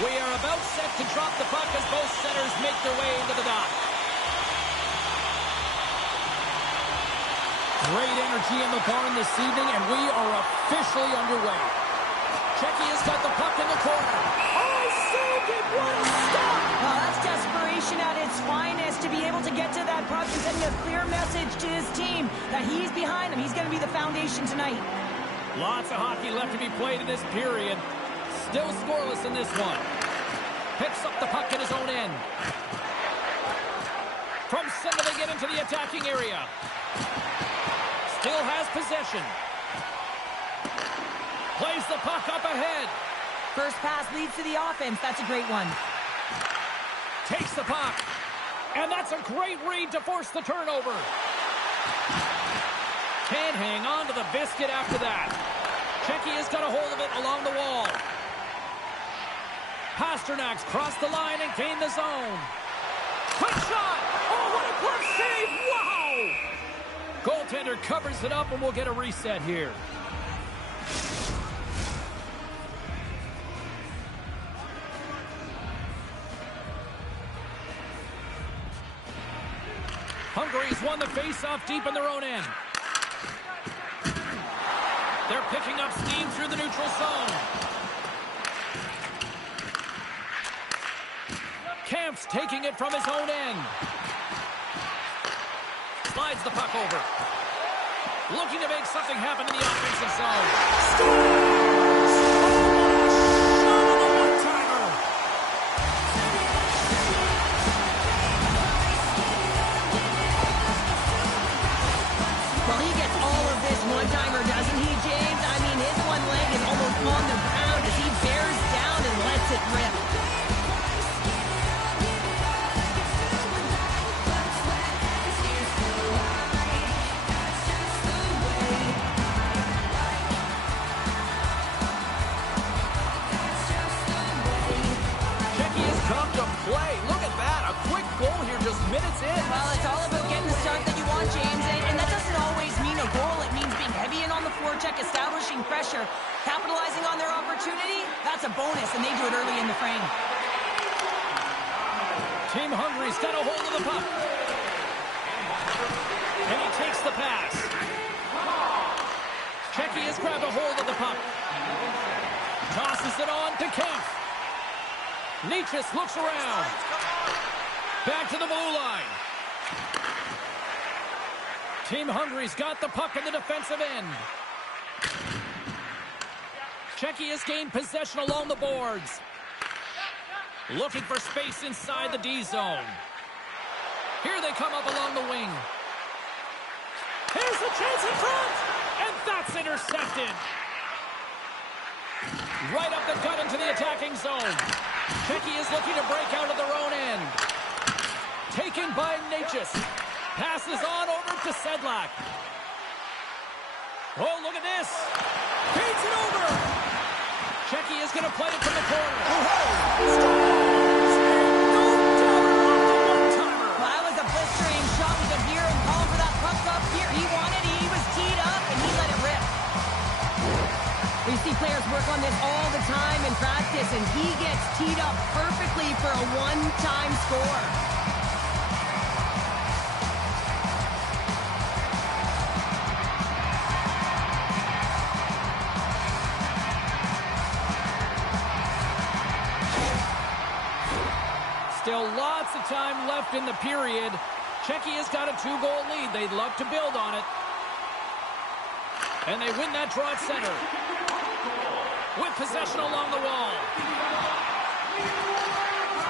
We are about set to drop the puck as both centers make their way into the dot. Great energy in the barn this evening, and we are officially underway. Checky has got the puck in the corner. Oh, saved it! What a stop! Well, that's desperation at its finest, to be able to get to that puck and sending a clear message to his team that he's behind him. He's going to be the foundation tonight. Lots of hockey left to be played in this period. Still scoreless in this one. Picks up the puck in his own end. From center they get into the attacking area. Still has possession. Plays the puck up ahead. First pass leads to the offense. That's a great one. Takes the puck. And that's a great read to force the turnover. Can't hang on to the biscuit after that. Checky has got a hold of it along the wall. Pasternak's crossed the line and gained the zone. Quick shot! Oh, what a glove save! Wow! Goaltender covers it up and we'll get a reset here. Hungary's won the face-off deep in their own end. They're picking up steam through the neutral zone. Kampf's taking it from his own end. Slides the puck over. Looking to make something happen in the offensive zone. Well, he gets all of this one-timer, doesn't he, James? I mean, his one leg is almost on the ground as he bears down and lets it rip. Checky has come to play. Look at that. A quick goal here just minutes in. Well, it's all about getting the start that you want, James, and that doesn't always mean a goal. It means being heavy in on the forecheck, establishing pressure, capitalizing on their opportunity. That's a bonus, and they do it early in the frame. Team Hungary's got a hold of the puck. And he takes the pass. Checky has grabbed a hold of the puck. Tosses it on to Kempf. Nietzsche looks around. Back to the blue line. Team Hungary's got the puck in the defensive end. Checky has gained possession along the boards. Looking for space inside the D zone. Here they come up along the wing. Here's the chance in front! And that's intercepted. Right up the gut into the attacking zone. Checky is looking to break out of their own end. Taken by Natchez. Passes on over to Sedlak. Oh, look at this. Feeds it over. Checky is going to play it from the corner. Well, that was a blistering shot. We could hear him calling for that puck up here. He wanted it. He was teed up, and he let it rip. We see players work on this all the time in practice, and he gets teed up perfectly for a one-time score. Still lots of time left in the period. Checky has got a 2-goal lead. They'd love to build on it. And they win that draw at center. With possession along the wall.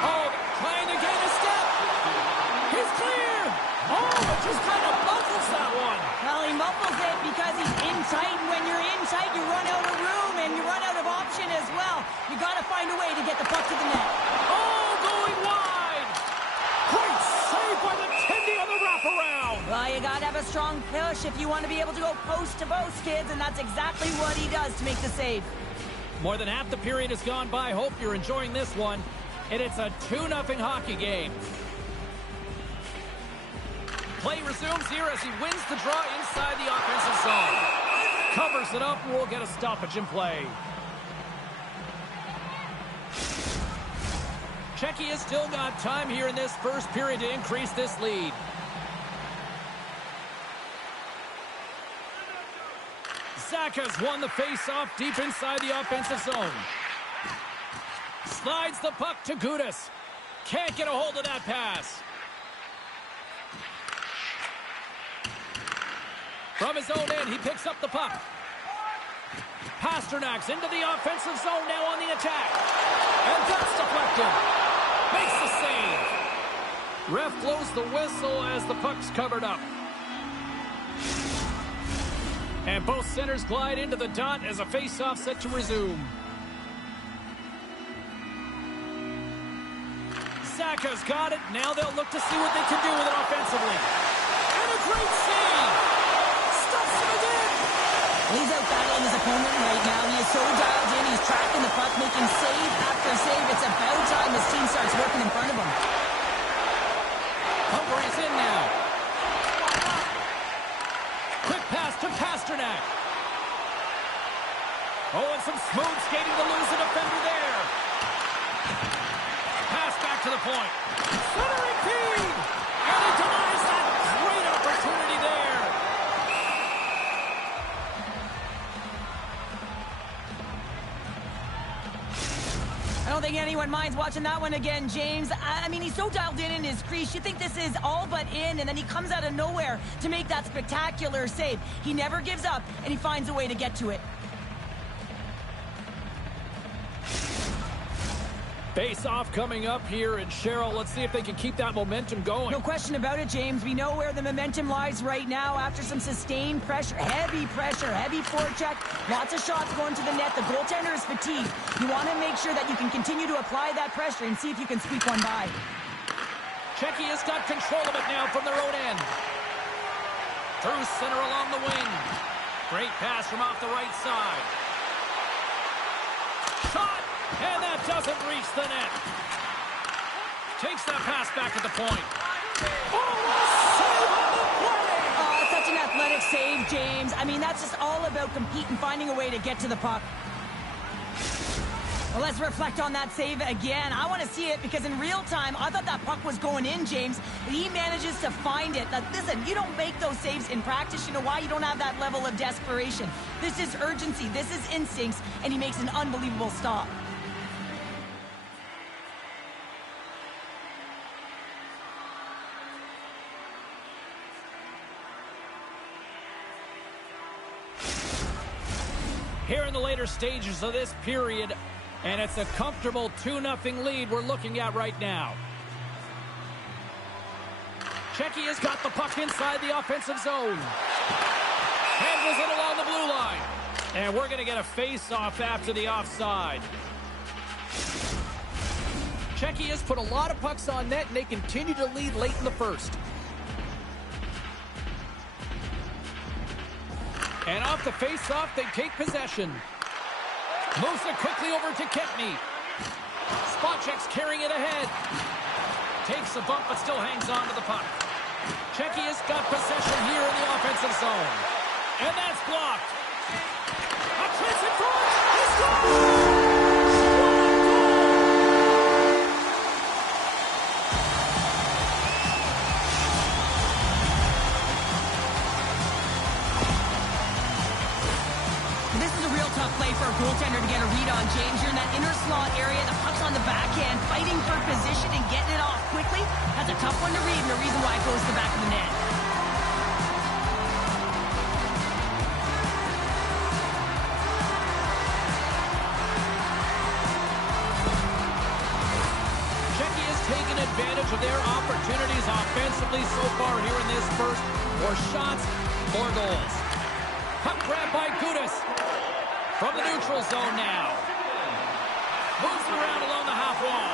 Oh, trying to gain a step. He's clear. Oh, but just kind of muffles that one. Well, he muffles it because he's in tight, and when you're in tight, you run out of room, and you run out of option as well. You got to find a way to get the puck to the net. Oh, going wide. Great save by the Tendy on the wraparound. Well, you got to have a strong push if you want to be able to go post to post, kids, and that's exactly what he does to make the save. More than half the period has gone by. Hope you're enjoying this one. And it's a 2-0 hockey game. Play resumes here as he wins the draw inside the offensive zone. Covers it up, and we'll get a stoppage in play. Czechia has still got time here in this first period to increase this lead. Zaka's won the face-off deep inside the offensive zone. Slides the puck to Gudas. Can't get a hold of that pass. From his own end, he picks up the puck. Pasternak's into the offensive zone now on the attack. And that's deflected. Makes the save. Ref blows the whistle as the puck's covered up. And both centers glide into the dot as a face-off set to resume. Zaka's got it. Now they'll look to see what they can do with it offensively. And a great save. Stuffs it in. He's out battling his opponent right now. He is so dialed in. He's tracking the puck, making save after save. It's about time his team starts working in front of him. Humphreys in now. Quick pass to Pasternak. Oh, and some smooth skating to lose a defender there. Pass back to the point. Centering feed. And he denies that great opportunity there. I don't think anyone minds watching that one again, James. I mean, he's so dialed in his crease. You think this is all but in, and then he comes out of nowhere to make that spectacular save. He never gives up, and he finds a way to get to it. Face-off coming up here, and Cheryl, let's see if they can keep that momentum going. No question about it, James. We know where the momentum lies right now after some sustained pressure, heavy forecheck, lots of shots going to the net. The goaltender is fatigued. You want to make sure that you can continue to apply that pressure and see if you can squeak one by. Czechia's got control of it now from their own end. Through center along the wing. Great pass from off the right side. Shot! And that doesn't reach the net. Takes that pass back at the point. Oh, save on the play! Oh, such an athletic save, James. I mean, that's just all about competing, finding a way to get to the puck. Well, let's reflect on that save again. I want to see it because in real time, I thought that puck was going in, James. He manages to find it. Now, listen, you don't make those saves in practice. You know why? You don't have that level of desperation. This is urgency. This is instincts, and he makes an unbelievable stop. Here in the later stages of this period, and it's a comfortable 2-0 lead we're looking at right now. Czechia's got the puck inside the offensive zone. Handles it along the blue line. And we're going to get a face-off after the offside. Czechia's put a lot of pucks on net, and they continue to lead late in the first. And off the face-off, they take possession. Moves it quickly over to Kempny. Spacek's carrying it ahead. Takes a bump, but still hangs on to the puck. Czechia's got possession here in the offensive zone. And that's blocked. A chance in front. He scores! For a goaltender to get a read on, James. You're in that inner slot area, the puck's on the backhand, fighting for position and getting it off quickly. That's a tough one to read, and the reason why it goes to the back of the net. Czechia's taken advantage of their opportunities offensively so far here in this first. More shots, more goals. Puck grab by Gudas. From the neutral zone now. Moves it around along the half wall.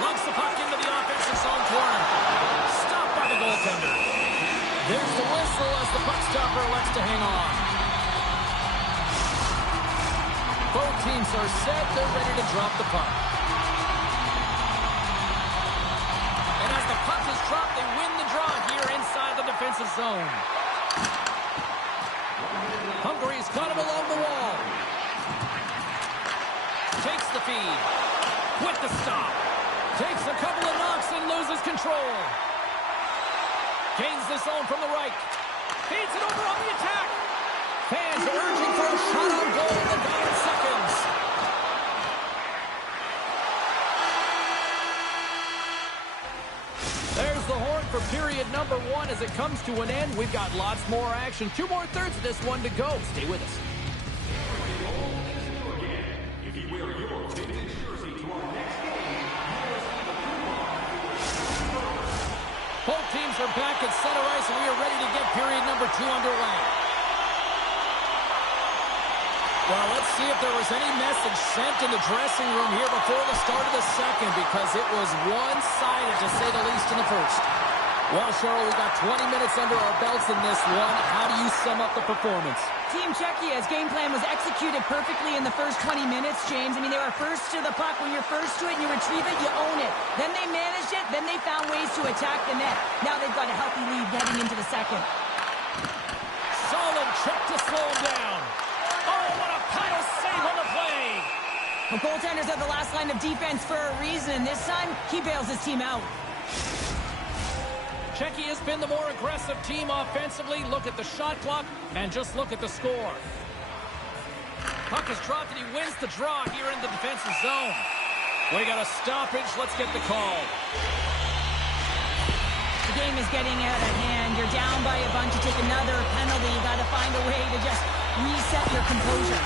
Lugs the puck into the offensive zone corner. Stopped by the goaltender. There's the whistle as the puck stopper elects to hang on. Both teams are set. They're ready to drop the puck. And as the puck is dropped, they win the draw here inside the defensive zone. Hungary's got him along the wall. Takes the feed. with the stop. Takes a couple of knocks and loses control. Gains the zone from the right. Feeds it over on the attack. Fans urging for a shot on goal in the dying seconds. There's the horn for period number 1 as it comes to an end. We've got lots more action. 2 more thirds of this one to go. Stay with us. If you wear your vintage jersey to our next game, both teams are back at center ice, and we are ready to get period number 2 underway. Well, let's see if there was any message sent in the dressing room here before the start of the second, because it was one-sided, to say the least, in the first. Well, Cheryl, we got 20 minutes under our belts in this one. How do you sum up the performance? Team Czechia's game plan was executed perfectly in the first 20 minutes, James. I mean, they were first to the puck. When you're first to it and you retrieve it, you own it. Then they managed it. Then they found ways to attack the net. Now they've got a healthy lead heading into the second. Solid check to slow him down. Oh, what a paddle save on the play. The goaltenders are the last line of defense for a reason. This time, he bails his team out. Czechia has been the more aggressive team offensively. Look at the shot clock and just look at the score. Puck is dropped and he wins the draw here in the defensive zone. We got a stoppage. Let's get the call. The game is getting out of hand. You're down by a bunch. You take another penalty. You got to find a way to just reset your composure.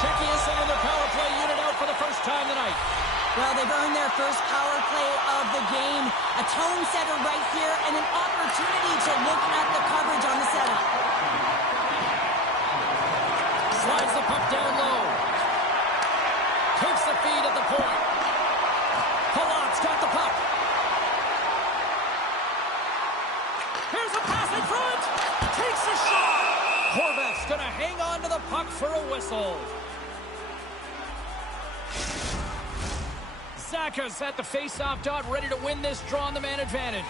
Czechia sending their power play unit out for the first time tonight. Well, they've earned their first power play of the game. A tone setter right here and an opportunity to look at the coverage on the setup. Slides the puck down low. Takes the feed at the point. Palat's got the puck. Here's a pass in front. Takes a shot. Horvath's going to hang on to the puck for a whistle. Zaka's at the face-off dot, ready to win this draw on the man advantage.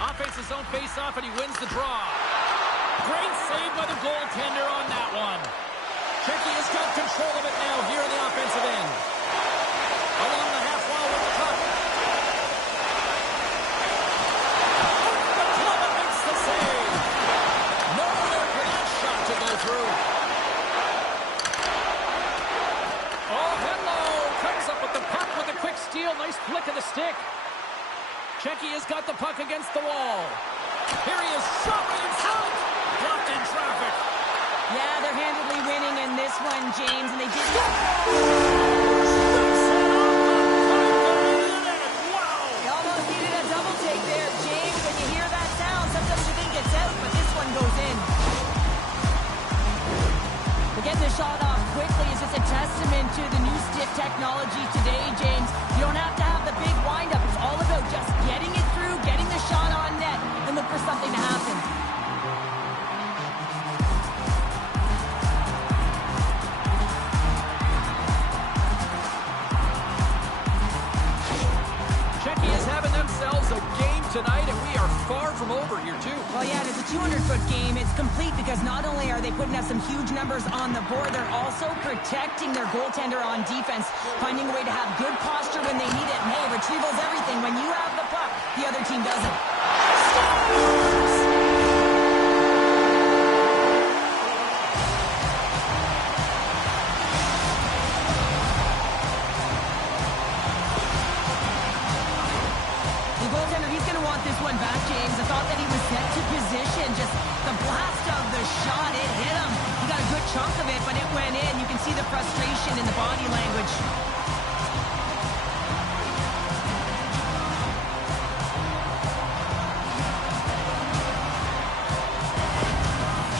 Offensive zone face-off, and he wins the draw. Great save by the goaltender on that one. Czechia's got control of it now here in the offensive end. Along the half wall with the puck. The club makes the save. Nowhere for that shot to go through. Oh, hello. Comes up with the puck with a quick steal. Nice flick of the stick. Czechia's got the puck against the wall. Here he is, shot in front. Blocked in traffic. Yeah, they're handily winning in this one, James, and they did Wow. They almost needed a double take there, James. When you hear that sound, sometimes you think it's out, but this one goes in. But getting the shot off quickly is just a testament to the new stick technology today, James. You don't have to have the big windup. It's all about just getting it through, getting the shot on net, and look for something to happen. Czechia's having themselves a game tonight, and we are far from over here, too. Well, yeah, it's a 200-foot game. It's complete because not only are they putting up some huge numbers on the board, they're also protecting their goaltender on defense, finding a way to have good posture when they need it. And, hey, retrieval's everything. When you have the puck, the other team doesn't. The goaltender, he's going to want this one back, James. I thought that he was set to position. Just the blast of the shot, it hit him. He got a good chunk of it, but it went in. You can see the frustration in the body language.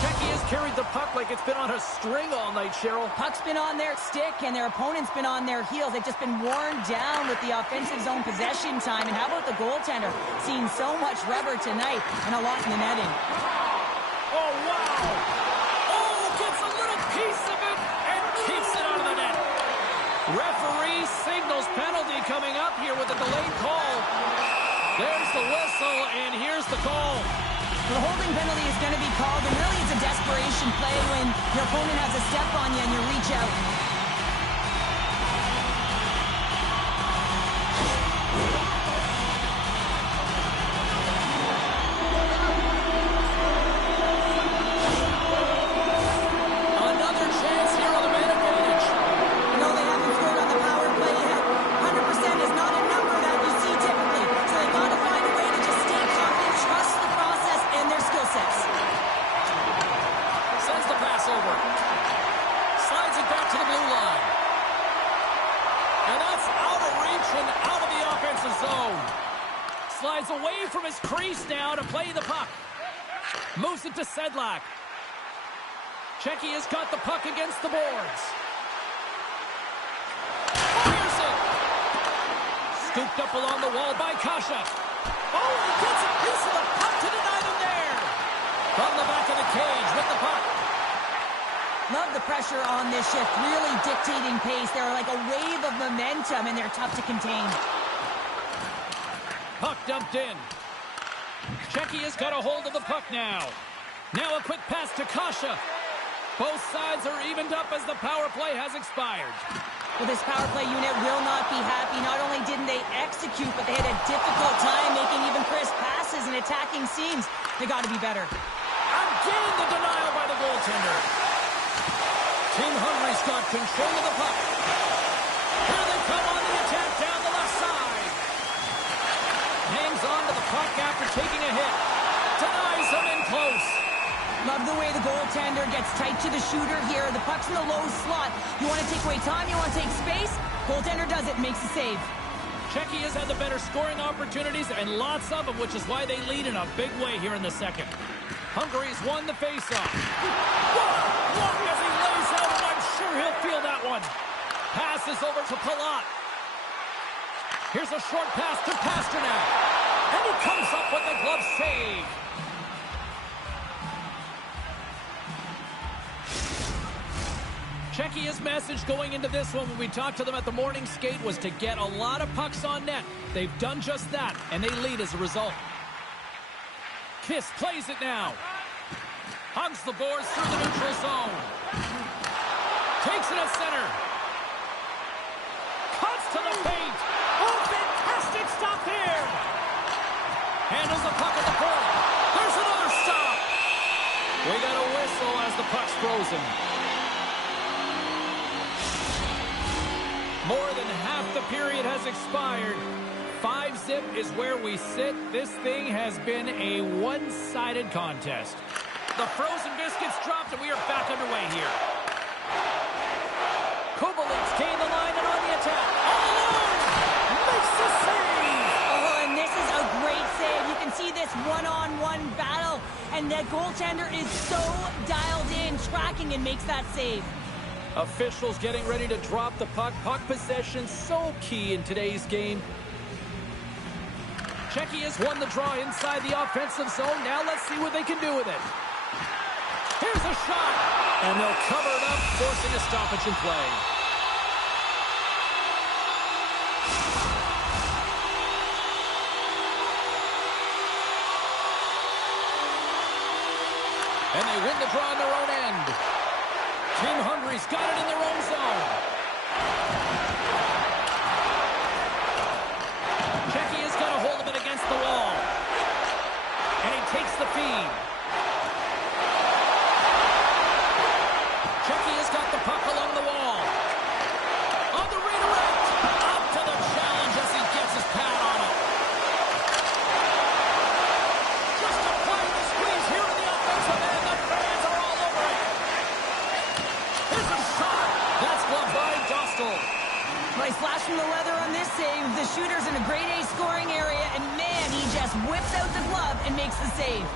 Czechia's carried the puck like it's been on a string all night, Cheryl. Puck's been on their stick, and their opponent's been on their heels. They've just been worn down with the offensive zone possession time. And how about the goaltender? Seeing so much rubber tonight and a lot in the netting. Oh, wow. Oh, gets a little piece of it and keeps it out of the net. Referee signals penalty coming up here with a delayed call. There's the whistle, and here's the call. The holding penalty is going to be called, and really it's a desperation play when your opponent has a step on you and you reach out. Another chance here on the man advantage. No, they haven't scored on the power play yet. 100% is not a number that you see typically, so they got to find a way to just stay confident, trust the process and their skill sets. Sends the pass over. Slides it back to the blue line. And that's out of reach and out of the offensive zone. Slides away from his crease now to play the puck. Moves it to Sedlak. Checky has got the puck against the boards. Fires it. Scooped up along the wall by Kasha. Oh, he gets a piece of the puck to deny them there. From the back of the cage with the puck. Love the pressure on this shift, really dictating pace. They're like a wave of momentum, and they're tough to contain. Puck dumped in. Checky has got a hold of the puck now. Now a quick pass to Kasha. Both sides are evened up as the power play has expired. Well, this power play unit will not be happy. Not only didn't they execute, but they had a difficult time making even crisp passes and attacking seams. They got to be better. Again, the denial by the goaltender. Team Hungry's got control of the puck. Here they come on the attack down the left side. Hangs on to the puck after taking a hit. Denies him in close. Love the way the goaltender gets tight to the shooter here. The puck's in the low slot. You want to take away time, you want to take space. Goaltender does it, makes the save. Checky has had the better scoring opportunities and lots of them, which is why they lead in a big way here in the second. Hungary's won the faceoff. What a block as he lays out, and I'm sure he'll feel that one. Passes over to Palat. Here's a short pass to Pasternak. And he comes up with the glove save. Czechia's message going into this one when we talked to them at the morning skate was to get a lot of pucks on net. They've done just that, and they lead as a result. Kiss plays it now. Hugs the boards through the neutral zone. Takes it at center. Cuts to the paint. Oh, fantastic stop here. Handles the puck at the point. There's another stop. We got a whistle as the puck's frozen. More than half the period has expired. 5-zip is where we sit. This thing has been a one-sided contest. The frozen biscuits dropped, and we are back underway here. Kubelik's gained the line and on the attack. All alone! Makes the save! Oh, and this is a great save. You can see this one-on-one battle, and the goaltender is so dialed in, tracking, and makes that save. Officials getting ready to drop the puck. Puck possession so key in today's game. Checky has won the draw inside the offensive zone. Now let's see what they can do with it. Here's a shot. And they'll cover it up, forcing a stoppage in play. And they win the draw in their own end. Team Hungary's got it in their own zone. Checky has got a hold of it against the wall. And he takes the feed. Checky has got the puck along the wall. On the redirect. Up to the challenge as he gets his pad on it. Just applying the squeeze here in the offensive end. The fans are all over it. Here's a shot. That's gloved by Dostal. Nice flash from the leather on this save. The shooter's in a grade A scoring area, and man, he just whips out the glove and makes the save.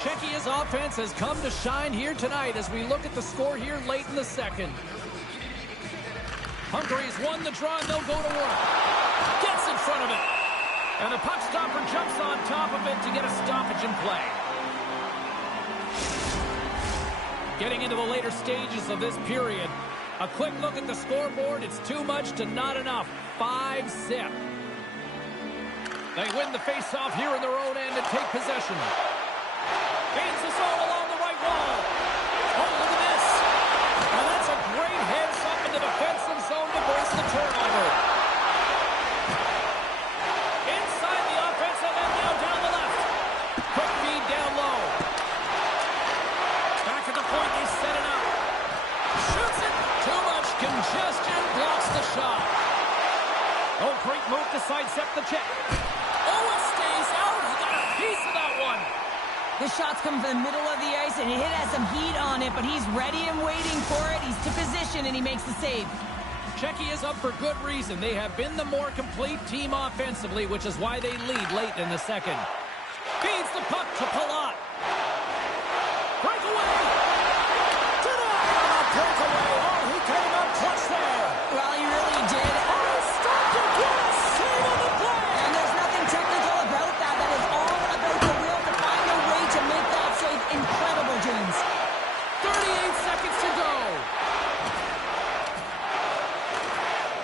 Czechia's offense has come to shine here tonight as we look at the score here late in the second. Hungary's won the draw, and they'll go to work. Gets in front of it. And the puck stopper jumps on top of it to get a stoppage in play. Getting into the later stages of this period. A quick look at the scoreboard. It's too much to not enough. 5-zip. They win the face-off here in their own end and take possession. Feeds the zone along the right wall. Oh, look at this. Now that's a great heads-up in the defensive zone to brace the turnover. Inside the offensive end, now down the left. Quick feed down low. Back at the point, they set it up. Shoots it. Too much congestion. Blocks the shot. Oh, great move to sidestep the check. Oh, it stays out. He got a piece of that one. The shot's coming from the middle of the ice, and it has some heat on it, but he's ready and waiting for it. He's to position, and he makes the save. Czechia is up for good reason. They have been the more complete team offensively, which is why they lead late in the second. Feeds the puck to Palat. Breakaway! Ta-da! Breakaway! Oh, he came up clutch there. Well, he really did. Oh, stopped it! What a save on the play! And there's nothing technical about that. That is all about the will to find a way to make that save. Incredible, James. 38 seconds to go.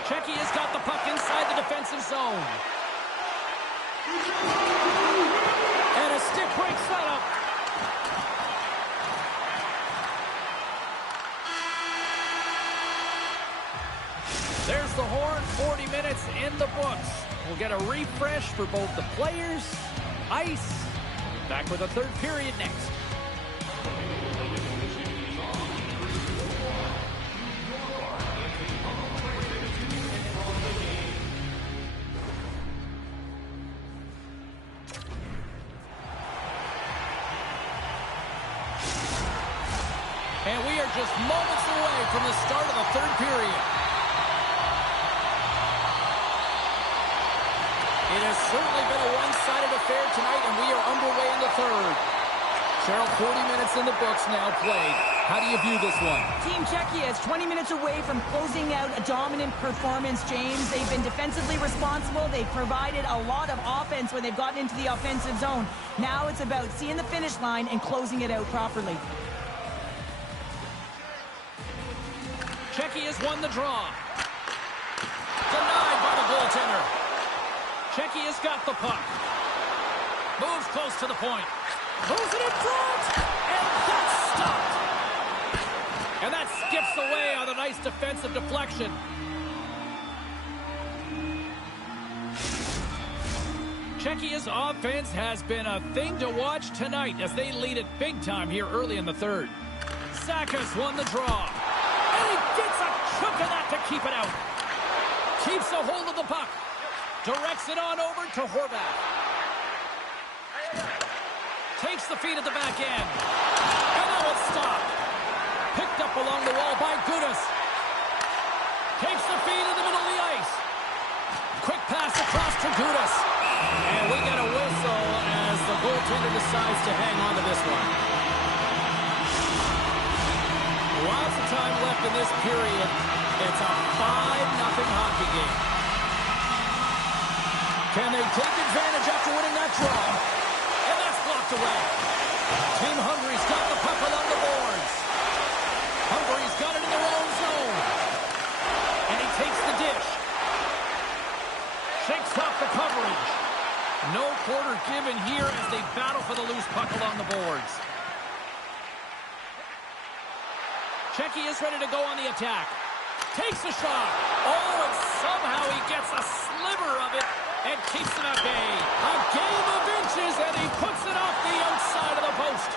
Czechia's got the puck inside the defensive zone. And a stick break setup. There's the horn, 40 minutes in the books. We'll get a refresh for both the players, ice. Back with a third period next. And we are just moments away from the start of the third period. It has certainly been a one-sided affair tonight, and we are underway in the third. Cheryl, 40 minutes in the books now played. How do you view this one? Team Czechia is 20 minutes away from closing out a dominant performance, James. They've been defensively responsible. They've provided a lot of offense when they've gotten into the offensive zone. Now it's about seeing the finish line and closing it out properly. Czechia's won the draw. Denied by the goaltender. Czechia's got the puck. Moves close to the point. Moves it in front. And that's stopped. And that skips away on a nice defensive deflection. Czechia's offense has been a thing to watch tonight as they lead it big time here early in the third. Sakas won the draw. And he gets a chunk of that to keep it out. Keeps a hold of the puck. Directs it on over to Horvath. Takes the feed at the back end. And now it's stopped. Picked up along the wall by Gudas. Takes the feed in the middle of the ice. Quick pass across to Gudas. And we get a whistle as the goaltender decides to hang on to this one. Lots of time left in this period. It's a 5-0 hockey game. Can they take advantage after winning that draw? And that's blocked away. Team Hungary's got the puck along the boards. Hungary's got it in their own zone. And he takes the dish. Shakes off the coverage. No quarter given here as they battle for the loose puck along the boards. Czechia is ready to go on the attack. Takes a shot. Oh, and somehow he gets a sliver of it and keeps it at bay. A game of inches, and he puts it off the outside of the post.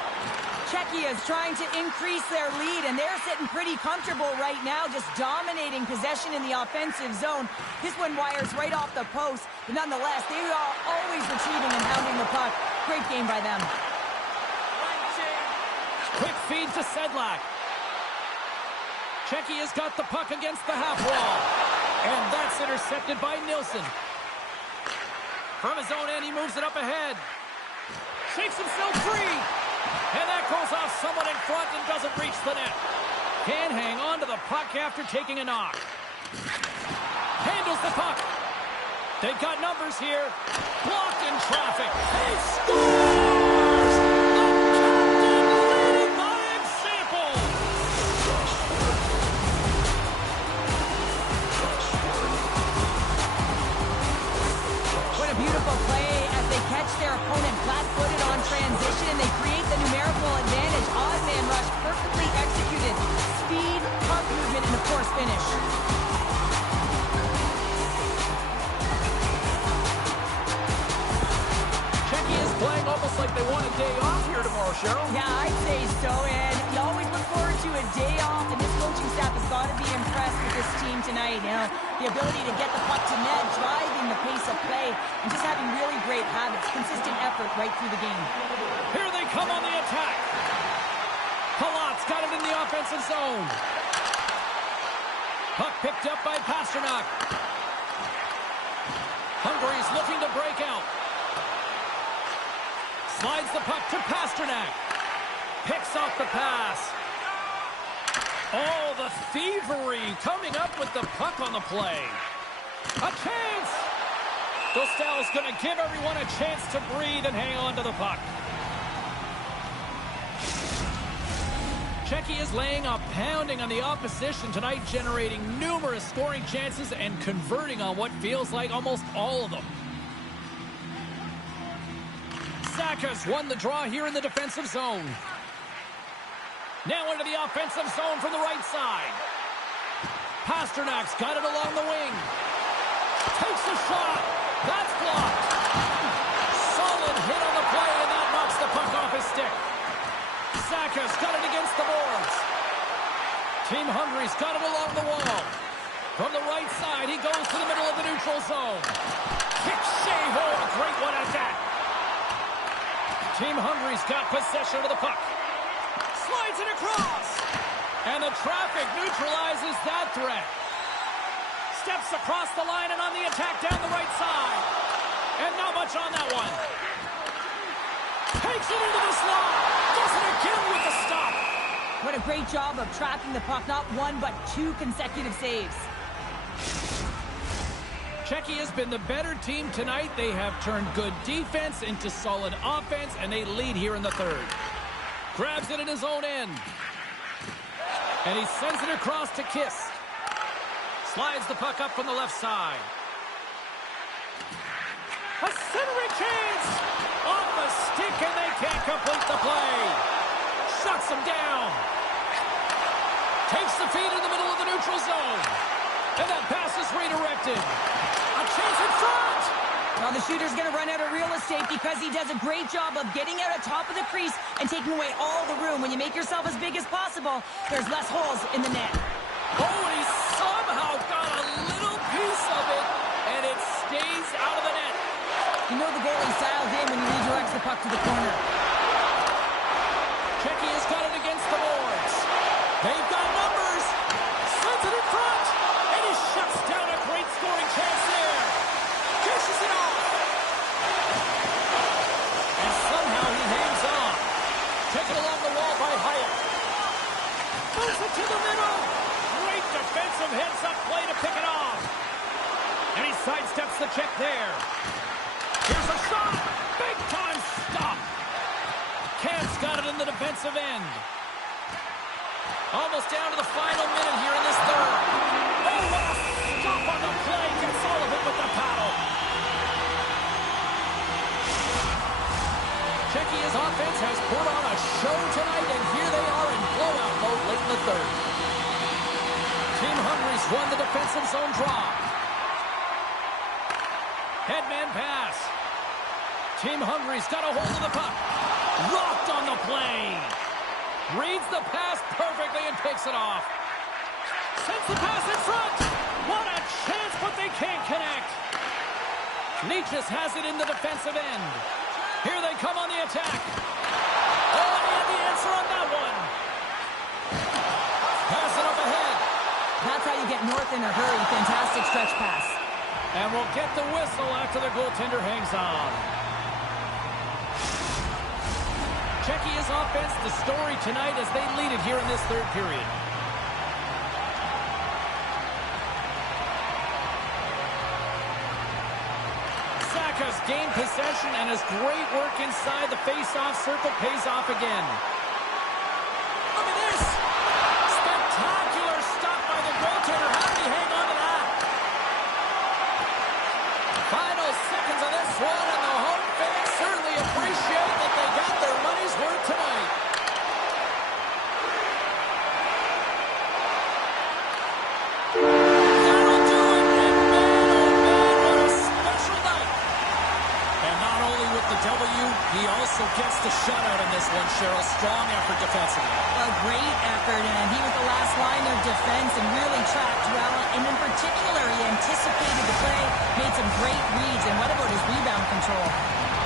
Czechia is trying to increase their lead, and they're sitting pretty comfortable right now, just dominating possession in the offensive zone. This one wires right off the post, but nonetheless, they are always retrieving and pounding the puck. Great game by them. Quick feed to Sedlak. Czechia's got the puck against the half wall. And that's intercepted by Nilsson. From his own end, he moves it up ahead. Shakes himself free. And that goes off someone in front and doesn't reach the net. Can hang on to the puck after taking a knock. Handles the puck. They've got numbers here. Blocked in traffic. He scores! The captain leading by example. What a beautiful play catch their opponent flat-footed on transition, and they create the numerical advantage. Odd man rush, perfectly executed. Speed, puck movement, and of course finish. Czechia is playing almost like they want a day off here tomorrow, Cheryl. Yeah, I'd say so, and you always look forward to a day off, and this coaching staff has got to be impressed with this team tonight. You know, the ability to get the puck to net, driving the pace of play, and just having really great habits, consistent effort right through the game. Here they come on the attack. Palat's got it in the offensive zone. Puck picked up by Pasternak. Hungary's looking to break out. Slides the puck to Pasternak. Picks off the pass. Oh, the thievery coming up with the puck on the play. A chance! Dostal's going to give everyone a chance to breathe and hang on to the puck. Czechia is laying a pounding on the opposition tonight, generating numerous scoring chances and converting on what feels like almost all of them. Saka's won the draw here in the defensive zone. Now into the offensive zone from the right side. Pasternak's got it along the wing. Takes a shot. That's blocked. Solid hit on the play, and that knocks the puck off his stick. Saka's got it against the boards. Team Hungary's got it along the wall. From the right side, he goes to the middle of the neutral zone. Kick Sheho, a great one at that. Team Hungary's got possession of the puck. Slides it across. And the traffic neutralizes that threat. Steps across the line and on the attack down the right side. And not much on that one. Takes it into the slot. Does it again with the stop. What a great job of tracking the puck. Not one, but two consecutive saves. Czechia has been the better team tonight. They have turned good defense into solid offense, and they lead here in the third. Grabs it in his own end. And he sends it across to Kiss. Slides the puck up from the left side. A centering chance! Off the stick, and they can't complete the play. Shuts him down. Takes the feed in the middle of the neutral zone. And that pass is redirected. A chance in front! Well, the shooter's going to run out of real estate because he does a great job of getting out on top of the crease and taking away all the room. When you make yourself as big as possible, there's less holes in the net. Oh, and he somehow got a little piece of it, and it stays out of the net. You know the goalie's dialed in when he redirects the puck to the corner. Czechia's got it against the boards. They've got numbers. Sends it in front, and he shuts down a great scoring chance there. Dishes it off. And somehow he hangs on. Taken along the wall by Hyatt. Moves it to the middle. Great defensive heads-up play to pick it off. And he sidesteps the check there. Here's a shot. Big-time stop. Camp's got it in the defensive end. Almost down to the final minute here in this third. Oh, what a stop on the play. Gets all of it with the paddle. Czechia's offense has put on a show tonight, and here they are in blowout mode late in the third. Team Hungary's won the defensive zone draw. Headman pass. Team Hungary's got a hold of the puck. Rocked on the play. Reads the pass perfectly and picks it off. Sends the pass in front. What a chance, but they can't connect. Nietzsche has it in the defensive end. Here they come on the attack. Oh, and he had the answer on that one. Pass it up ahead. That's how you get north in a hurry. Fantastic stretch pass. And we'll get the whistle after the goaltender hangs on. Czechia's offense, the story tonight as they lead it here in this third period. Saka's gained possession, and his great work inside the face-off circle pays off again. Look at this! Spectacular stop by the goaltender. How did he hang on to that? Final seconds of this one, and the home fans W. He also gets the shutout in this one, Cheryl. Strong effort defensively. A great effort, and he was the last line of defense and really tracked well. And in particular, he anticipated the play, made some great reads, and what about his rebound control?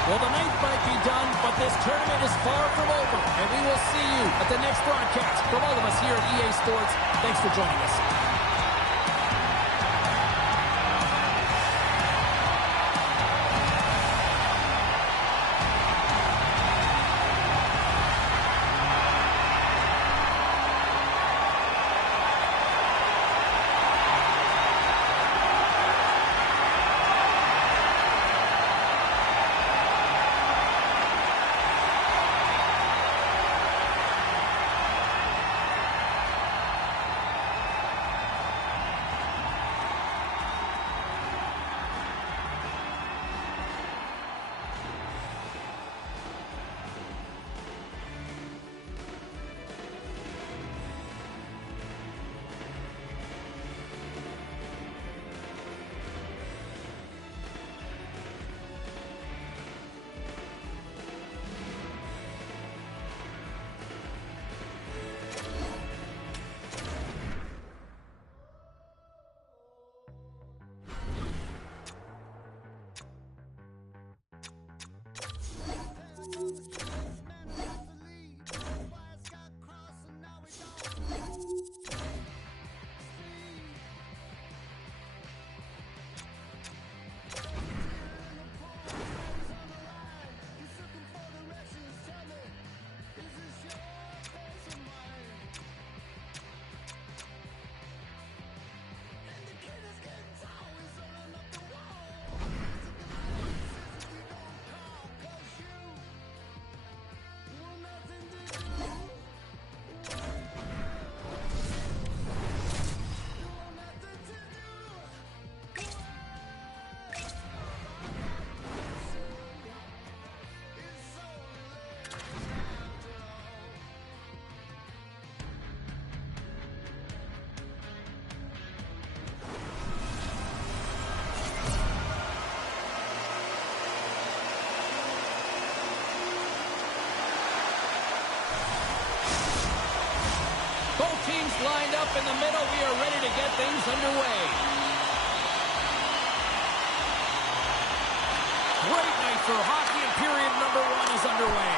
Well, the night might be done, but this tournament is far from over. And we will see you at the next broadcast. From all of us here at EA Sports, thanks for joining us. Teams lined up in the middle. We are ready to get things underway. Great night for hockey, and period number 1 is underway.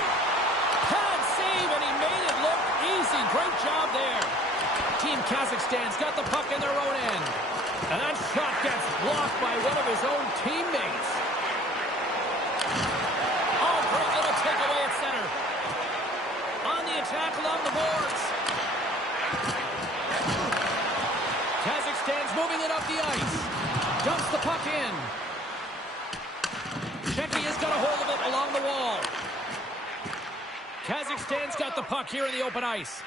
Pad save, and he made it look easy. Great job there. Team Kazakhstan's got the puck in their own end. And that shot gets blocked by one of his own teammates. Oh, great little takeaway at center. On the attack along the boards. Kazakhstan's moving it up the ice. Dumps the puck in. Czechia has got a hold of it along the wall. Kazakhstan's got the puck here in the open ice.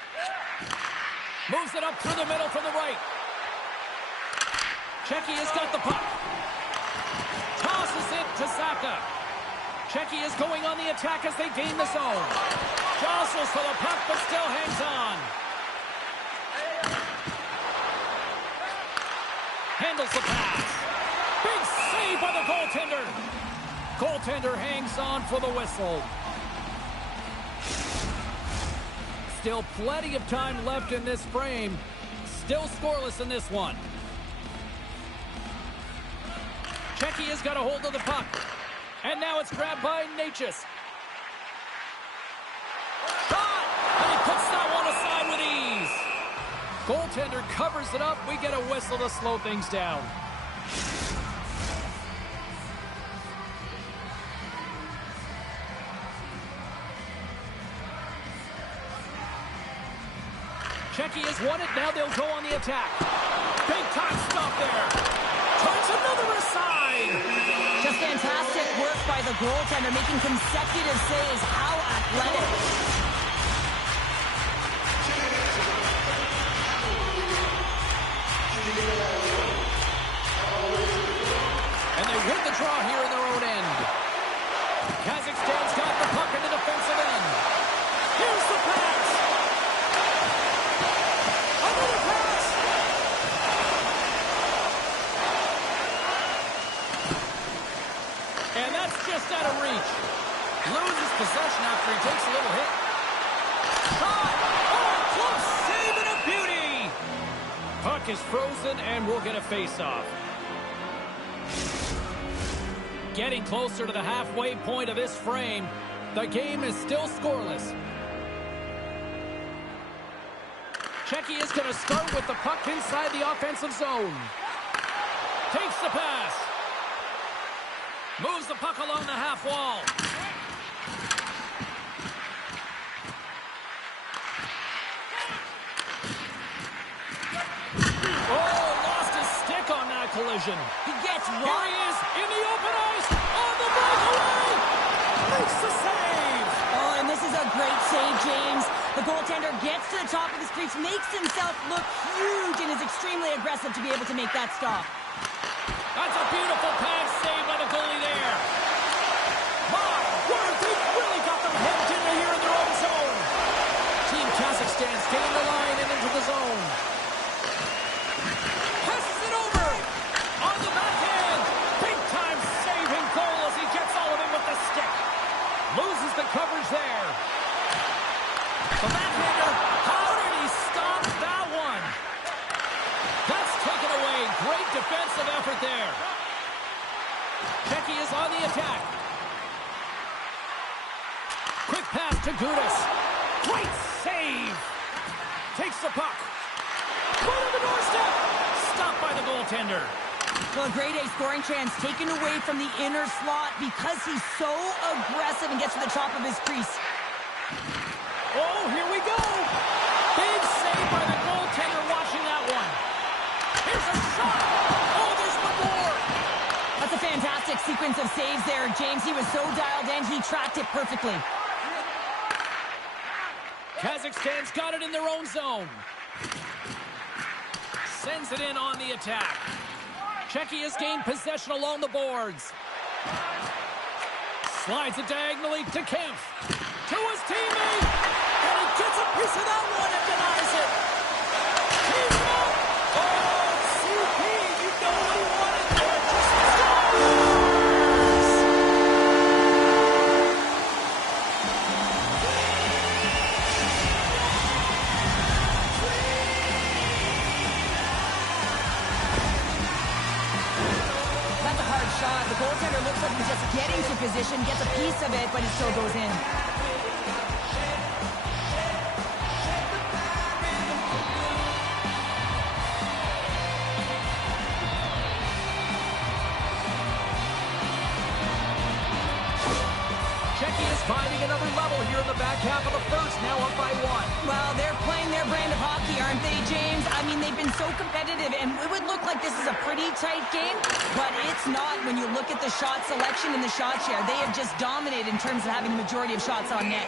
Moves it up through the middle from the right. Czechia has got the puck. Tosses it to Saka. Czechia is going on the attack as they gain the zone. Jostles for the puck, but still hangs on. Handles the pass. Big save by the goaltender. Goaltender hangs on for the whistle. Still plenty of time left in this frame. Still scoreless in this one. Czechia's got a hold of the puck. And now it's grabbed by Natchez. Shot! And he puts that one aside with ease. Goaltender covers it up. We get a whistle to slow things down. Czechia's won it. Now they'll go on the attack. Big time stop there. Turns another aside. Just fantastic work by the goaltender, making consecutive saves. How athletic. And they win the draw here in their own end. Kazakhstan's got the puck in the defensive end. Here's the pass. Another pass. And that's just out of reach. Loses possession after he takes a little hit. Shot! Oh, close save and a beauty! Puck is frozen and we'll get a face-off. Getting closer to the halfway point of this frame. The game is still scoreless. Czechia is going to start with the puck inside the offensive zone. Takes the pass. Moves the puck along the half wall. Oh, lost his stick on that collision. He gets Here one. he is in the open ice. On the breakaway. Makes the save. Oh, and this is a great save, James. The goaltender gets to the top of his crease, makes himself look huge, and is extremely aggressive to be able to make that stop. That's a beautiful pass save by the goalie there. My word, they've really got them hemmed in here in their own zone. Team Kazakhstan staying the line and into the zone. Passes it over. On the backhand. Big time saving goal as he gets all of it with the stick. Loses the coverage there. The backhander. How did he stop that one? That's taken away. Great defensive effort there. Czechia is on the attack. Quick pass to Gudas. Great save. Takes the puck. Right on the doorstep. Stopped by the goaltender. Well, a grade A scoring chance taken away from the inner slot because he's so aggressive and gets to the top of his crease. Oh, here we go. Big save by the goaltender watching that one. Here's a shot. Oh, there's one more. That's a fantastic sequence of saves there, James. He was so dialed in, he tracked it perfectly. Kazakhstan's got it in their own zone. Sends it in on the attack. Czechia's gained possession along the boards. Slides it diagonally to Kempf. To his teammate. And he gets a piece of that one and denies it. He's out. Oh, CP, you know what he wanted there. Just That's a hard shot. The goaltender looks like he's just getting to position, gets a piece of it, but it still goes in. Czechia is finding another level here in the back half of the first, now up by one. Well, they're playing their brand of hockey, aren't they, James? I mean, they've been so competitive, and it would look like this is a pretty tight game, but it's not when you look at the shot selection and the shot share. They have just dominated in terms of having the majority of shots on net.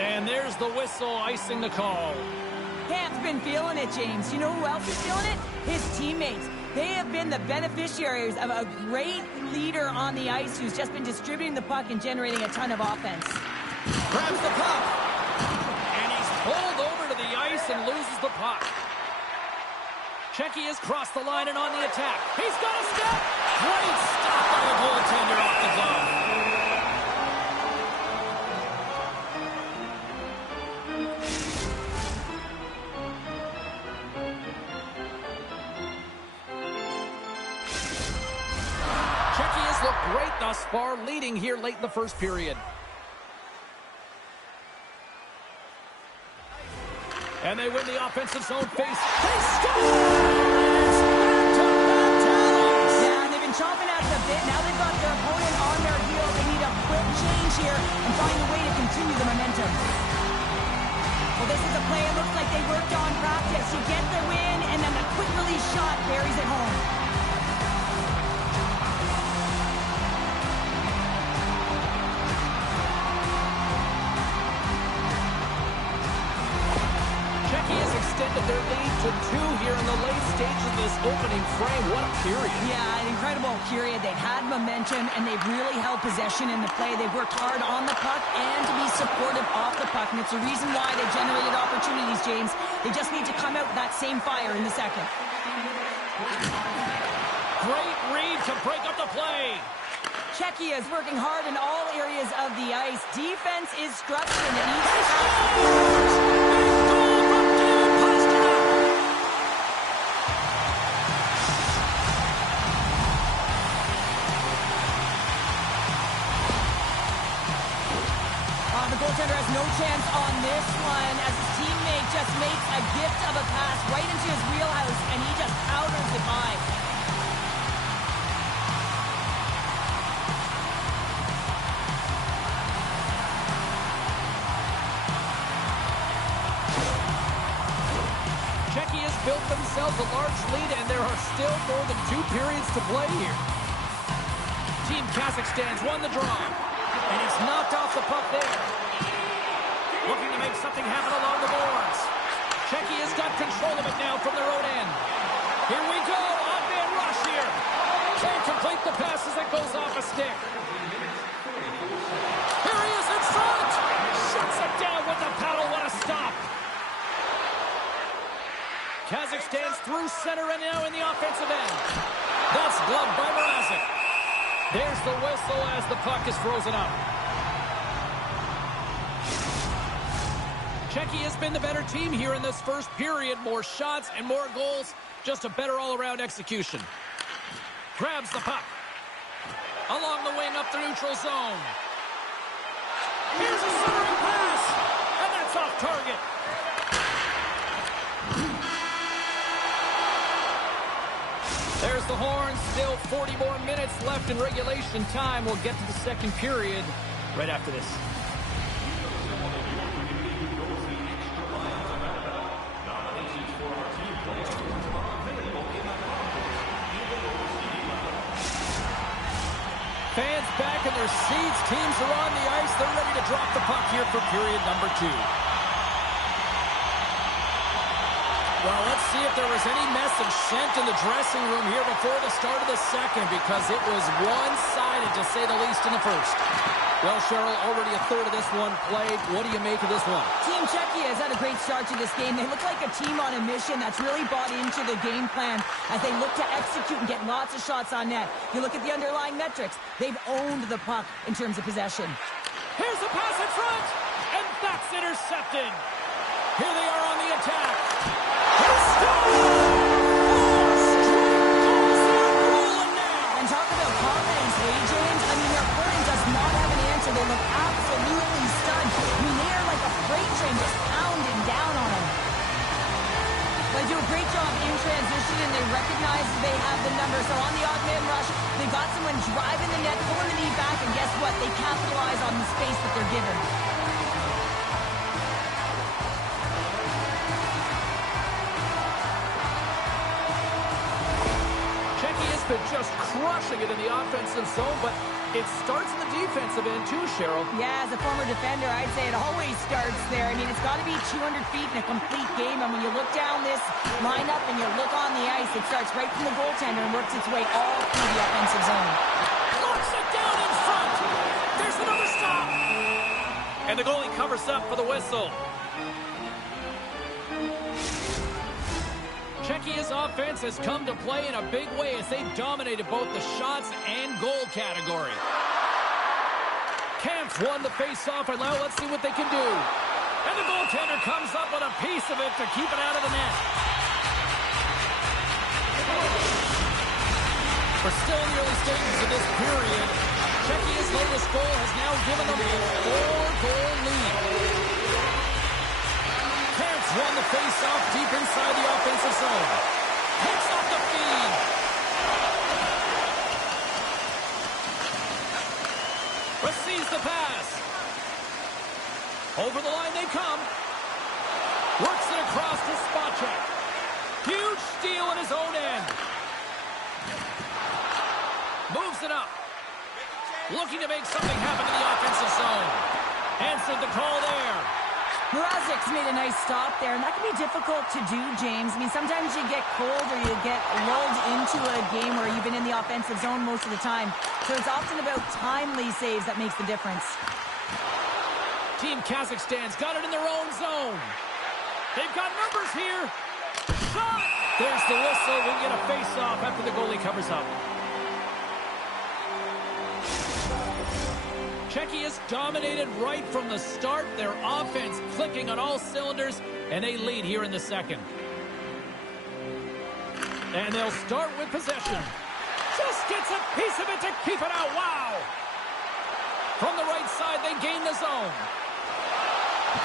And there's the whistle icing the call. Camp's been feeling it, James. You know who else is feeling it? His teammates. They have been the beneficiaries of a great leader on the ice who's just been distributing the puck and generating a ton of offense. Grabs the puck. And he's pulled over to the ice and loses the puck. Czechia's crossed the line and on the attack. He's got a step. Great stop by the goaltender off the glove. Czechia's looked great thus far, leading here late in the first period. And they win the offensive zone face. They score! It's back-to-back tallies. Yeah, they've been chomping at it a bit. Now they've got their opponent on their heels. They need a quick change here and find a way to continue the momentum. Well, this is a play it looks like they worked on practice. You get the win, and then a quick release shot buries it home. Czechia's extended their lead to 2 here in the late stages of this opening frame. What a period. Yeah, an incredible period. They've had momentum, and they've really held possession in the play. They've worked hard on the puck and to be supportive off the puck, and it's the reason why they've generated opportunities, James. They just need to come out with that same fire in the second. Great read to break up the play. Czechia is working hard in all areas of the ice. Defense is structure that needs to the goaltender has no chance on this one as his teammate just makes a gift of a pass right into his wheelhouse, and he just powders it by. Czechia has built themselves a large lead, and there are still more than 2 periods to play here. Team Kazakhstan's won the draw, and he's knocked off the puck there. Looking to make something happen along the boards. Czechia's got control of it now from their own end. Here we go, on-man rush here. Can't complete the pass as it goes off a stick. Here he is in front. Shuts it down with the paddle, what a stop. Kazakhstan's through center and now in the offensive end. That's gloved by Mrazek. There's the whistle as the puck is frozen up. Czechia has been the better team here in this first period. More shots and more goals. Just a better all-around execution. Grabs the puck. Along the wing up the neutral zone. Here's a centering pass. And that's off target. There's the horn. Still 40 more minutes left in regulation time. We'll get to the second period right after this. Fans back in their seats. Teams are on the ice. They're ready to drop the puck here for period number 2. Well, let's see if there was any message sent in the dressing room here before the start of the second, because it was one-sided, to say the least, in the first. Well, Cheryl, already a third of this one played. What do you make of this one? Team Czechia has had a great start to this game. They look like a team on a mission that's really bought into the game plan as they look to execute and get lots of shots on net. You look at the underlying metrics. They've owned the puck in terms of possession. Here's the pass in front, and that's intercepted. Here they are on the attack. And talk about confidence, James. I mean, their opponent does not have an answer. They look absolutely stunned. I mean, they are like a freight train just pounding down on them. They do a great job in transition, and they recognize they have the number. So on the odd man rush, they got someone driving the net, pulling the knee back, and guess what? They capitalize on the space that they're given. Just crushing it in the offensive zone, but it starts in the defensive end too, Cheryl. Yeah, as a former defender, I'd say it always starts there. I mean, it's got to be 200 feet in a complete game, and when you look down this lineup and you look on the ice, it starts right from the goaltender and works its way all through the offensive zone. Locks it down in front. There's another stop. And the goalie covers up for the whistle. Czechia's offense has come to play in a big way as they've dominated both the shots and goal category. Kampf won the face-off, and now let's see what they can do. And the goaltender comes up with a piece of it to keep it out of the net. We're still in the early stages of this period. Czechia's latest goal has now given them a 4-goal lead. Won the face-off deep inside the offensive zone. Picks off the feed. Receives the pass. Over the line they come. Works it across to Spacek. Huge steal at his own end. Moves it up. Looking to make something happen in the offensive zone. Answered the call there. Mrazek's made a nice stop there, and that can be difficult to do, James. I mean, sometimes you get cold or you get lulled into a game where you've been in the offensive zone most of the time. So it's often about timely saves that makes the difference. Team Kazakhstan's got it in their own zone. They've got numbers here. Shot! There's the whistle. We get a face-off after the goalie covers up. Czechia has dominated right from the start. Their offense clicking on all cylinders, and they lead here in the second. And they'll start with possession. Just gets a piece of it to keep it out. Wow! From the right side, they gain the zone.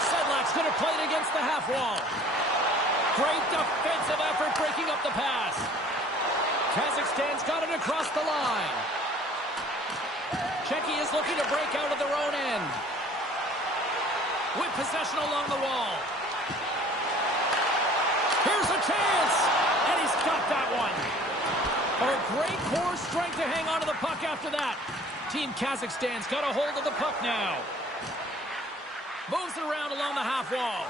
Sedlak's going to play it against the half wall. Great defensive effort breaking up the pass. Kazakhstan's got it across the line. Czechia is looking to break out of their own end. With possession along the wall. Here's a chance! And he's got that one. Oh, great core strength to hang on to the puck after that. Team Kazakhstan's got a hold of the puck now. Moves it around along the half wall.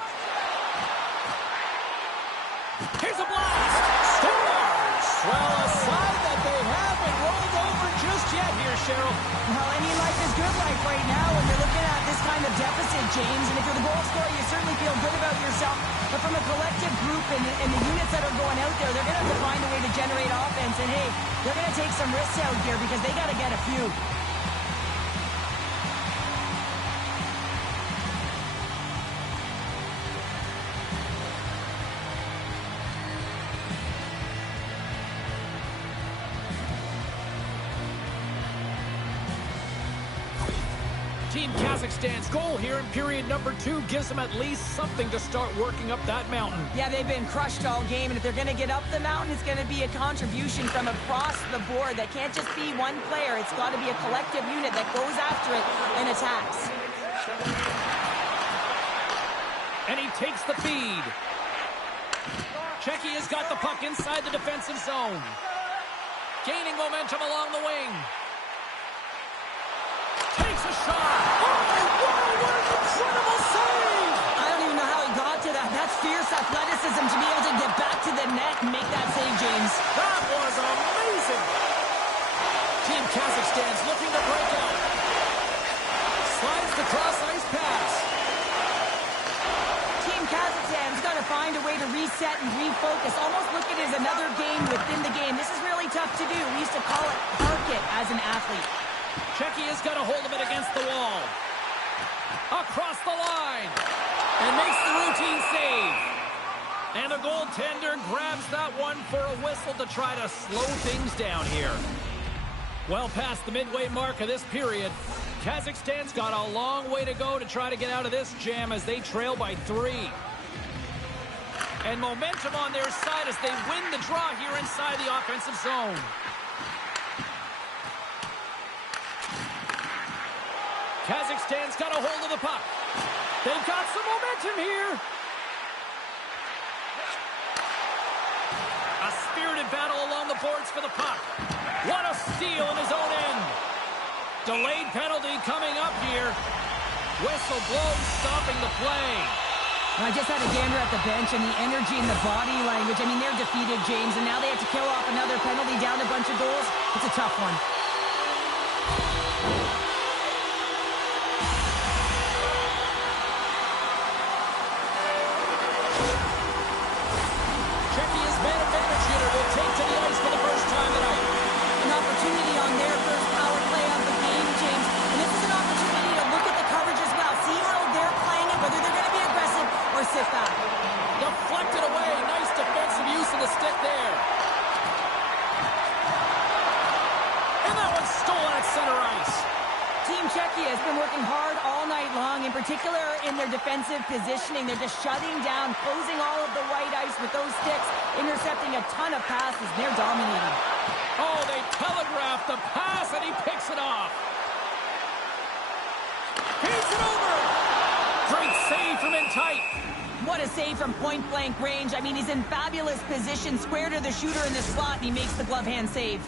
Here's a blast! Scores! Well, a side that they haven't rolled over just yet here, Cheryl. Well, any life is good life right now when you're looking at this kind of deficit, James. And if you're the goal scorer, you certainly feel good about yourself. But from a collective group and the units that are going out there, they're going to have to find a way to generate offense. And, hey, they're going to take some risks out here because they got to get a few. Team Kazakhstan's goal here in period number 2 gives them at least something to start working up that mountain. Yeah, they've been crushed all game, and if they're going to get up the mountain, it's going to be a contribution from across the board. That can't just be one player. It's got to be a collective unit that goes after it and attacks. And he takes the feed. Czechia's got the puck inside the defensive zone. Gaining momentum along the wing. Takes a shot. Oh, wow, what an incredible save! I don't even know how he got to that. That's fierce athleticism to be able to get back to the net and make that save, James. That was amazing! Team Kazakhstan's looking to break out. Slides the cross-ice pass. Team Kazakhstan's got to find a way to reset and refocus. Almost look at it as another game within the game. This is really tough to do. We used to call it park it as an athlete. Czechia's got a hold of it against the wall. Across the line. And makes the routine save. And the goaltender grabs that one for a whistle to try to slow things down here. Well past the midway mark of this period, Kazakhstan's got a long way to go to try to get out of this jam as they trail by 3. And momentum on their side as they win the draw here inside the offensive zone. Kazakhstan's got a hold of the puck. They've got some momentum here. A spirited battle along the boards for the puck. What a steal in his own end. Delayed penalty coming up here. Whistle blows, stopping the play. I just had a gander at the bench, and the energy and the body language. I mean, they're defeated, James, and now they have to kill off another penalty, down a bunch of goals. It's a tough one. Czechia's man advantage unit will take to the ice for the first time tonight. An opportunity on their first power play of the game, James. And this is an opportunity to look at the coverage as well. See how they're playing it, whether they're going to be aggressive or sit back. Deflected away. Nice defensive use of the stick there. And that one's stolen at center ice. Team Czechia has been working hard all night long, in particular in their defensive positioning. They're just shutting down, closing all of the white ice with those sticks, intercepting a ton of passes. They're dominating. Oh, they telegraphed the pass, and he picks it off. He's it over. Great save from in tight. What a save from point-blank range. I mean, he's in fabulous position, square to the shooter in the slot, and he makes the glove hand save.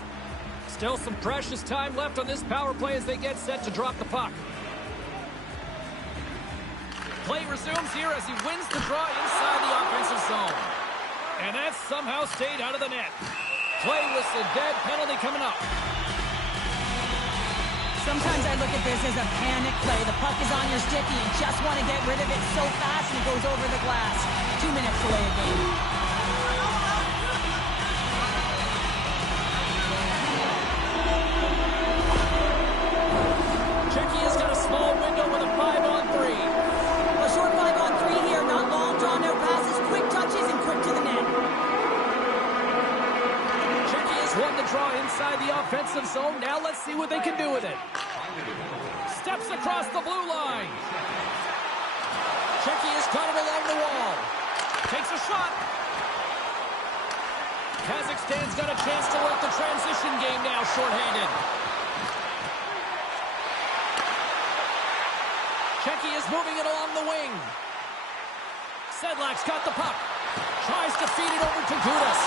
Still some precious time left on this power play as they get set to drop the puck. Play resumes here as he wins the draw inside the offensive zone. And that somehow stayed out of the net. Play whistle dead, penalty coming up. Sometimes I look at this as a panic play. The puck is on your stick and you just want to get rid of it so fast and it goes over the glass. 2 minutes delay a game. Czechia's got a offensive zone. Now let's see what they can do with it. Steps across the blue line. Checky has got it along the wall. Takes a shot. Kazakhstan's got a chance to work the transition game now, shorthanded. Checky is moving it along the wing. Sedlak's got the puck. Tries to feed it over to Gudas.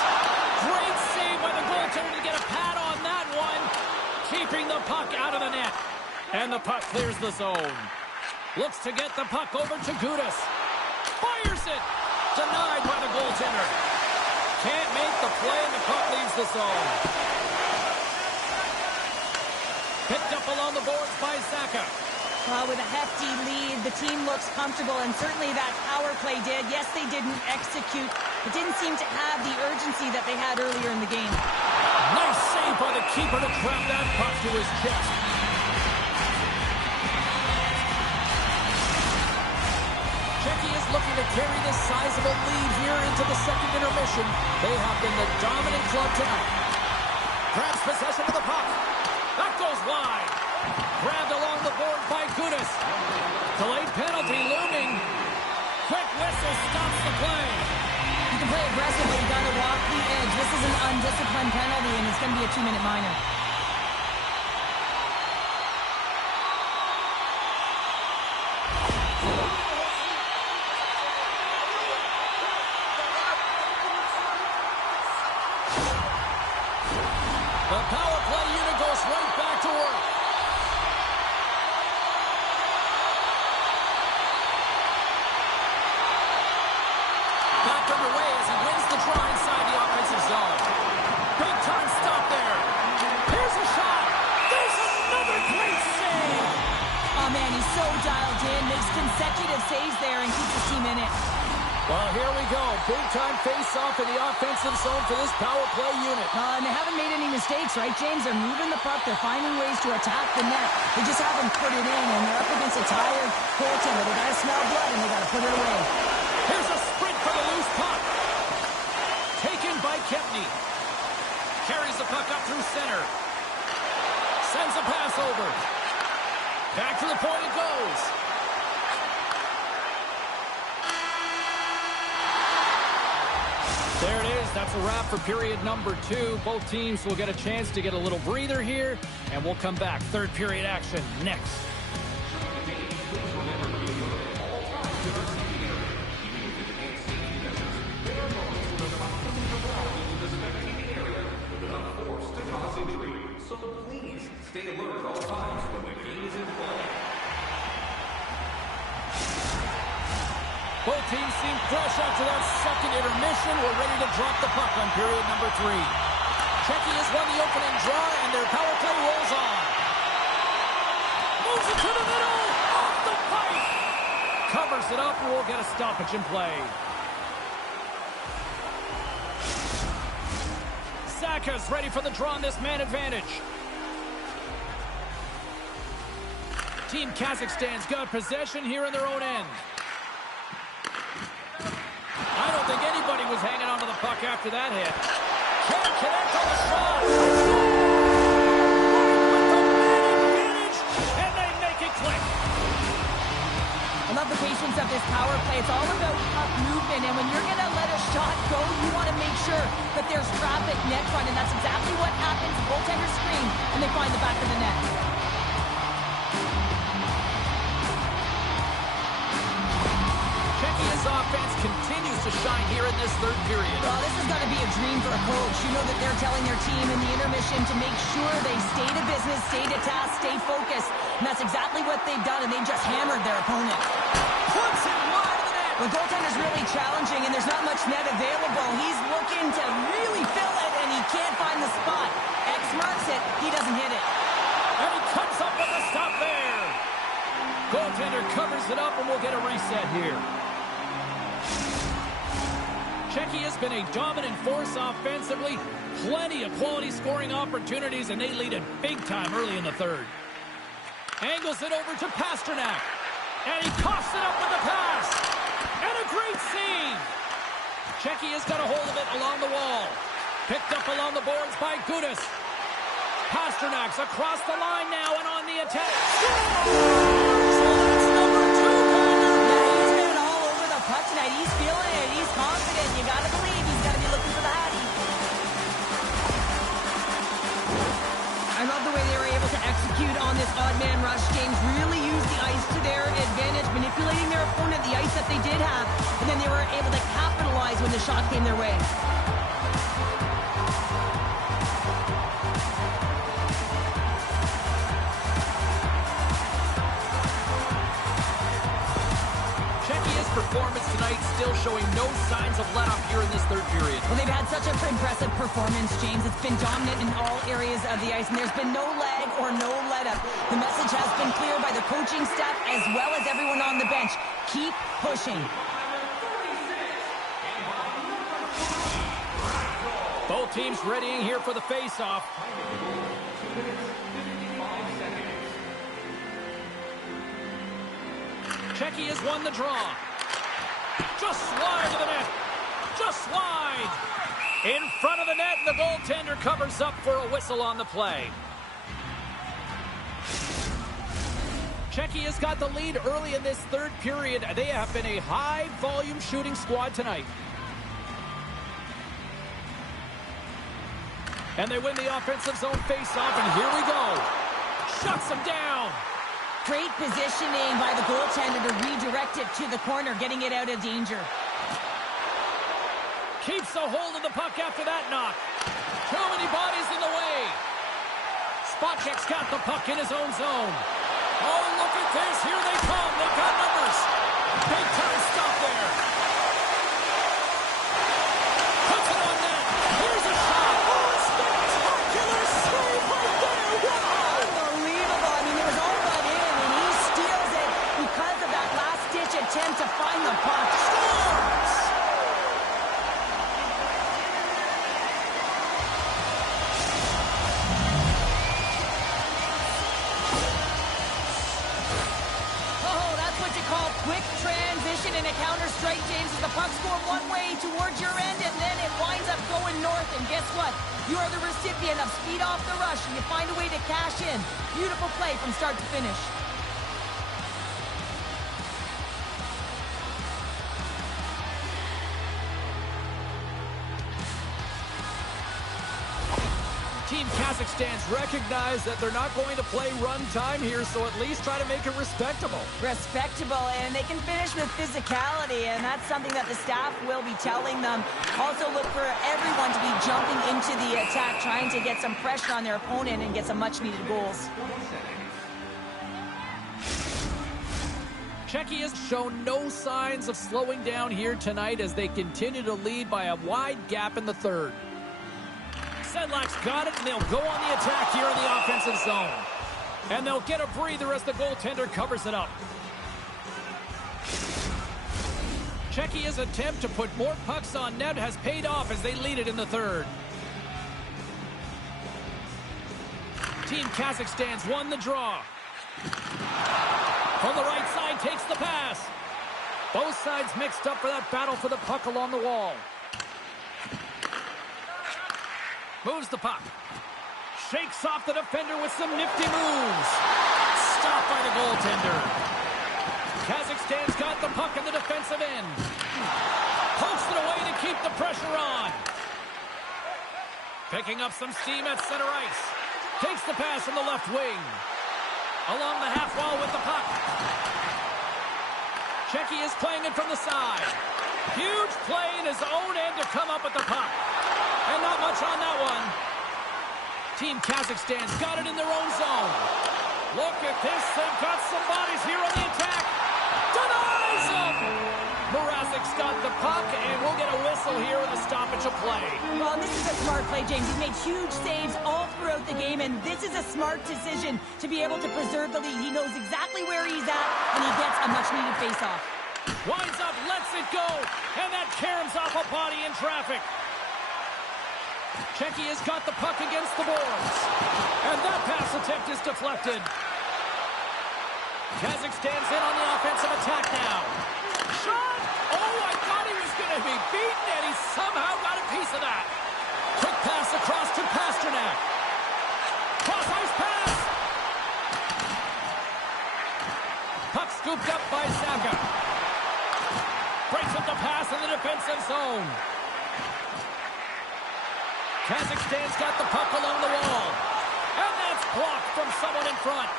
Great save by the goaltender to get a pad on that one. Keeping the puck out of the net. And the puck clears the zone. Looks to get the puck over to Gudas. Fires it. Denied by the goaltender. Can't make the play and the puck leaves the zone. Picked up along the boards by Zaka. Well, with a hefty lead, the team looks comfortable, and certainly that power play did. Yes, they didn't execute. It didn't seem to have the urgency that they had earlier in the game. Nice save by the keeper to trap that puck to his chest. Checky is looking to carry this sizable lead here into the second intermission. They have been the dominant club tonight. Grabs possession of the puck. That goes wide. Grabbed along the board by Gudas. Delayed penalty looming. Quick whistle stops the play. You can play aggressive, but you got to walk the edge. This is an undisciplined penalty, and it's going to be a 2-minute minor. The power play unit goes right back to work. Back underway as he wins the draw inside the offensive zone. Big time stop there. Here's a shot. There's another great save. Oh, man, he's so dialed in. Makes consecutive saves there and keeps his team in it. Well, here we go. Big time face-off in the offensive zone for this power play unit. And they haven't made any mistakes, right, James? They're moving the puck. They're finding ways to attack the net. They just haven't put it in, and they're up against a tired goaltender. They got to smell blood, and they got to put it away. Here's a sprint for the loose puck. Taken by Kempney. Carries the puck up through center. Sends a pass over. Back to the point it goes. There it is. That's a wrap for period number 2. Both teams will get a chance to get a little breather here, and we'll come back. Third period action next. So please stay alert at all times when the game is in play. Both teams seem fresh after that second intermission. We're ready to drop the puck on period number 3. Checky has won the opening draw, and their power play rolls on. Moves it to the middle, off the pipe. Covers it up, and we'll get a stoppage in play. Saka's ready for the draw on this man advantage. Team Kazakhstan's got possession here in their own end. I don't think anybody was hanging onto the puck after that hit. Can't connect on the shot. With the man advantage, and they make it click. I love the patience of this power play. It's all about puck movement, and when you're going to let a shot go, you want to make sure that there's traffic net front, and that's exactly what happens. Goaltender screen, and they find the back of the net. Czechya's offense continues to shine here in this third period. Well, this is going to be a dream for a coach. You know that they're telling their team in the intermission to make sure they stay to business, stay to task, stay focused. And that's exactly what they've done, and they just hammered their opponent. Puts it wide of the net. The goaltender's really challenging, and there's not much net available. He's looking to really fill it, and he can't find the spot. X marks it. He doesn't hit it. And he comes up with a stop there. Goaltender covers it up, and we'll get a reset here. Czechia has been a dominant force offensively. Plenty of quality scoring opportunities, and they lead it big time early in the third. Angles it over to Pasternak. And he coughs it up with a pass. And a great save. Czechia's got a hold of it along the wall. Picked up along the boards by Gudas. Pasternak's across the line now and on the attack. So that's number 2, Connor. Yeah, he's been all over the puck tonight. He's feeling it. He's confident. You got to believe he's going to be looking for the Hattie. I love the way they were able to execute on this odd man rush. James really used the ice to their advantage, manipulating their opponent, the ice that they did have, and then they were able to capitalize when the shot came their way. Performance tonight still showing no signs of let-up here in this third period. Well, they've had such an impressive performance, James. It's been dominant in all areas of the ice, and there's been no lag or no let-up. The message has been clear by the coaching staff as well as everyone on the bench. Keep pushing. Both teams readying here for the face-off. Checky has won the draw. Just wide of the net. Just wide. In front of the net, and the goaltender covers up for a whistle on the play. Checky has got the lead early in this third period. They have been a high-volume shooting squad tonight. And they win the offensive zone face-off, and here we go. Shuts them down. Great positioning by the goaltender to redirect it to the corner, getting it out of danger. Keeps a hold of the puck after that knock. Too many bodies in the way. Spacek's got the puck in his own zone. Oh, look at this. Here they come. They've got numbers. Big time stop there. Puts it on net. Here's a shot. Oh, spectacular save right there. Wow. Unbelievable. I mean, it was all but in, and he steals it because of that last-ditch attempt to find the puck. Scores! Oh, that's what you call quick transition in a counter-strike, James. As the puck's going one way towards your end, and then it winds up going north. And guess what? You are the recipient of speed off the rush, and you find a way to cash in. Beautiful play from start to finish. Team Kazakhstan's recognized that they're not going to play run time here, so at least try to make it respectable. Respectable, and they can finish with physicality, and that's something that the staff will be telling them. Also look for everyone to be jumping into the attack, trying to get some pressure on their opponent and get some much-needed goals. Checky has shown no signs of slowing down here tonight as they continue to lead by a wide gap in the third. Sedlak's got it, and they'll go on the attack here in the offensive zone. And they'll get a breather as the goaltender covers it up. Czechia's attempt to put more pucks on net has paid off as they lead it in the third. Team Kazakhstan's won the draw. From the right side, takes the pass. Both sides mixed up for that battle for the puck along the wall. Moves the puck. Shakes off the defender with some nifty moves. Stopped by the goaltender. Kazakhstan's got the puck in the defensive end. Pokes it away to keep the pressure on. Picking up some steam at center ice. Takes the pass from the left wing. Along the half wall with the puck. Czechi is playing it from the side. Huge play in his own end to come up with the puck. And not much on that one. Team Kazakhstan's got it in their own zone. Look at this. They've got some bodies here on the attack. Denies him. Mrazek's got the puck, and we'll get a whistle here in the stoppage of play. Well, this is a smart play, James. He's made huge saves all throughout the game, and this is a smart decision to be able to preserve the lead. He knows exactly where he's at, and he gets a much-needed face-off. Winds up, lets it go, and that caroms off a body in traffic. Czechi has got the puck against the boards. And that pass attempt is deflected. Kazakhstan's in on the offensive attack now. Shot! Oh, I thought he was going to be beaten, and he somehow got a piece of that. Quick pass across to Pasternak. Cross-ice pass! Puck scooped up by Zaga. Breaks up the pass in the defensive zone. Kazakhstan's got the puck along the wall. And that's blocked from someone in front.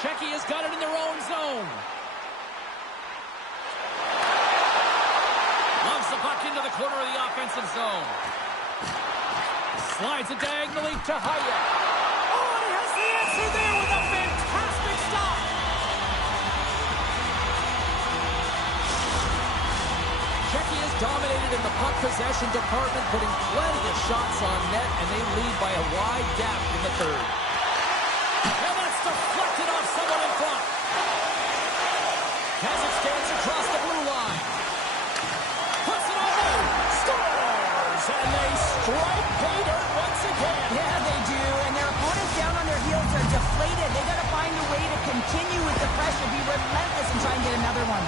Czechia's got it in their own zone. Loves the puck into the corner of the offensive zone. Slides it diagonally to Hayek. Oh, and he has the answer there with a fantastic stop. Czechia's dominated in the puck possession department, putting plenty of shots on net, and they lead by a wide gap in the third. And that's deflected off someone in front. Kazakhstan's across the blue line. Puts it on net. Scores! And they strike pay dirt once again. Yeah, they do. And their opponents down on their heels are deflated. They got to find a way to continue with the pressure, be relentless, and try and get another one.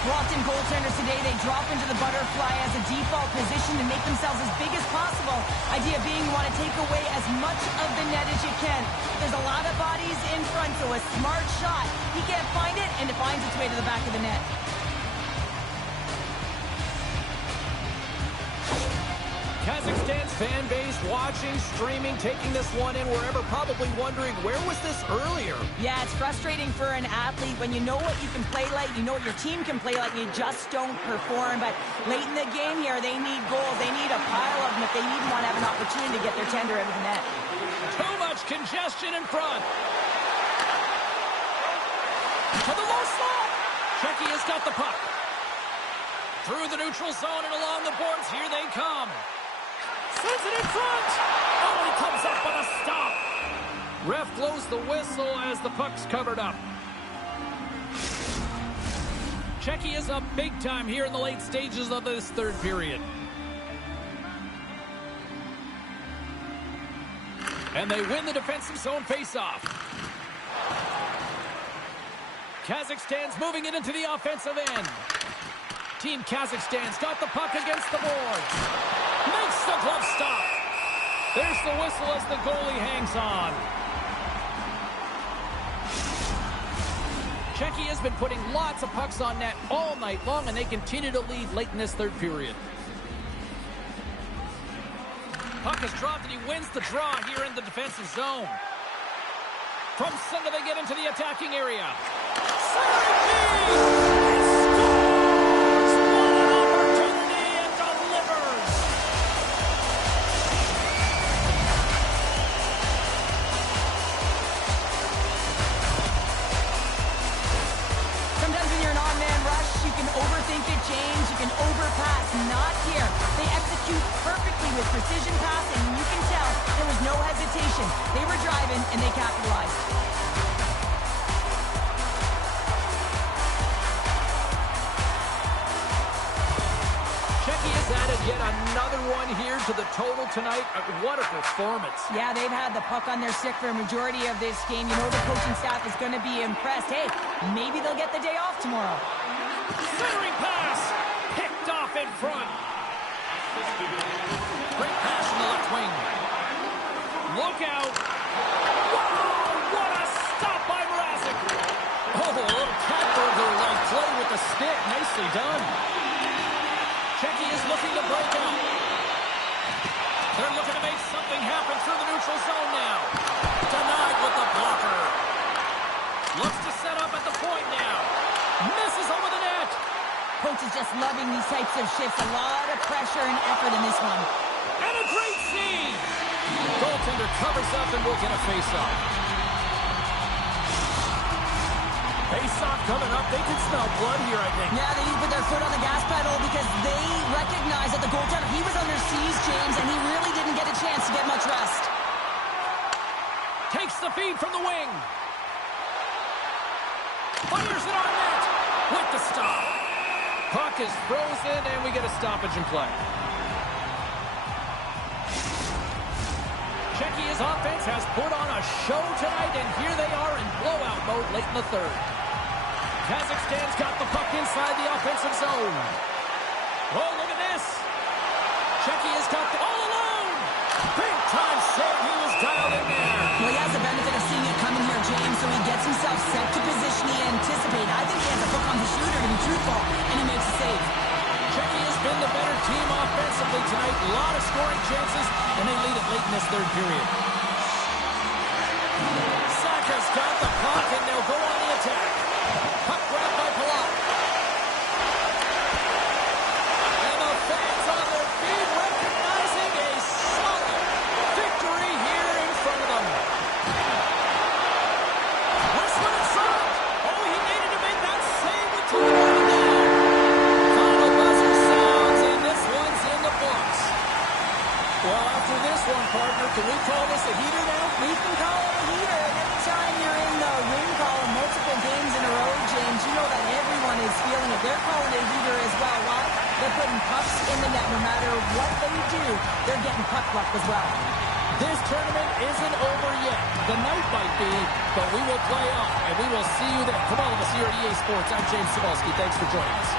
Often goaltenders today, they drop into the butterfly as a default position to make themselves as big as possible. Idea being you want to take away as much of the net as you can. There's a lot of bodies in front, so a smart shot. He can't find it, and it finds its way to the back of the net. Kazakhstan's fan base watching, streaming, taking this one in wherever, probably wondering, where was this earlier? Yeah, it's frustrating for an athlete when you know what you can play like, you know what your team can play like, you just don't perform. But late in the game here, they need goals. They need a pile of them if they even want to have an opportunity to get their tender out of the net. Too much congestion in front. To the low slot. Czechia's got the puck. Through the neutral zone and along the boards, here they come. Sends it in front. Oh, he comes up with a stop. Ref blows the whistle as the puck's covered up. Czechia's up big time here in the late stages of this third period. And they win the defensive zone faceoff. Kazakhstan's moving it into the offensive end. Team Kazakhstan's got the puck against the boards. Makes the glove stop. There's the whistle as the goalie hangs on. Czechia's been putting lots of pucks on net all night long, and they continue to lead late in this third period. Puck is dropped, and he wins the draw here in the defensive zone. From center, they get into the attacking area. With precision passing, you can tell there was no hesitation. They were driving, and they capitalized. Czechia's added yet another one here to the total tonight. What a performance. Yeah, they've had the puck on their stick for a majority of this game. You know the coaching staff is going to be impressed. Hey, maybe they'll get the day off tomorrow. Centering pass. Picked off in front. Great pass from the left wing. Look out. Wow, what a stop by Mrazek. Oh, a little cat burglar-like play with the stick. Nicely done. Czechia's looking to break out. They're looking to make something happen through the neutral zone now. Denied with the blocker. Looks to set up at the point now. Misses over the net. Coach is just loving these types of shifts. A lot of pressure and effort in this one. And a great save! Goaltender covers up and will get a face-off. Face-off coming up. They can smell blood here, I think. Yeah, they need to put their foot on the gas pedal because they recognize that the goaltender, he was under siege, James, and he really didn't get a chance to get much rest. Takes the feed from the wing. Fires it on net with the stop. Puck is frozen, and we get a stoppage in play. Czechia's offense has put on a show tonight, and here they are in blowout mode late in the third. Kazakhstan's got the puck inside the offensive zone. Oh, look at this. Czechia's got the all alone. Big time save. He was team offensively tonight. A lot of scoring chances, and they lead it late in this third period. Saka's got the puck, and they'll go on the attack. Puck grabbed by Palat. And the fans on their feet recognizing a solid victory here in front of them. Whistling and song. Oh, he needed to make that save with time running down. Final buzzer sounds, and this one's in the books. Well, after this one, partner, can we call this a heater now? We can call it a heater, and anytime you're in the win column multiple games in a row, James, you know that everyone is feeling it. They're calling it a heater as well. Why? They're putting pucks in the net. No matter what they do, they're getting puck luck as well. This tournament isn't over yet. The night might be, but we will play on, and we will see you then. From all of us here at EA Sports, I'm James Cebulski. Thanks for joining us.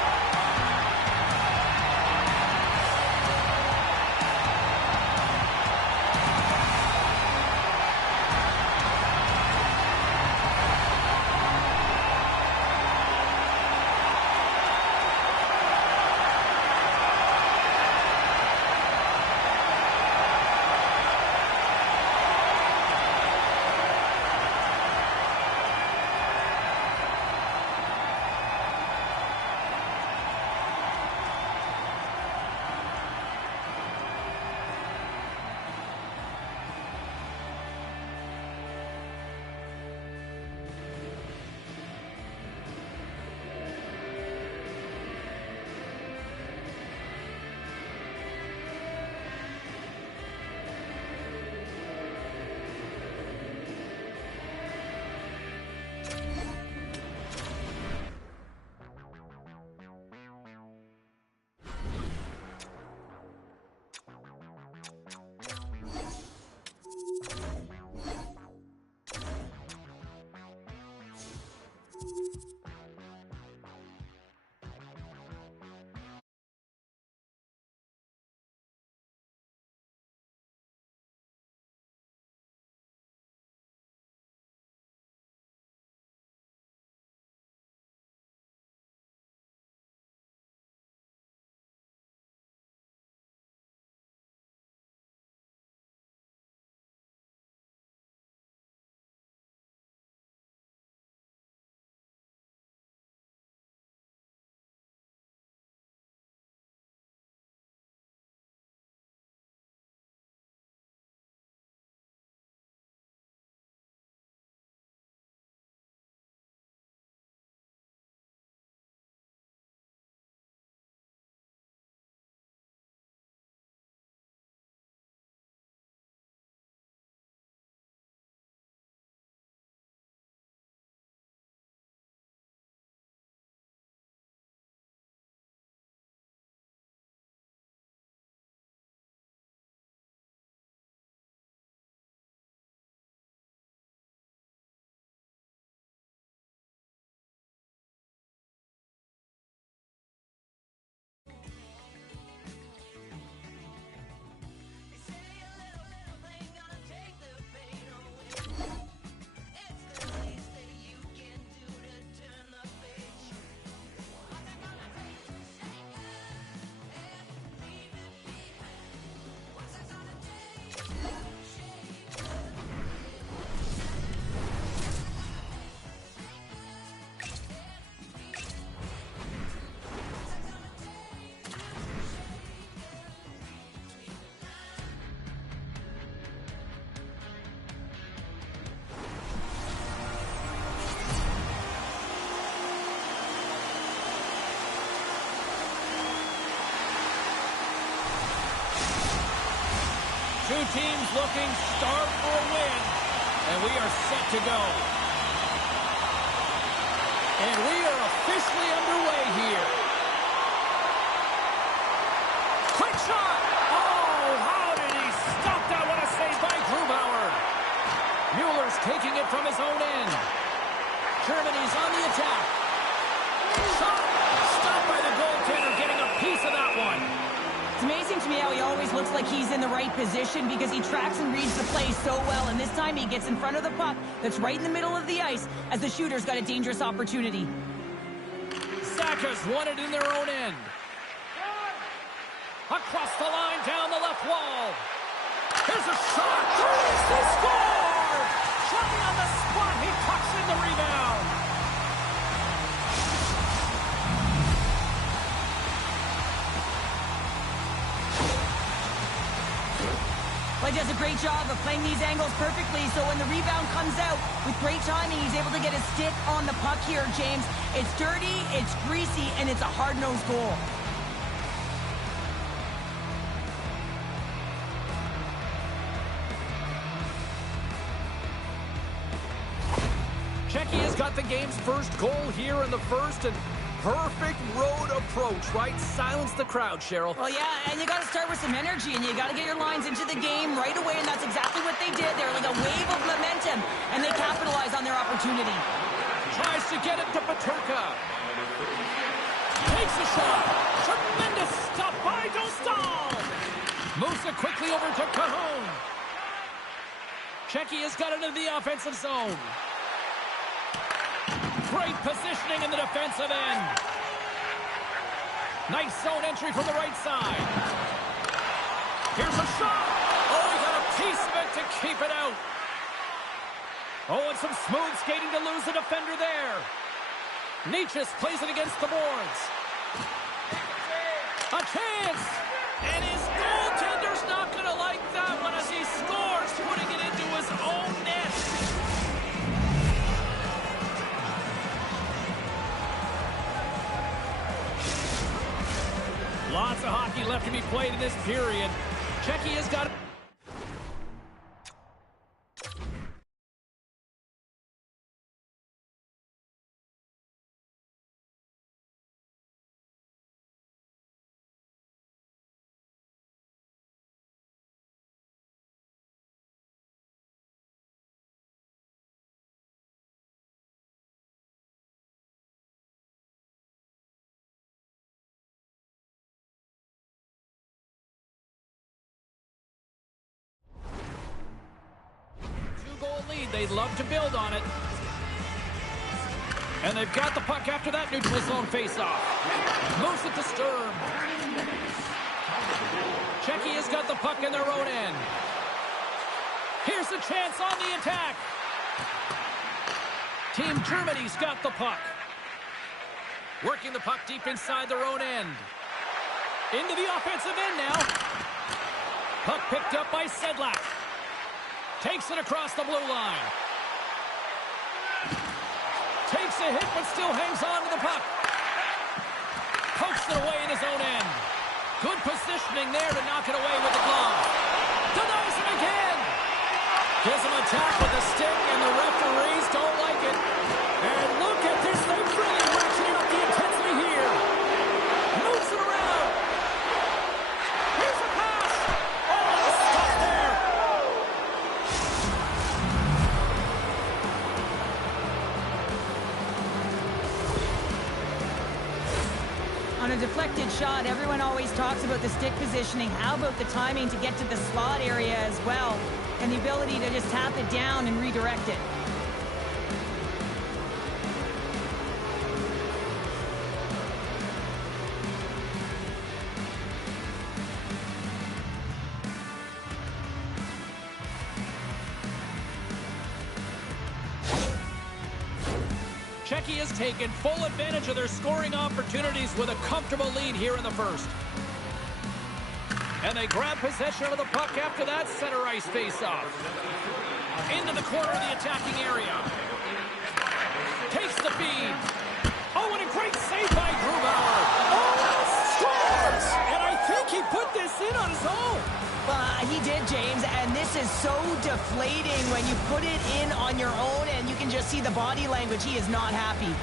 Two teams looking starved for a win, and we are set to go. And we are officially underway here. Quick shot! Oh, how did he stop that? What a save by Grubauer. Mueller's taking it from his own end. Germany's on the attack. Shot! Stopped by the goaltender, getting a piece of that one. It's amazing to me how he always looks like he's in the right position because he tracks and reads the play so well. And this time he gets in front of the puck that's right in the middle of the ice as the shooter's got a dangerous opportunity. Saka's won it in their own end. Across the line, down the left wall. Here's a shot. Threes, they score! Johnny on the spot. He tucks in the rebound. Well, he does a great job of playing these angles perfectly, so when the rebound comes out, with great timing, he's able to get his stick on the puck here, James. It's dirty, it's greasy, and it's a hard-nosed goal. Checky has got the game's first goal here in the first, and perfect road approach, right? Silence the crowd, Cheryl. Well, yeah, and you got to start with some energy, and you got to get your lines into the game right away, and that's exactly what they did. They're like a wave of momentum, and they capitalize on their opportunity. Tries to get it to Paterka. Takes a shot. Tremendous stop by Dostal. Moves it quickly over to Cajon. Checky has got it into the offensive zone. Great positioning in the defensive end. Nice zone entry from the right side. Here's a shot. Oh, he got a piece of it to keep it out. Oh, and some smooth skating to lose the defender there. Nietzsche plays it against the boards. A chance. And his goaltender's not going to like that one as he scores, putting it into his own net. Lots of hockey left to be played in this period. Checky has got it. Lead. They'd love to build on it. And they've got the puck after that neutral zone faceoff. Moves it to Sturm. Checky has got the puck in their own end. Here's a chance on the attack. Team Germany's got the puck. Working the puck deep inside their own end. Into the offensive end now. Puck picked up by Sedlak. Takes it across the blue line. Takes a hit, but still hangs on to the puck. Pokes it away in his own end. Good positioning there to knock it away with the glove. Denies him again. Gives him a tap with the stick, and the referees don't like it. And look at this. They're really ratcheting up the intensity here. Moves it around. Here's a pass. Oh, stop there. On a deflected shot, everyone always talks about the stick positioning. How about the timing to get to the slot area as well? And the ability to just tap it down and redirect it. Checky has taken full advantage of their scoring opportunities with a comfortable lead here in the first. And they grab possession of the puck after that center ice faceoff. Into the corner of the attacking area. Takes the feed. Oh, and a great save by Grubauer. Oh, scores! And I think he put this in on his own. He did, James, and this is so deflating when you put it in on your own and you can just see the body language. He is not happy.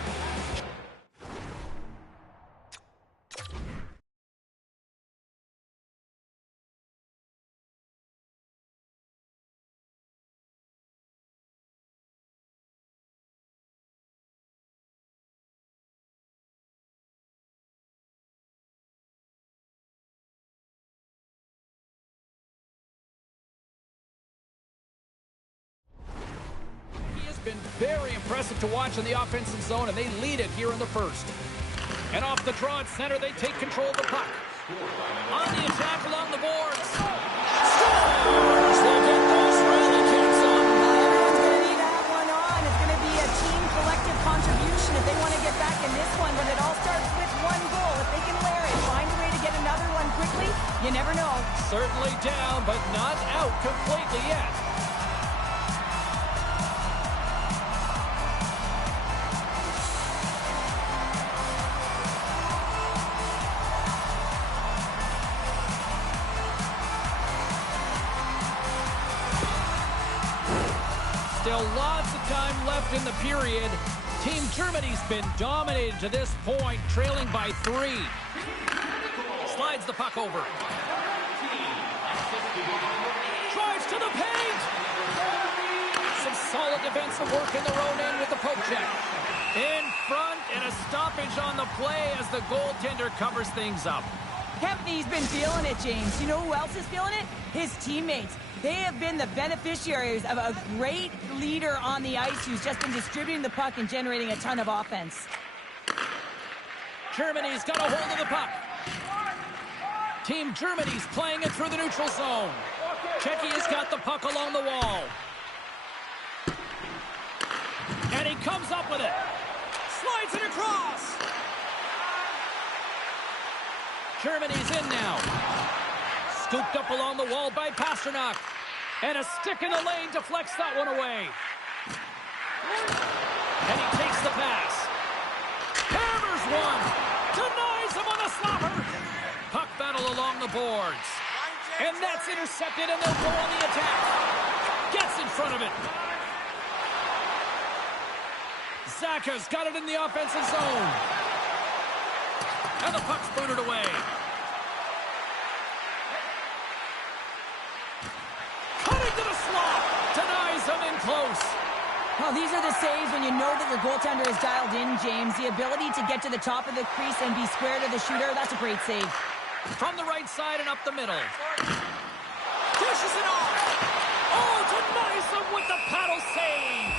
Been very impressive to watch in the offensive zone, and they lead it here in the first. And off the draw at center, they take control of the puck. On the attack along the boards. Scores! They'll get those rally kicks on. Everyone's going to need to have one on. It's going to be a team collective contribution if they want to get back in this one, but it all starts with one goal. If they can layer it, find a way to get another one quickly, you never know. Certainly down, but not out completely yet. Still lots of time left in the period. Team Germany's been dominated to this point, trailing by 3. Slides the puck over. Drives to the paint. Some solid defensive work in their own end with the poke check. In front, and a stoppage on the play as the goaltender covers things up. Kempney's been feeling it, James. You know who else is feeling it? His teammates. They have been the beneficiaries of a great leader on the ice who's just been distributing the puck and generating a ton of offense. Germany's got a hold of the puck. Team Germany's playing it through the neutral zone. Czechia's got the puck along the wall. And he comes up with it. Slides it across. Germany's in now. Scooped up along the wall by Pasternak. And a stick in the lane deflects that one away. And he takes the pass. Hammers one. Denies him on the slapper. Puck battle along the boards. And that's intercepted, and they'll go on the attack. Gets in front of it. Zaka's got it in the offensive zone. And the puck's booted away. Cutting to the slot. Denies him in close. Well, these are the saves when you know that your goaltender is dialed in, James. The ability to get to the top of the crease and be square to the shooter, that's a great save. From the right side and up the middle. Dishes it off. Oh, denies him with the paddle save.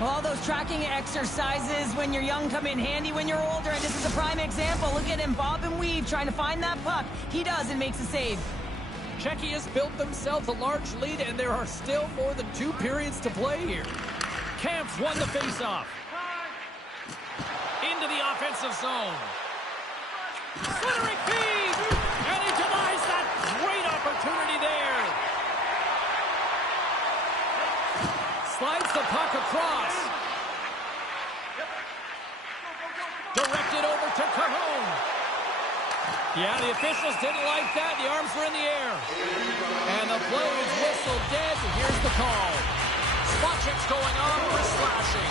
All those tracking exercises when you're young come in handy when you're older, and this is a prime example. Look at him bob and weave trying to find that puck. He does and makes a save. Czechia has built themselves a large lead, and there are still more than 2 periods to play here. Kampf won the faceoff. Into the offensive zone. Slithering feed! And he denies that great opportunity there. Slides the puck across. Directed over to Cajon. Yeah, the officials didn't like that. The arms were in the air. And the play is whistled dead. Here's the call. Spot check's going on for slashing.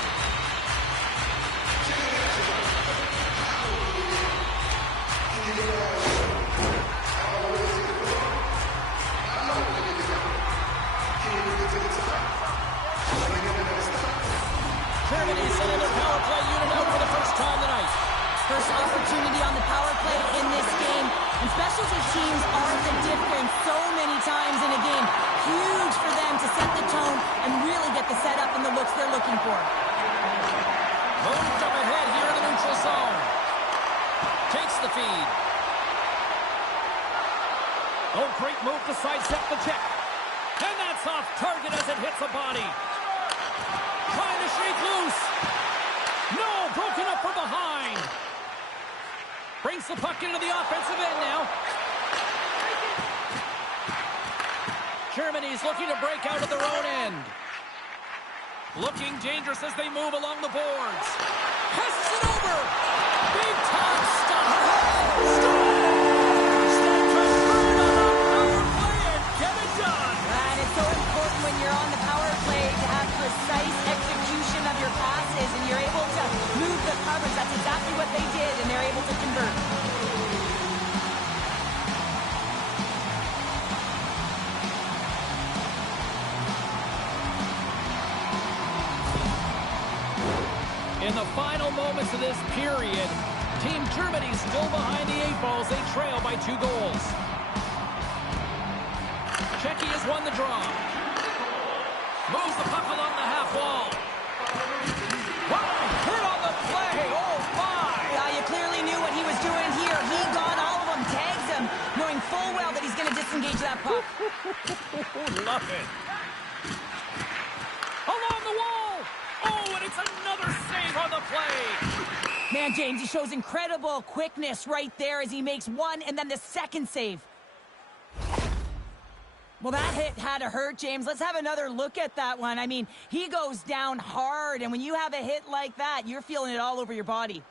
Germany sending their power play unit out for the first time tonight. First opportunity on the power play in this game. And specialty teams are the difference so many times in a game. Huge for them to set the tone and really get the setup and the looks they're looking for. Moved up ahead here in the neutral zone. Takes the feed. Oh, great move to sidestep the check. And that's off target as it hits a body. Trying to shake loose. No, broken up from behind. Brings the puck into the offensive end now. Germany's looking to break out of their own end. Looking dangerous as they move along the boards. Passes it over. Big time stop. Scores! They convert on the power play and get it done. And it's so important when you're on the power play to have precise execution of your passes and you're able to move the coverage. That's exactly what they did, and they're able to convert. In the final moments of this period, Team Germany still behind the 8 balls. They trail by 2 goals. Czechia has won the draw. Moves the puck along the half wall. Wow, hit on the play. Oh, my. You clearly knew what he was doing here. He got all of them, tags them, puck. Love it. Along the wall. Oh, and it's another save on the play. Man, James, he shows incredible quickness right there as he makes one and then the second save. Well, that hit had to hurt, James. Let's have another look at that one. I mean, he goes down hard, and when you have a hit like that, you're feeling it all over your body.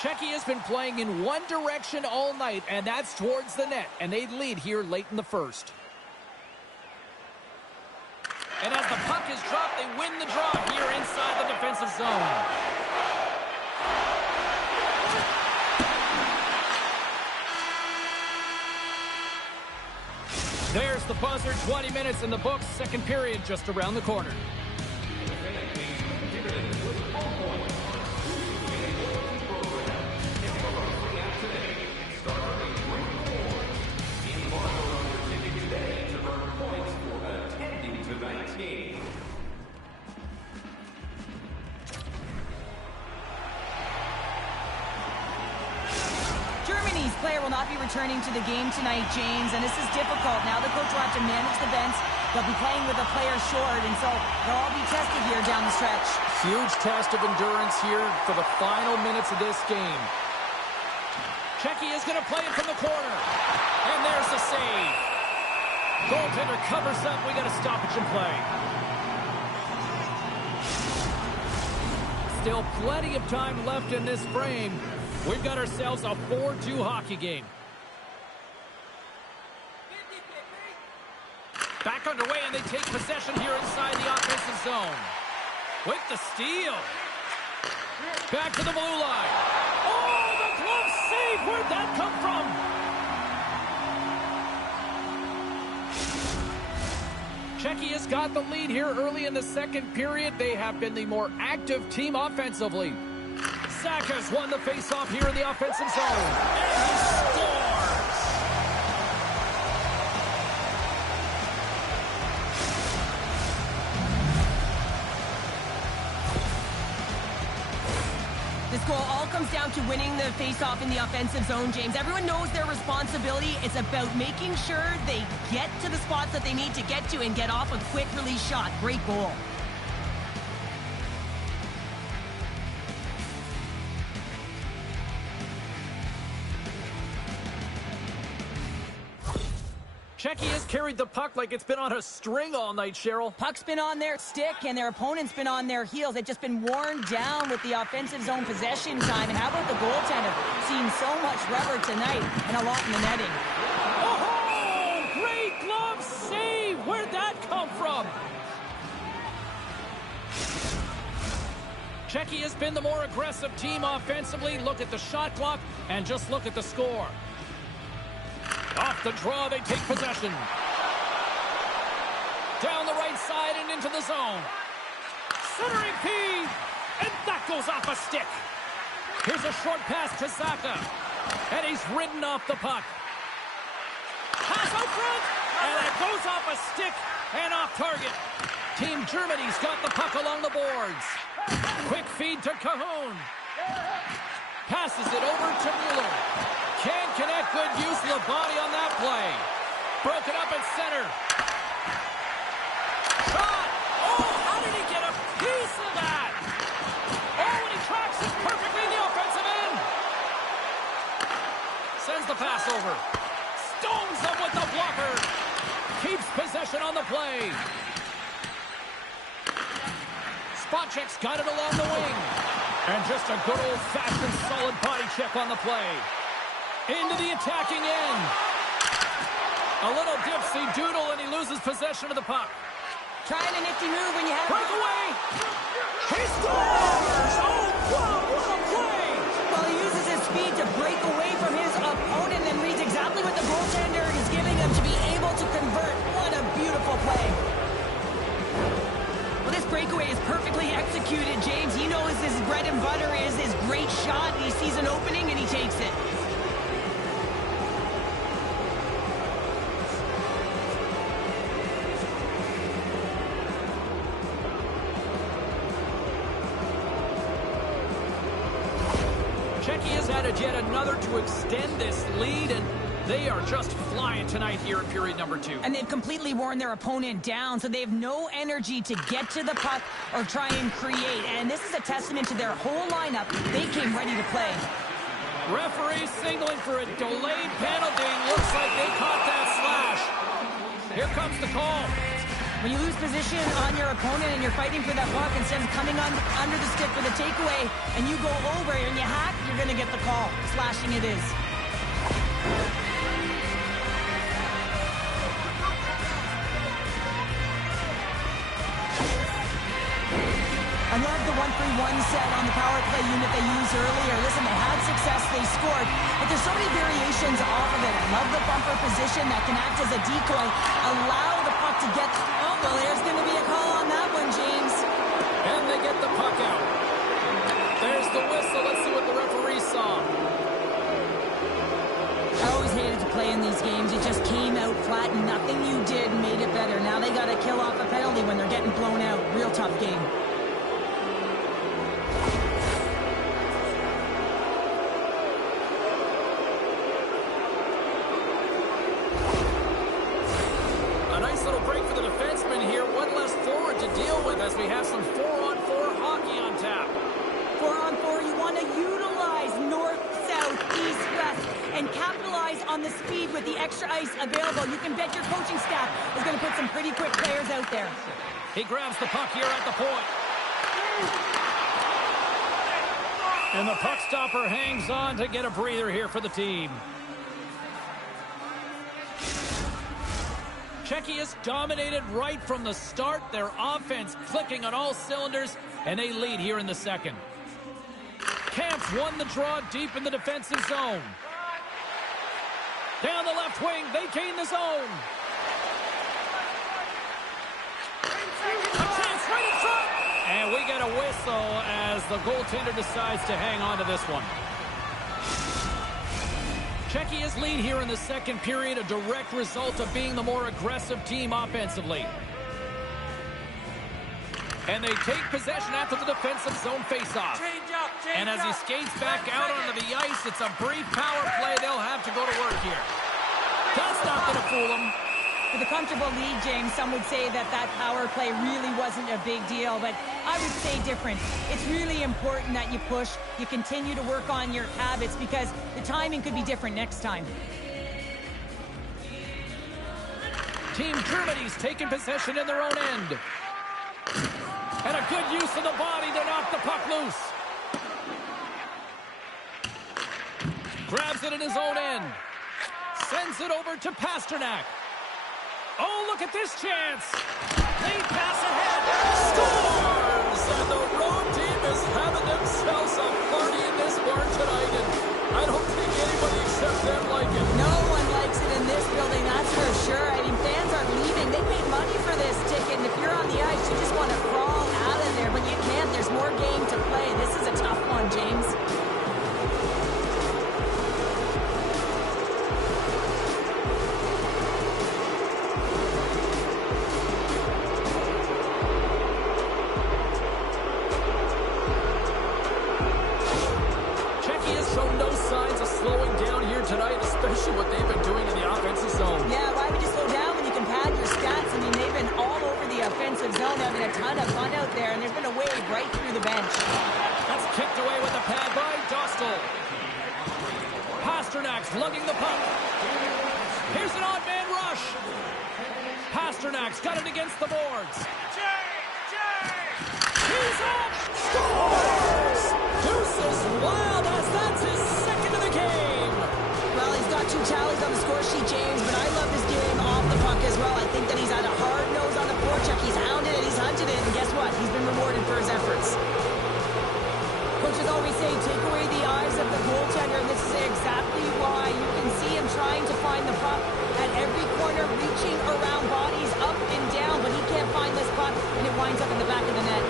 Czechia has been playing in one direction all night, and that's towards the net, and they lead here late in the first. And as the puck is dropped, they win the draw here inside the defensive zone. There's the buzzer, 20 minutes in the books, second period just around the corner. Germany's player will not be returning to the game tonight, James, and this is difficult. Now the coach will have to manage the bench. They'll be playing with a player short, and so they'll all be tested here down the stretch. Huge test of endurance here for the final minutes of this game. Czechia is going to play it from the corner. And there's the save. Goaltender covers up. We got a stoppage in play. Still plenty of time left in this frame. We've got ourselves a 4-2 hockey game. Back underway, and they take possession here inside the offensive zone. With the steal. Back to the blue line. Oh, the glove save! Where'd that come from? Czechia's got the lead here early in the second period. They have been the more active team offensively. Saka's won the faceoff here in the offensive zone. And he scores! This goal all comes down to winning the faceoff in the offensive zone, James. Everyone knows their responsibility. It's about making sure they get to the spots that they need to get to and get off a quick release shot. Great goal. Czechia has carried the puck like it's been on a string all night, Cheryl. Puck's been on their stick, and their opponent's been on their heels. They've just been worn down with the offensive zone possession time. And how about the goaltender? Seeing so much rubber tonight and a lot in the netting. Oh, great glove save! Where'd that come from? Czechia has been the more aggressive team offensively. Look at the shot clock and just look at the score. Off the draw, they take possession. Down the right side and into the zone. Centering P, and that goes off a stick. Here's a short pass to Saka, and he's ridden off the puck. Pass out front, and it goes off a stick and off target. Team Germany's got the puck along the boards. Quick feed to Cahoon. Passes it over to Mueller. Can't connect. Good use of the body on that play. Broken up at center. Shot! Oh, how did he get a piece of that? Oh, and he tracks it perfectly in the offensive end. Sends the pass over. Stones him with the blocker. Keeps possession on the play. Spot check's got it along the wing. And just a good old-fashioned solid body check on the play. Into the attacking end. A little dipsy doodle, and he loses possession of the puck. Trying a nifty move when you have... Breakaway! He scores! Oh, wow, what a play! Well, he uses his speed to break away from his opponent and reads exactly what the goaltender is giving him to be able to convert. What a beautiful play. Well, this breakaway is perfectly executed, James. He knows his bread and butter is his great shot. He sees an opening, and he takes it. added yet another to extend this lead, and they are just flying tonight here in period number 2. And they've completely worn their opponent down, so they have no energy to get to the puck or try and create. And this is a testament to their whole lineup. They came ready to play. Referee signaling for a delayed penalty. Looks like they caught that slash. Here comes the call. When you lose position on your opponent and you're fighting for that puck, instead of coming under the stick for the takeaway and you go over and you hack, you're going to get the call. Slashing it is. I love the 1-3-1 set on the power play unit they used earlier. Listen, they had success, they scored, but there's so many variations off of it. I love the bumper position that can act as a decoy, allow the puck to get... Oh, well, there's going to be a call on that one, James. And they get the puck out. There's the whistle. Let's see what the referee saw. I always hated to play in these games. It just came out flat, and nothing you did made it better. Now they got to kill off a penalty when they're getting blown out. Real tough game. Little break for the defenseman here. One less forward to deal with as we have some 4-on-4 hockey on tap. 4-on-4, you want to utilize north, south, east, west, and capitalize on the speed with the extra ice available. You can bet your coaching staff is going to put some pretty quick players out there. He grabs the puck here at the point. And the puck stopper hangs on to get a breather here for the team. Czechia has dominated right from the start. Their offense clicking on all cylinders, and they lead here in the second. Camps won the draw deep in the defensive zone. Down the left wing, they gain the zone. A chance right in front! And we get a whistle as the goaltender decides to hang on to this one. Czechia's lead here in the second period, a direct result of being the more aggressive team offensively. And they take possession after the defensive zone faceoff. And as he skates back out onto the ice, it's a brief power play. They'll have to go to work here. That's not going to fool them. With a comfortable lead, James, some would say that that power play really wasn't a big deal, but I would say different. It's really important that you push, you continue to work on your habits, because the timing could be different next time. Team Germany's taking possession in their own end. And a good use of the body to knock the puck loose. Grabs it in his own end. Sends it over to Pasternak. Oh, look at this chance. Lead pass ahead. Scores! And the road team is having themselves a party in this barn tonight. And I don't think anybody except them like it. No one likes it in this building, that's for sure. I mean, fans aren't leaving. They paid money for this ticket. And if you're on the ice, you just want to crawl out of there. But you can't. There's more game to play. This is a tough one, James. Especially what they've been doing in the offensive zone. Yeah, why would you slow down when you can pad your stats? I mean, they've been all over the offensive zone, having a ton of fun out there, and there's been a wave right through the bench. That's kicked away with a pad by Dostal. Pasternak's lugging the puck. Here's an odd man rush. Pasternak's got it against the boards. He's up! Scores! Deuces wild as that's his second of the game. Well, he's got 2 tallies on the score sheet, James, but I love his game off the puck as well. I think that he's had a hard nose on the forecheck. He's hounded it, he's hunted it, and guess what? He's been rewarded for his efforts. Coaches always say, take away the eyes of the goaltender, and this is exactly why. You can see him trying to find the puck at every corner, reaching around bodies up and down, but he can't find this puck, and it winds up in the back of the net.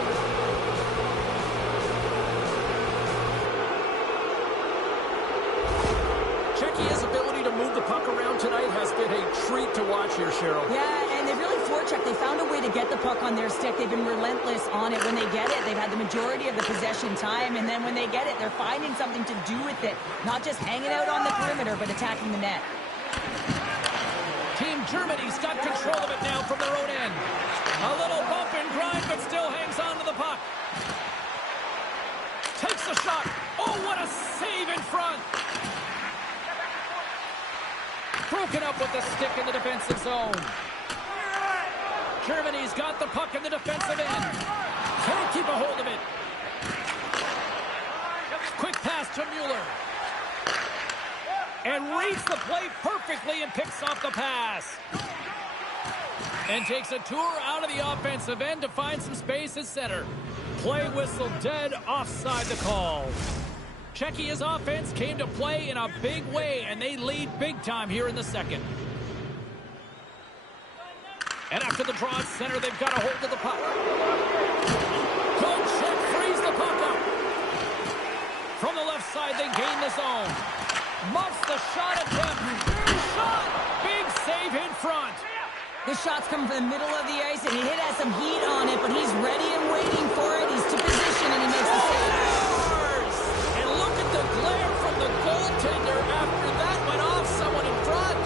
Czechia's ability to move move the puck around tonight has been a treat to watch here, Cheryl. Yeah, and they really forechecked. They found a way to get the puck on their stick. They've been relentless on it. When they get it, they've had the majority of the possession time, and then when they get it, they're finding something to do with it. Not just hanging out on the perimeter, but attacking the net. Team Germany's got control of it now from their own end. A little bump and grind, but still hangs on to the puck. Takes the shot. Oh, what a save in front. Broken up with the stick in the defensive zone. Germany's got the puck in the defensive end. Can't keep a hold of it. Quick pass to Mueller. And reads the play perfectly and picks off the pass. And takes a tour out of the offensive end to find some space at center. Play whistle dead, offside the call. Czechia's offense came to play in a big way, and they lead big time here in the second. And after the draw at center, they've got a hold of the puck. Good check, frees the puck up. From the left side, they gain the zone. Muffs the shot attempt. Shot! Big save in front. This shot's coming from the middle of the ice, and he has some heat on it, but he's ready and waiting for it. He's to position, and he makes the save. And look at the glare from the goaltender after that went off someone in front.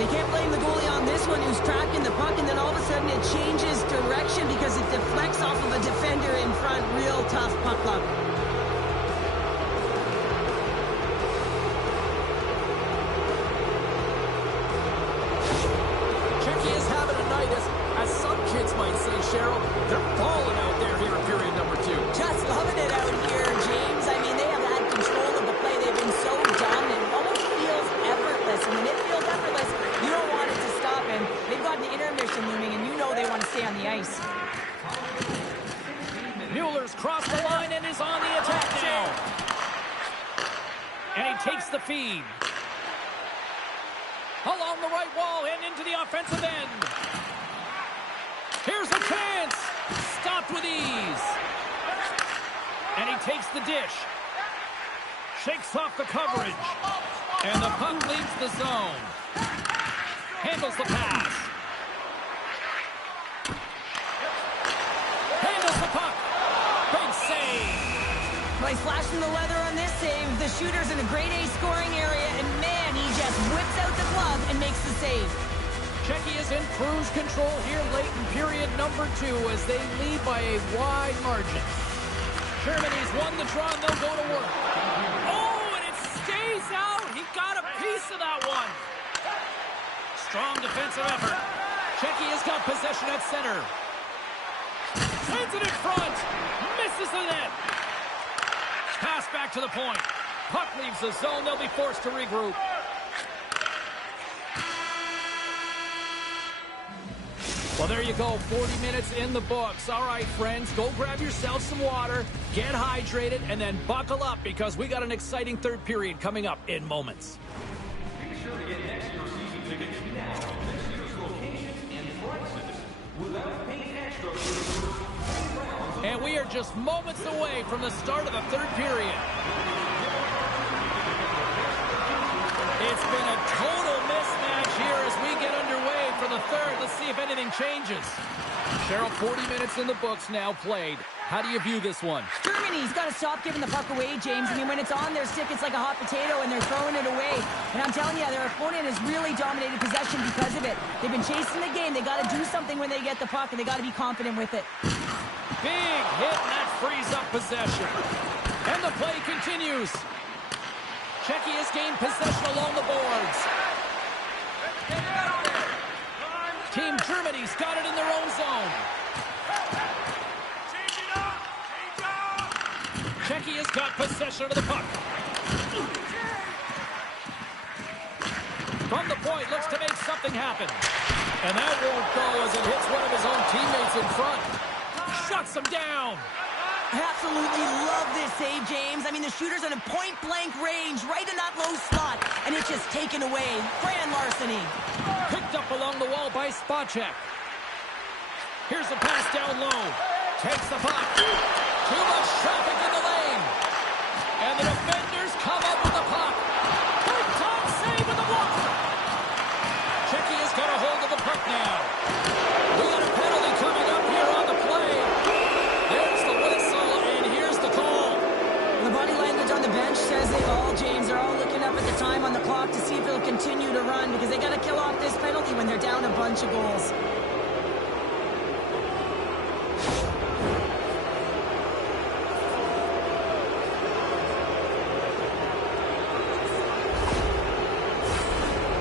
They can't blame the goalie on this one, who's tracking the puck, and then all of a sudden it changes direction because it deflects off of a defender in front. Real tough puck luck. Czechia's having a night, as some kids might say, Cheryl. They're balling out there here in period number 2. Just loving it out here, James. I mean, they have had control of the play. They've been so dominant. It almost feels effortless. And when it feels effortless, you don't want it to stop. And they've got an intermission looming, and you know they want to stay on the ice. Mueller's crossed the line and is on the attack now. And he takes the feed. Along the right wall and into the offensive end. Here's a chance. Stopped with ease. And he takes the dish. Shakes off the coverage. And the puck leaves the zone. Handles the pass. Handles the puck. Big save. Well, he's flashing the leather on this save. The shooter's in a grade A scoring area, and man, he just whips out the glove and makes the save. Czechia's in cruise control here late in period number 2 as they lead by a wide margin. Germany's won the draw and they'll go to work. Oh, and it stays out. He got a piece of that one. Strong defensive effort. Czechia's got possession at center. Sends it in front. Misses the net. Pass back to the point. Puck leaves the zone. They'll be forced to regroup. Well, there you go. 40 minutes in the books. All right, friends, go grab yourself some water, get hydrated, and then buckle up because we got an exciting third period coming up in moments. Be sure to get next year's season tickets now at this year's locations and prices without paying extra for the first 3 rounds. And we are just moments away from the start of the third period. It's been a total mismatch here as we get underway for the third. Let's see if anything changes. Cheryl, 40 minutes in the books now played. How do you view this one? Germany's got to stop giving the puck away, James. I mean, when it's on their stick, it's like a hot potato, and they're throwing it away. And I'm telling you, their opponent has really dominated possession because of it. They've been chasing the game. They got to do something when they get the puck, and they got to be confident with it. Big hit, and that frees up possession. And the play continues. Czechia's gained possession along the boards. Team Germany's got it in their own zone. Czechia's got possession of the puck. From the point, looks to make something happen. And that won't go as it hits one of his own teammates in front. Shuts him down. I absolutely love this save, James. I mean, the shooter's in a point-blank range, right in that low slot, and it's just taken away. Grand larceny. Picked up along the wall by Spacek. Here's the pass down low. Takes the puck. Too much traffic in the lane. And the defenders come up with the puck. Big time save with the blocker. Checky has got a hold of the puck now. We got a penalty coming up here on the play. There's the whistle, and here's the call. The body language on the bench says it all, James. They're all looking up at the time on the clock to see if it'll continue to run because they got to kill off this penalty when they're down a bunch of goals.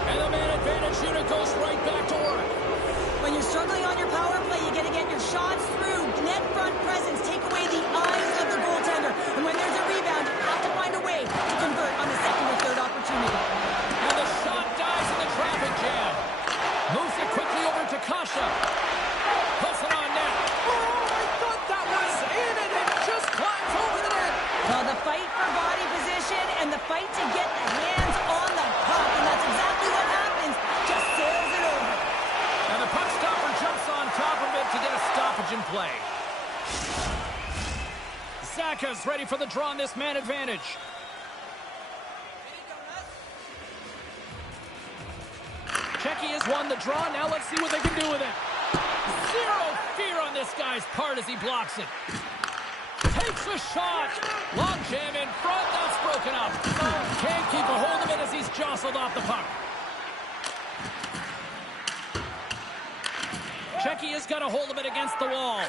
And the man advantage unit goes right back to work. When you're struggling on your power play, you got to get your shots through. Net front presence, take away the eyes of the goaltender. And when there's a rebound, you have to find a way to convert on the second or third opportunity. And the shot dies in the traffic jam. Moves it quickly over to Kasha. Puts it on net. Oh, I thought that was in, and it just climbs over the net. Well, the fight for body position and the fight to get the hands on the puck. And that's exactly what happens. Just sails it over. And the puck stopper jumps on top of it to get a stoppage in play. Zaka's ready for the draw on this man advantage. Checky has won the draw. Now let's see what they can do with it. Zero fear on this guy's part as he blocks it. Takes a shot. Long jam in front. That's broken up. Can't keep a hold of it as he's jostled off the puck. Checky has got a hold of it against the wall.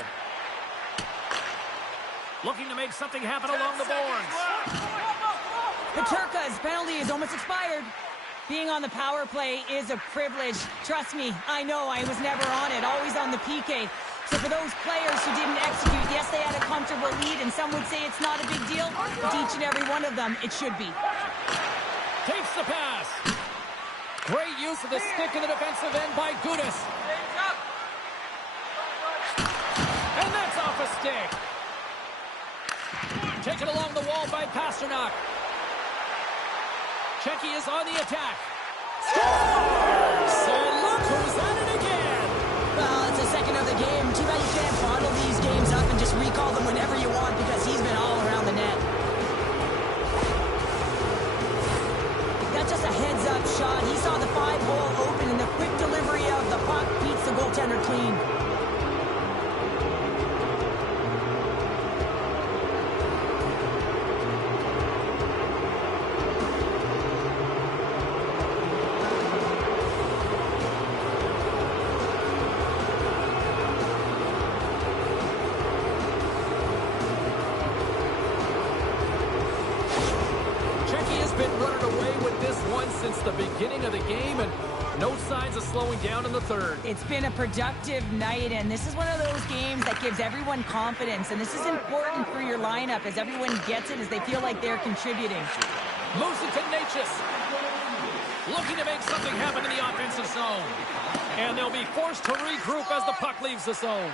Looking to make something happen along the boards. Peterka's penalty is almost expired. Being on the power play is a privilege. Trust me, I know I was never on it, always on the PK. So for those players who didn't execute, yes, they had a comfortable lead, and some would say it's not a big deal. But each and every one of them, it should be. Takes the pass. Great use of the stick in the defensive end by Gudis. And that's off a stick. Taken along the wall by Pasternak. Checky is on the attack. Scores! And look who's at it again. Well, it's the second of the game. Too bad you can't bottle these games up and just recall them whenever you want because he's been all around the net. That's just a heads-up shot. He saw the 5-hole open and the quick delivery of the puck beats the goaltender clean. Since the beginning of the game, and no signs of slowing down in the third. It's been a productive night, and this is one of those games that gives everyone confidence, and this is important for your lineup as everyone gets it, as they feel like they're contributing. Moves it to Natchez. Looking to make something happen in the offensive zone. And they'll be forced to regroup as the puck leaves the zone.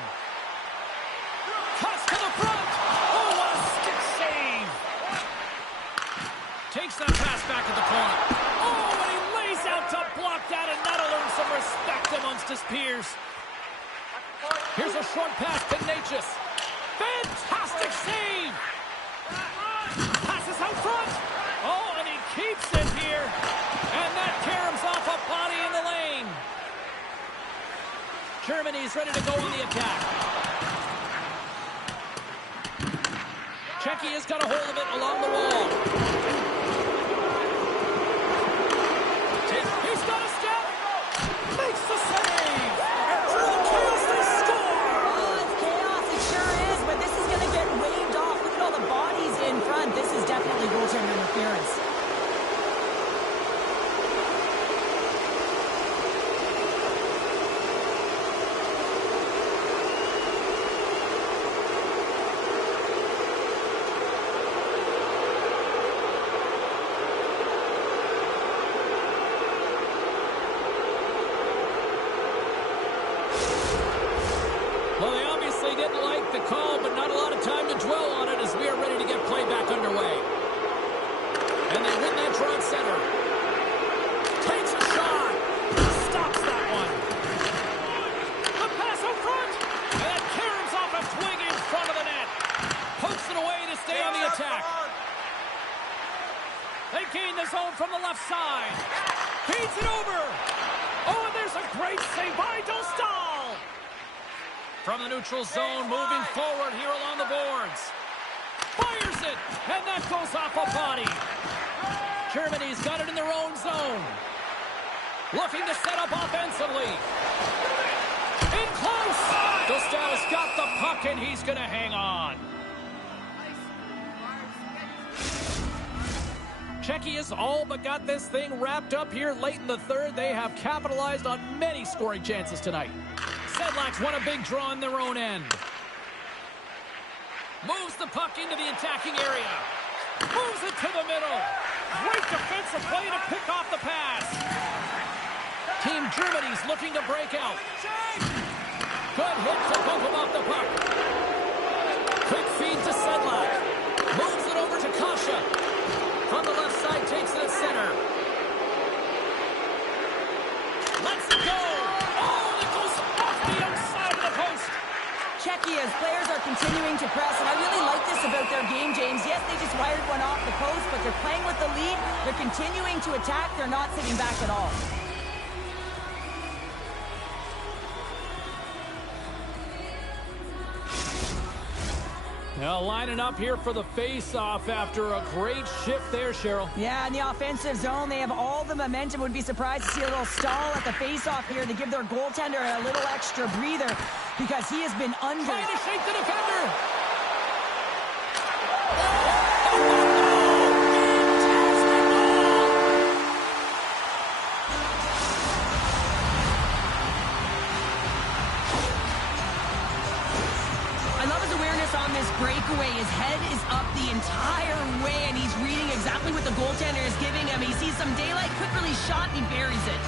Cuts to the front. Oh, what a stick save. Takes that pass back at the corner. Oh, and he lays out to block that, and that'll earn some respect amongst his peers. Here's a short pass to Natchez. Fantastic save! Passes out front. Oh, and he keeps it here. And that caroms off a body in the lane. Germany's ready to go on the attack. Checky has got a hold of it along the wall. He's got a step. Makes the save. And through the chaos they score. Oh, it's chaos. It sure is, but this is going to get waved off. Look at all the bodies in front. This is definitely goaltender interference. attack. They gain the zone from the left side. Feeds it over. Oh, and there's a great save by Dostal. From the neutral zone, moving forward here along the boards. Fires it, and that goes off a body. Germany's got it in their own zone. Looking to set up offensively. In close. Dostal's got the puck, and he's going to hang on. Czechia's all but got this thing wrapped up here late in the third. They have capitalized on many scoring chances tonight. Sedlak's won a big draw in their own end. Moves the puck into the attacking area. Moves it to the middle. Great defensive play to pick off the pass. Team Germany's looking to break out. Good hit to bump him off the puck. Quick feed to Sedlak. Moves it over to Kasha. From the left side, takes it at center. Lets it go. Oh, it goes off the outside of the post. Czechia's players are continuing to press, and I really like this about their game, James. Yes, they just wired one off the post, but they're playing with the lead. They're continuing to attack. They're not sitting back at all. Now lining up here for the face-off after a great shift there, Cheryl. Yeah, in the offensive zone, they have all the momentum. Would be surprised to see a little stall at the face-off here to give their goaltender a little extra breather because he has been under. Trying to shake the defender. Breakaway. His head is up the entire way, and he's reading exactly what the goaltender is giving him. He sees some daylight, quick release shot, and he buries it.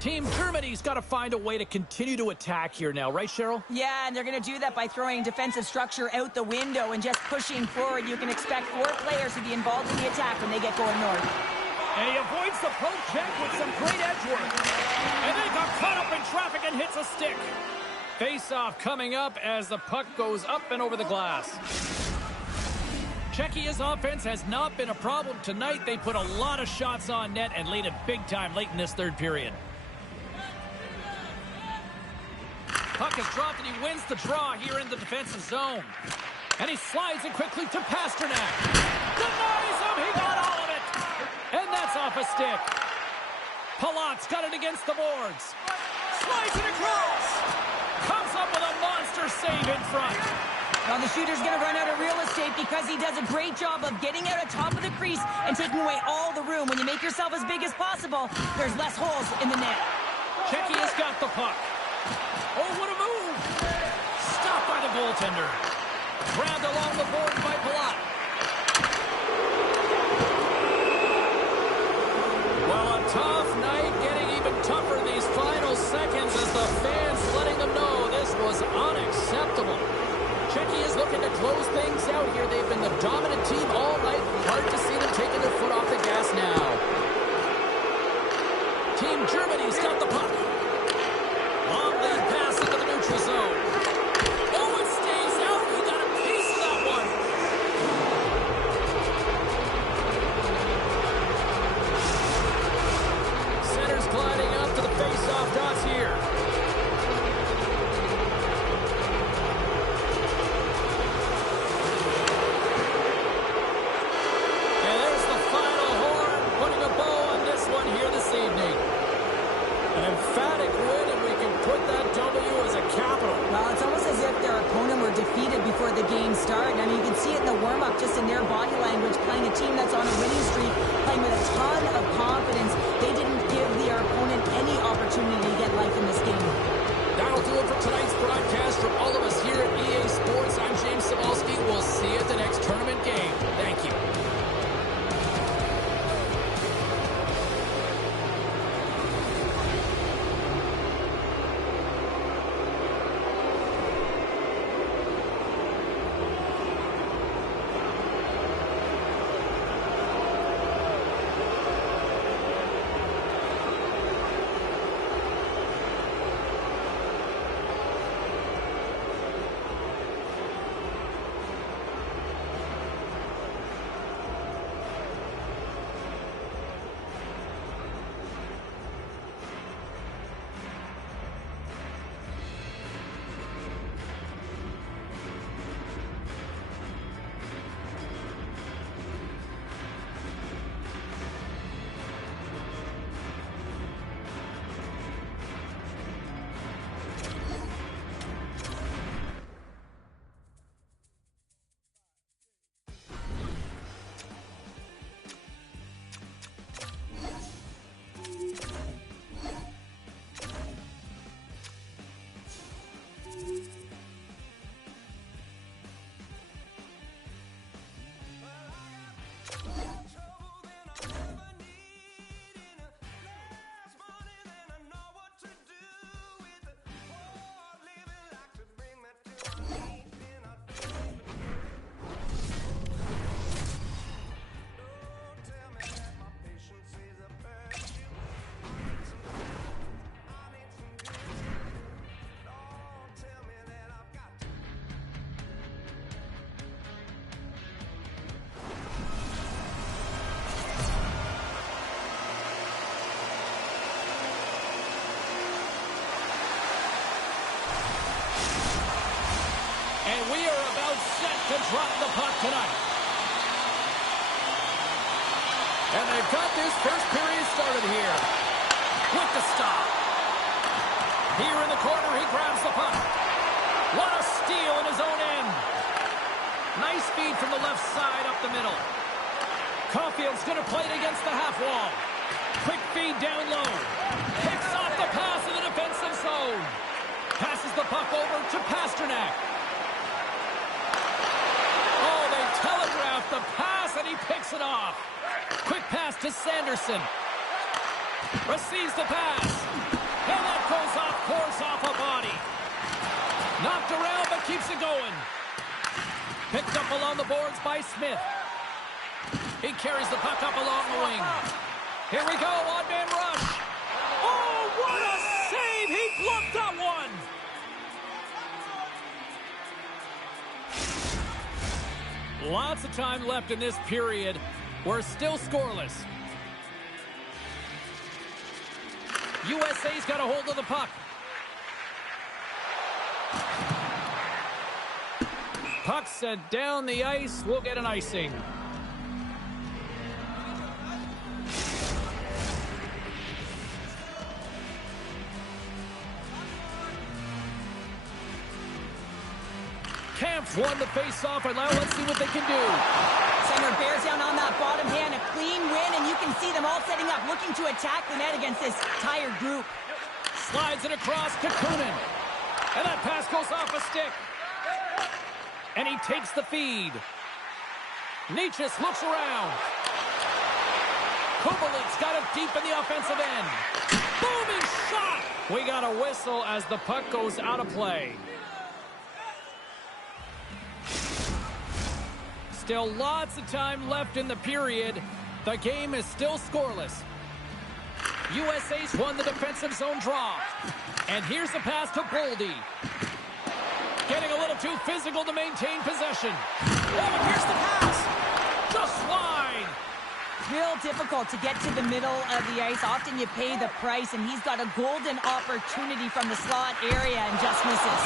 Team Germany's got to find a way to continue to attack here now, right, Cheryl? Yeah, and they're going to do that by throwing defensive structure out the window and just pushing forward. You can expect 4 players to be involved in the attack when they get going north. And he avoids the poke check with some great edge work. And they got caught up in traffic and hits a stick. Face-off coming up as the puck goes up and over the glass. Czechia's offense has not been a problem tonight. They put a lot of shots on net and lead it big time late in this third period. Puck is dropped, and he wins the draw here in the defensive zone. And he slides it quickly to Pasternak. Denies him. He got all of it. And that's off a stick. Palat's got it against the boards. Slides it across. Comes up with a monster save in front. Well, the shooter's going to run out of real estate because he does a great job of getting out on top of the crease and taking away all the room. When you make yourself as big as possible, there's less holes in the net. Czechia's got the puck. Oh, what a move! Stopped by the goaltender. Grabbed along the board by Palat. Well, a tough night, getting even tougher these final seconds as the fans letting them know this was unacceptable. Czechia is looking to close things out here. They've been the dominant team all night. Hard to see them taking their foot off the gas now. Team Germany's got the puck. Long lead pass into the neutral zone. Oh, it stays out. He got a piece of that one. Center's gliding up to the face-off dots here. And there's the final horn, putting a bow on this one here this evening. An emphatic win, and we can put that W as a capital. Well, it's almost as if their opponent were defeated before the game started. I mean, you can see it in the warm-up, just in their body language, playing a team that's on a winning streak, playing with a ton of confidence. They didn't give their opponent any opportunity to get life in this game. That'll do it for tonight's broadcast. From all of us here at EA Sports, I'm James Cebulski. We'll see you at the next tournament game. Thank you. set to drop the puck tonight. And they've got this first period started here. With the stop. Here in the corner, he grabs the puck. What a steal in his own end. Nice feed from the left side up the middle. Caulfield's going to play it against the half wall. Quick feed down low. Picks off the pass in the defensive zone. Passes the puck over to Pasternak. Oh, they telegraphed the pass, and he picks it off. Quick pass to Sanderson. Receives the pass. And that goes off, pours off a body. Knocked around, but keeps it going. Picked up along the boards by Smith. He carries the puck up along the wing. Here we go, odd-man rush. Oh, what a save! He bluffed that one! Lots of time left in this period. We're still scoreless. USA's got a hold of the puck. Puck sent down the ice. We'll get an icing. Kampf won the face-off, and now let's see what they can do. Center bears down on that bottom hand, a clean win, and you can see them all setting up, looking to attack the net against this tired group. Slides it across to Kunin. And that pass goes off a stick. And he takes the feed. Nietzsche looks around. Kubelik's got it deep in the offensive end. Booming shot! We got a whistle as the puck goes out of play. Still lots of time left in the period. The game is still scoreless. USA's won the defensive zone draw. And here's the pass to Boldy. Getting a little too physical to maintain possession. Oh, and here's the pass. Just wide. Real difficult to get to the middle of the ice. Often you pay the price, and he's got a golden opportunity from the slot area and just misses.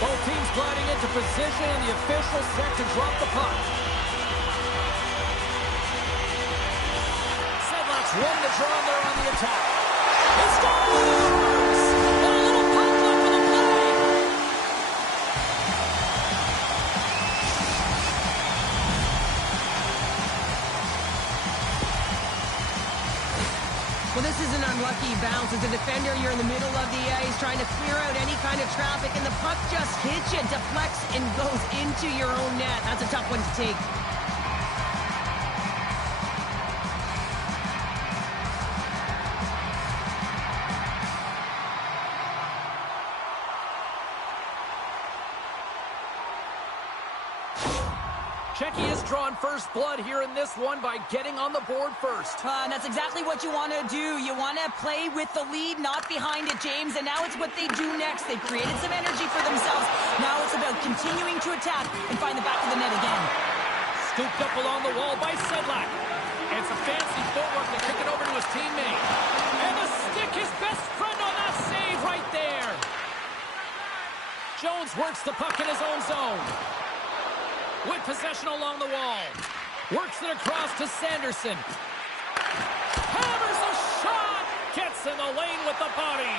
Both teams gliding into position, and the official set to drop the puck. Sedlak's won the draw there on the attack. He scores! And a little puck left in the play. Well, this is an unlucky bounce. As a defender, you're in the middle of the ice trying to clear out any kind of traffic, and the puck just hits you, deflects, and goes into your own net. That's a tough one to take. Czechia has drawn first blood here in this one by getting on the board first. And that's exactly what you want to do. You want to play with the lead, not behind it, James. And now it's what they do next. They've created some energy for themselves. Now it's about continuing to attack and find the back of the net again. Scooped up along the wall by Sedlak. It's a fancy footwork to kick it over to his teammate. And the stick, his best friend on that save right there. Jones works the puck in his own zone. With possession along the wall. Works it across to Sanderson. Hammers a shot. Gets in the lane with the body.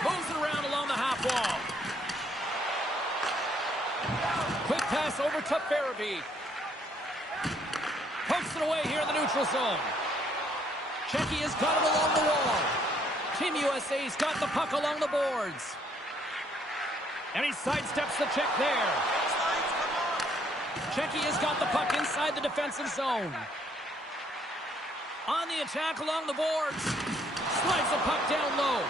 Moves it around along the half wall. Quick pass over to Farabee. Pokes it away here in the neutral zone. Czechia's got it along the wall. Team USA's got the puck along the boards. And he sidesteps the check there. Czechia's got the puck inside the defensive zone. On the attack along the boards. Slides the puck down low.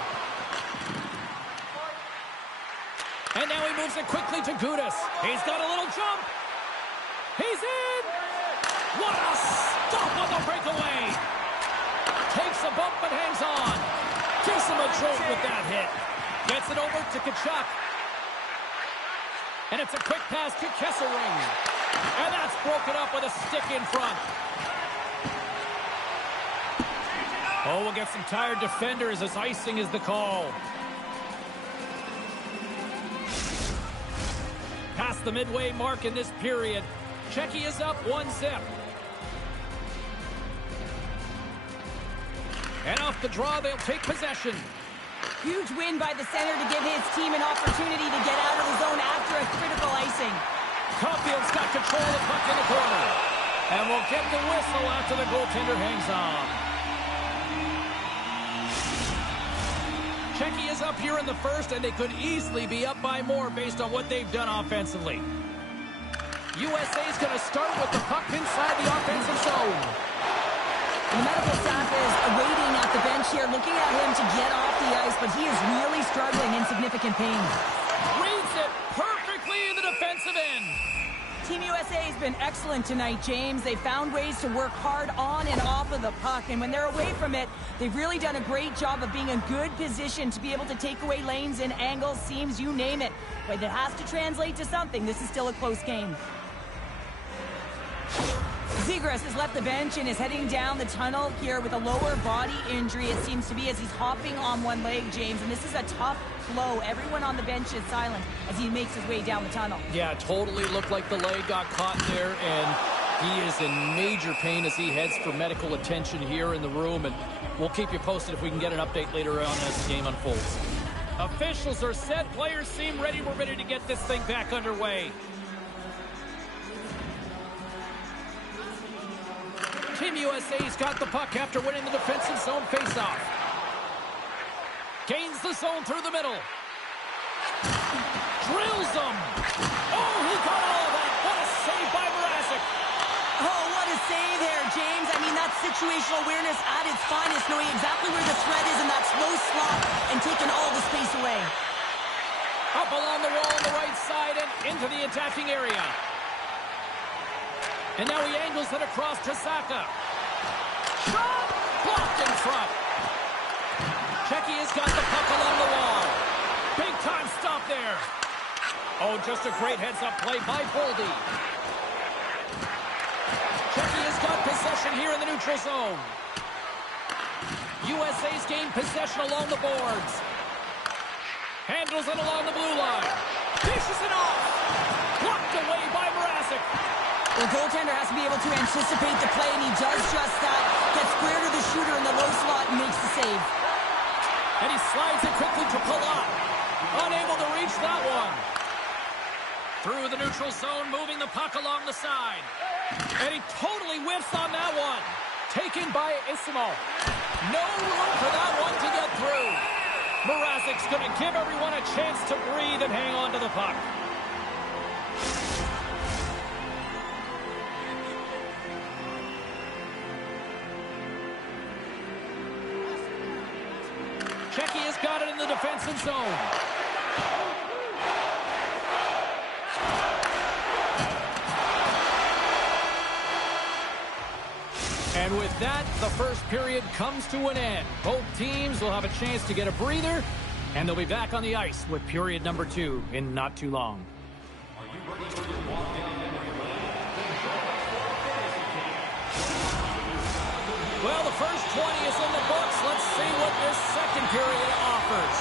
And now he moves it quickly to Gudas. He's got a little jump. He's in. What a stop on the breakaway. Takes a bump but hangs on. Gives him a jolt with that hit. Gets it over to Tkachuk. And it's a quick pass to Kesselring. And that's broken up with a stick in front. Oh, we'll get some tired defenders as icing is the call. Past the midway mark in this period. Czechia is up 1-0. And off the draw, they'll take possession. Huge win by the center to give his team an opportunity to get out of the zone after a critical icing. Caulfield's got control of the puck in the corner. And we'll get the whistle after the goaltender hangs on. Czechia is up here in the first, and they could easily be up by more based on what they've done offensively. USA is going to start with the puck inside the offensive zone. The medical staff is waiting at the bench here, looking at him to get off the ice, but he is really struggling in significant pain. Reads it perfectly in the defensive end. Team USA has been excellent tonight, James. They found ways to work hard on and off of the puck, and when they're away from it, they've really done a great job of being in good position to be able to take away lanes and angles, seams, you name it. But it has to translate to something. This is still a close game. Zegras has left the bench and is heading down the tunnel here with a lower body injury, it seems to be, as he's hopping on one leg, James. And this is a tough blow. Everyone on the bench is silent as he makes his way down the tunnel. Yeah, totally looked like the leg got caught there, and he is in major pain as he heads for medical attention here in the room. And we'll keep you posted if we can get an update later on as the game unfolds. Officials are set. Players seem ready. We're ready to get this thing back underway. Team USA's got the puck after winning the defensive zone faceoff. Gains the zone through the middle. Drills them. Oh, he got all of that. What a save by Mrazek. Oh, what a save there, James. I mean, that's situational awareness at its finest, knowing exactly where the threat is in that slow slot and taking all the space away. Up along the wall on the right side and into the attacking area. And now he angles it across to Saka. Shot! Blocked in front. Czechia's got the puck along the wall. Big time stop there. Oh, just a great heads-up play by Boldy. Czechia's got possession here in the neutral zone. USA's gained possession along the boards. Handles it along the blue line. Dishes it off. Blocked away by Mrazek. The goaltender has to be able to anticipate the play, and he does just that. Gets square to the shooter in the low slot and makes the save. And he slides it quickly to Palat. Unable to reach that one. Through the neutral zone, moving the puck along the side. And he totally whiffs on that one. Taken by Isimo. No room for that one to get through. Mrazek's going to give everyone a chance to breathe and hang on to the puck. Czechia's got it in the defensive zone. And with that, the first period comes to an end. Both teams will have a chance to get a breather, and they'll be back on the ice with period number 2 in not too long. Are you ready for your walk down memory lane? Well, the first 20 is in the books. Let's see what this second period offers.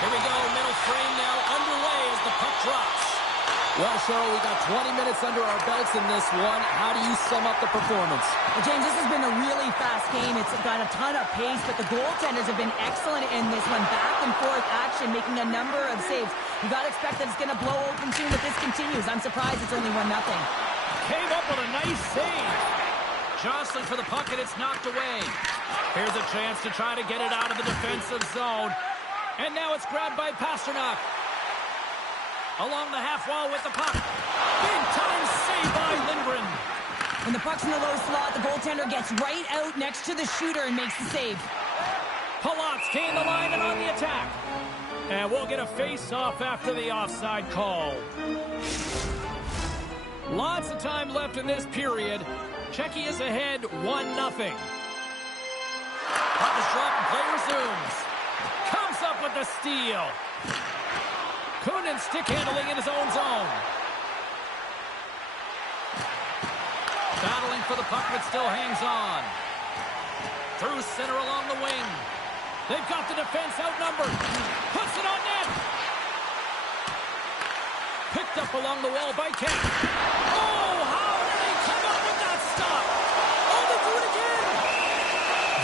Here we go, middle frame now underway as the puck drops. Well, Cheryl, we got 20 minutes under our belts in this one. How do you sum up the performance? Well, James, this has been a really fast game. It's got a ton of pace, but the goaltenders have been excellent in this one. Back and forth action, making a number of saves. You got to expect that it's going to blow open soon if this continues. I'm surprised it's only 1-0. Came up with a nice save. Jostling for the puck, and it's knocked away. Here's a chance to try to get it out of the defensive zone. And now it's grabbed by Pasternak. Along the half wall with the puck. Big time save by Lindgren. When the puck's in the low slot, the goaltender gets right out next to the shooter and makes the save. Palat's gained the line and on the attack. And we'll get a face-off after the offside call. Lots of time left in this period. Czechia's ahead 1-0. Puck is dropped and play resumes. Comes up up with the steal. Kunin stick handling in his own zone. Battling for the puck, but still hangs on. Through center along the wing. They've got the defense outnumbered. Puts it on net. Picked up along the wall by Kent. Oh, how did he come up with that stop? Oh, they do it again.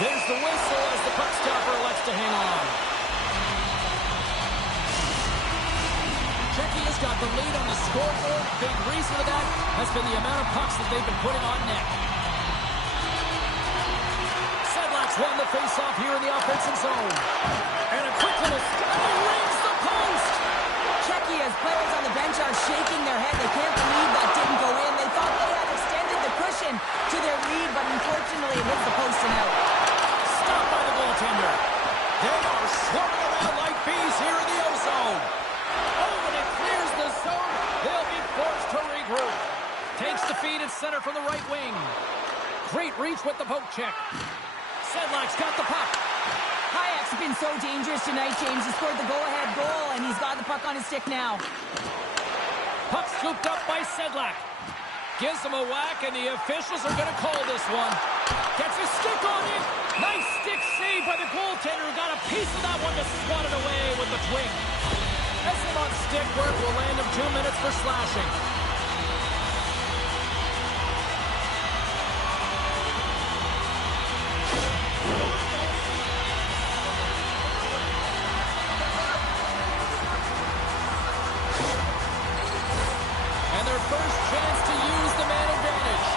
There's the whistle as the puck stopper elects to hang on. Czechia has got the lead on the scoreboard. Big reason for that has been the amount of pucks that they've been putting on net. Sedlak's won the face-off here in the offensive zone. And a quick little rings the post. Czechia's players on the bench are shaking their head. They can't believe that didn't go in. They thought they had extended the cushion to their lead, but unfortunately it hits the post and out. Stopped by the goaltender. They are swarming around like bees here in the O-zone. Oh, when it clears the zone, they'll be forced to regroup. Takes the feed at center from the right wing. Great reach with the poke check. Sedlak's got the puck. Hayek's been so dangerous tonight, James. He scored the go-ahead goal, and he's got the puck on his stick now. Puck scooped up by Sedlak. Gives him a whack, and the officials are going to call this one. Gets his stick on it. Nice stick save by the goaltender, who got a piece of that one to swat it away with the twig. SM on stick work will land him 2 minutes for slashing. And their first chance to use the man advantage.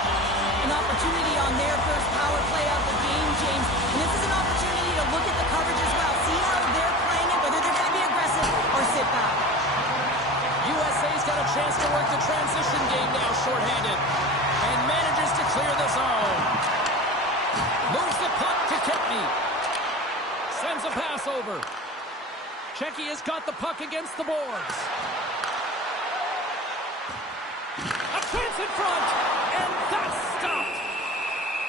An opportunity on their first power play of the game, James. And this is an opportunity to look at the coverage as well. See how they're playing it, whether they're going to be aggressive or sit back. USA's got a chance to work the transition game now shorthanded. And manages to clear the zone. Moves the puck to Kempney. Sends a pass over. Czechia's got the puck against the boards. A chance in front, and that's stopped.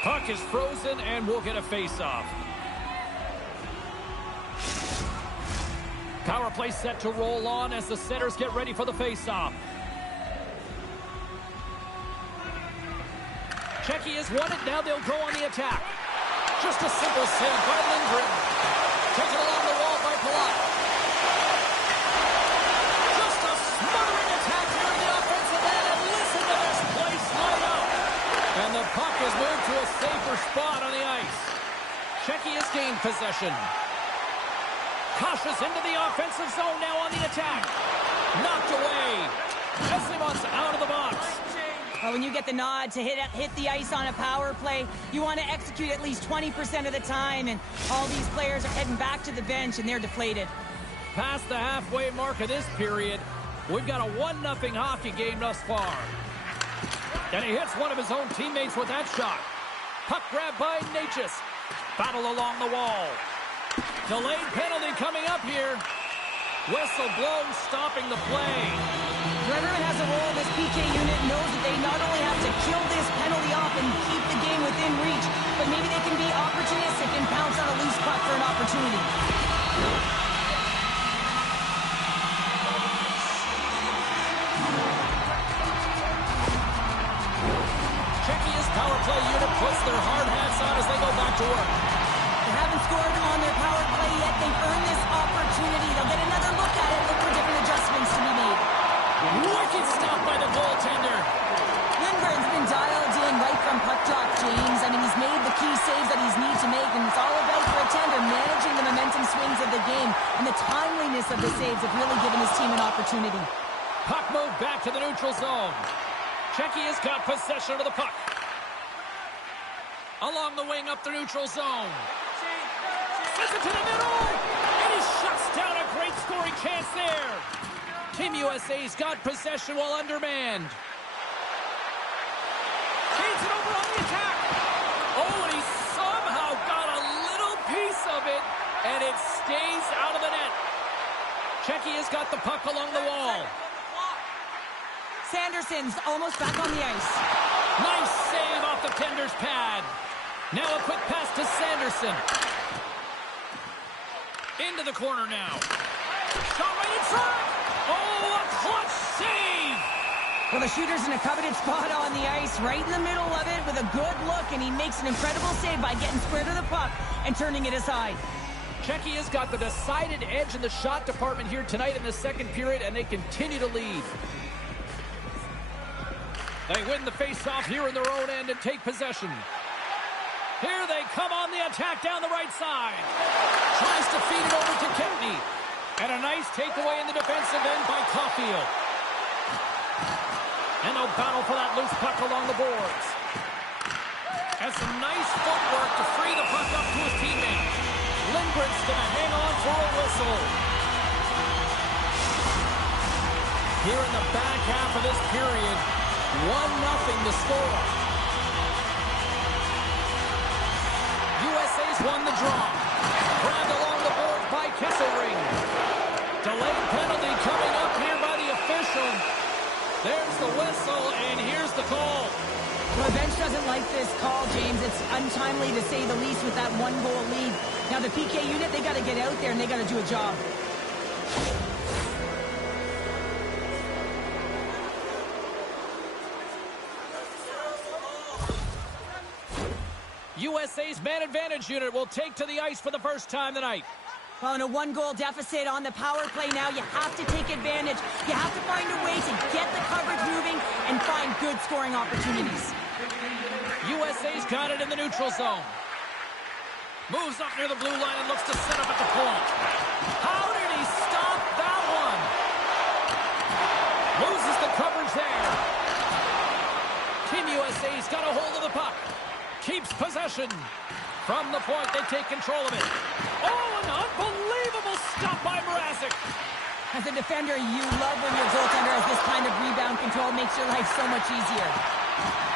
Puck is frozen, and we'll get a face-off. Power play set to roll on as the setters get ready for the face-off. Czechia's won it, now they'll go on the attack. Just a simple save by Lindgren. Taken along the wall by Palat. Just a smothering attack here in the offensive end, and listen to this place light up. And the puck is moved to a safer spot on the ice. Czechia's gained possession. Kasha's into the offensive zone now on the attack. Knocked away. Esimon's out of the box. Well, when you get the nod to hit the ice on a power play, you want to execute at least 20% of the time, and all these players are heading back to the bench, and they're deflated. Past the halfway mark of this period, we've got a 1-0 hockey game thus far. And he hits one of his own teammates with that shot. Puck grab by Natchez. Battle along the wall. Delayed penalty coming up here. Whistle blows, stopping the play. Whoever has a role in this PK unit knows that they not only have to kill this penalty off and keep the game within reach, but maybe they can be opportunistic and pounce on a loose puck for an opportunity. Czechia's power play unit puts their hard hats on as they go back to work. They haven't scored on their power play yet. They've earned this opportunity. They'll get another look at it, look for different adjustments to be made. Wicked stop by the goaltender. Lindgren's been dialed in right from puck drop, James. I mean, he's made the key saves that he's need to make, and it's all about for a tender managing the momentum swings of the game, and the timeliness of the saves have really given his team an opportunity. Puck moved back to the neutral zone. Czechia's got possession of the puck. Along the wing up the neutral zone. Sends it to the middle, and he shuts down a great scoring chance there. Team USA's got possession while undermanned. Feeds it over on the attack. Oh, and he somehow got a little piece of it, and it stays out of the net. Czechia's got the puck along the wall. Sanderson's almost back on the ice. Nice save off the tender's pad. Now a quick pass to Sanderson. Into the corner now. Shot right in front. Oh, a clutch save. Well, the shooter's in a coveted spot on the ice, right in the middle of it with a good look, and he makes an incredible save by getting square to the puck and turning it aside. Czechia has got the decided edge in the shot department here tonight in the second period, and they continue to lead. They win the face-off here in their own end and take possession. Here they come on the attack down the right side. Tries to feed it over to Kempney. And a nice takeaway in the defensive end by Caulfield. And no battle for that loose puck along the boards. And some nice footwork to free the puck up to his teammate. Lindgren's going to hang on for a whistle. Here in the back half of this period, 1-0 to score. USA's won the draw. Grabbed along the boards by Kesselring. Delayed penalty coming up here by the official. There's the whistle, and here's the call. Well, the bench doesn't like this call, James. It's untimely to say the least with that one-goal lead. Now, the PK unit, they got to get out there, and they got to do a job. USA's man advantage unit will take to the ice for the first time tonight. Well, in a one-goal deficit on the power play now, you have to take advantage. You have to find a way to get the coverage moving and find good scoring opportunities. USA's got it in the neutral zone. Moves up near the blue line and looks to set up at the point. How did he stop that one? Loses the coverage there. Team USA's got a hold of the puck. Keeps possession. From the point, they take control of it. Oh, an unbelievable stop by Mrazek. As a defender, you love when your goaltender has this kind of rebound control. Makes your life so much easier.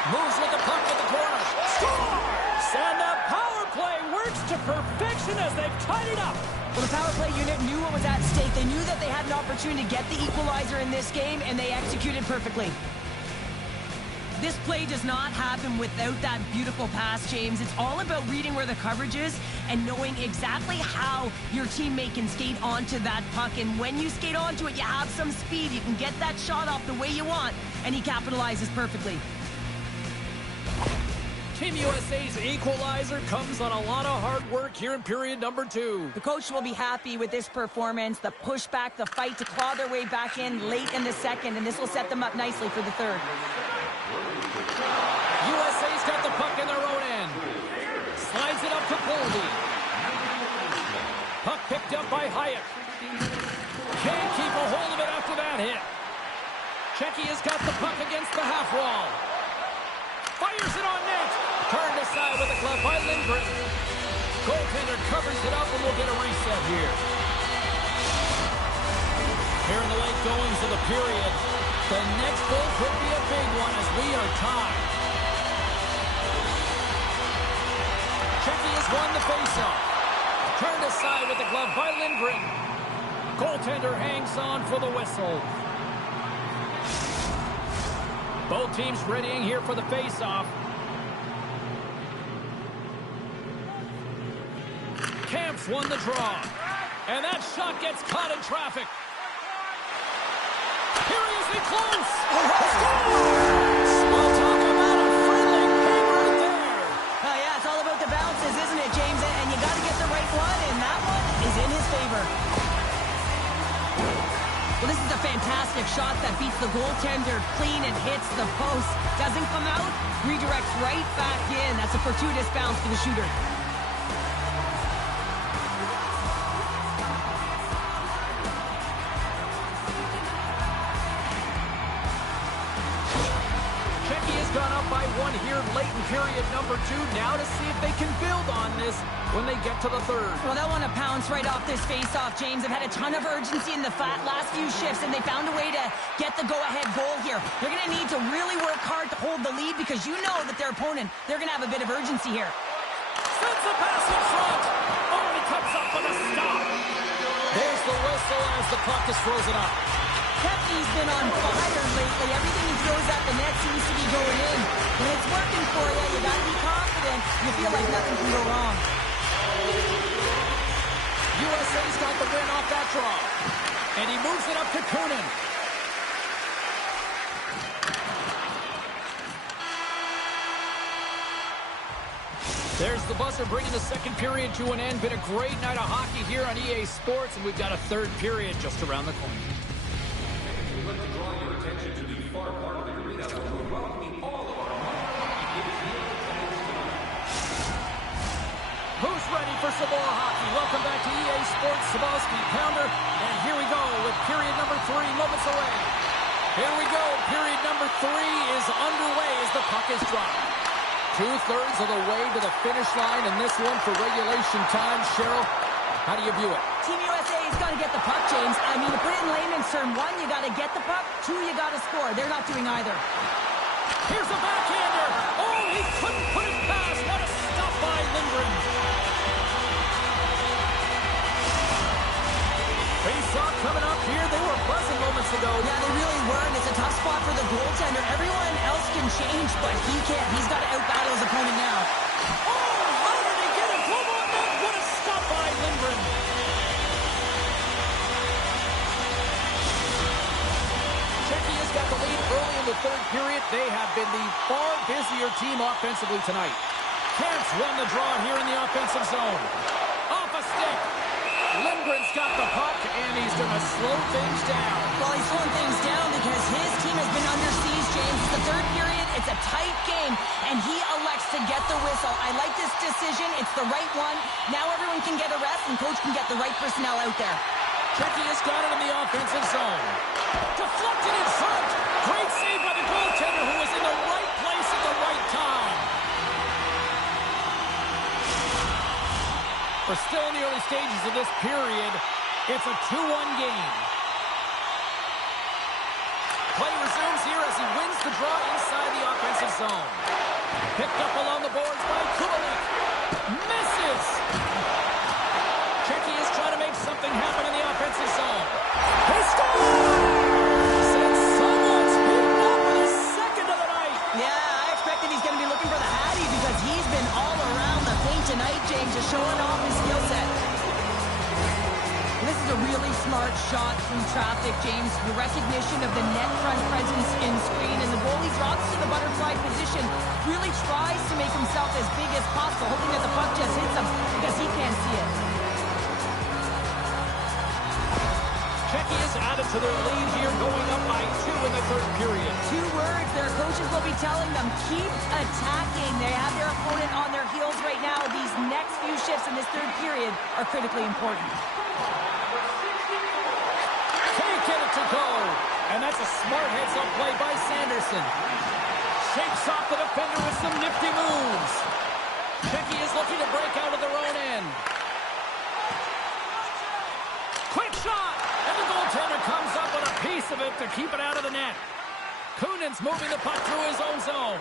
Moves with the puck at the corner. Scores! And the power play works to perfection as they've tied it up. Well, the power play unit knew what was at stake. They knew that they had an opportunity to get the equalizer in this game, and they executed perfectly. This play does not happen without that beautiful pass, James. It's all about reading where the coverage is and knowing exactly how your teammate can skate onto that puck. And when you skate onto it, you have some speed. You can get that shot off the way you want, and he capitalizes perfectly. Team USA's equalizer comes on a lot of hard work here in period number 2. The coach will be happy with this performance, the pushback, the fight to claw their way back in late in the second, and this will set them up nicely for the third. USA's got the puck in their own end. Slides it up to Boldy. Puck picked up by Hyatt. Can't keep a hold of it after that hit. Czechia's got the puck against the half wall. Fires it on net. Turned aside with a glove by Lindgren. Goaltender covers it up and we'll get a reset here. Here in the late goings of the period, the next goal could be a big one as we are tied. Czechia's won the faceoff. Turned aside with the glove by Lindgren. Goaltender hangs on for the whistle. Both teams readying here for the faceoff. Camps won the draw. And that shot gets caught in traffic. Here he is in close. We'll talk about a friendly game right there. Oh, yeah, it's all about the bounces, isn't it, James? And you got to get the right one, and that one is in his favor. Well, this is a fantastic shot that beats the goaltender clean and hits the post. Doesn't come out, redirects right back in. That's a fortuitous bounce for the shooter. Gone up by one here late in period number 2. Now to see if they can build on this when they get to the third. Well, they'll want to pounce right off this face-off, James. They've had a ton of urgency in the last few shifts, and they found a way to get the go-ahead goal here. They're going to need to really work hard to hold the lead because you know that their opponent, they're going to have a bit of urgency here. Sends the pass in front. Oh, and he comes up with a stop. There's the whistle as the puck is frozen up. Kempney's been on fire lately. Everything he throws at the net seems to be going in. When it's working for you, you got to be confident. You feel like nothing can go wrong. USA's got the win off that draw. And he moves it up to Kunin. There's the buzzer bringing the second period to an end. Been a great night of hockey here on EA Sports, and we've got a third period just around the corner. We'd like to draw your attention to the far part of the arena where we're welcoming all of our hockey tonight. Who's ready for some more hockey? Welcome back to EA Sports Sabowski Pounder, and here we go with period number 3 moments away. Here we go. Period number 3 is underway as the puck is dropped. 2/3 of the way to the finish line in this one for regulation time. Cheryl, how do you view it? Team USA's got to get the puck, James. I mean, to put it in layman's term, 1, you got to get the puck. 2, you got to score. They're not doing either. Here's a backhander. Oh, he couldn't put it past. What a stop by Lindgren. Face-off coming up here. They were buzzing moments ago. Yeah, they really were, and it's a tough spot for the goaltender. Everyone else can change, but he can't. He's got to outbattle his opponent now. Oh, how did he get it? Global net. What a stop by Lindgren. Czechia has got the lead early in the third period. They have been the far busier team offensively tonight. Kent's won the draw here in the offensive zone. Off a stick. Lindgren's got the puck, and he's going to slow things down. Well, he's slowing things down because his team has been under siege, James. It's the third period. It's a tight game, and he elects to get the whistle. I like this decision. It's the right one. Now everyone can get a rest, and coach can get the right personnel out there. Czechia's got it in the offensive zone. Deflected in front. Great save by the goaltender, who was in the right place at the right time. We're still in the early stages of this period. It's a 2-1 game. Play resumes here as he wins the draw inside the offensive zone. Picked up along the boards by Kubalik. Misses! Czechia is trying to make something happen in the offensive zone. He scores! And someone's beaten up for the second of the night. Yeah, I expected he's going to be looking for the Hattie because he's been all around the paint tonight, James, just showing off his skill set. This is a really smart shot from traffic, James. The recognition of the net front presence in screen, and the goalie drops to the butterfly position, really tries to make himself as big as possible, hoping that the puck just hits him because he can't see it. Czechia's added to their lead here, going up by 2 in the third period. 2 words their coaches will be telling them: keep attacking. They have their opponent on their heels right now. These next few shifts in this third period are critically important. Taking it to go. And that's a smart heads-up play by Sanderson. Shakes off the defender with some nifty moves. Czechia is looking to break out of their own end. Quick shot! And the goaltender comes up with a piece of it to keep it out of the net. Kunin's moving the puck through his own zone.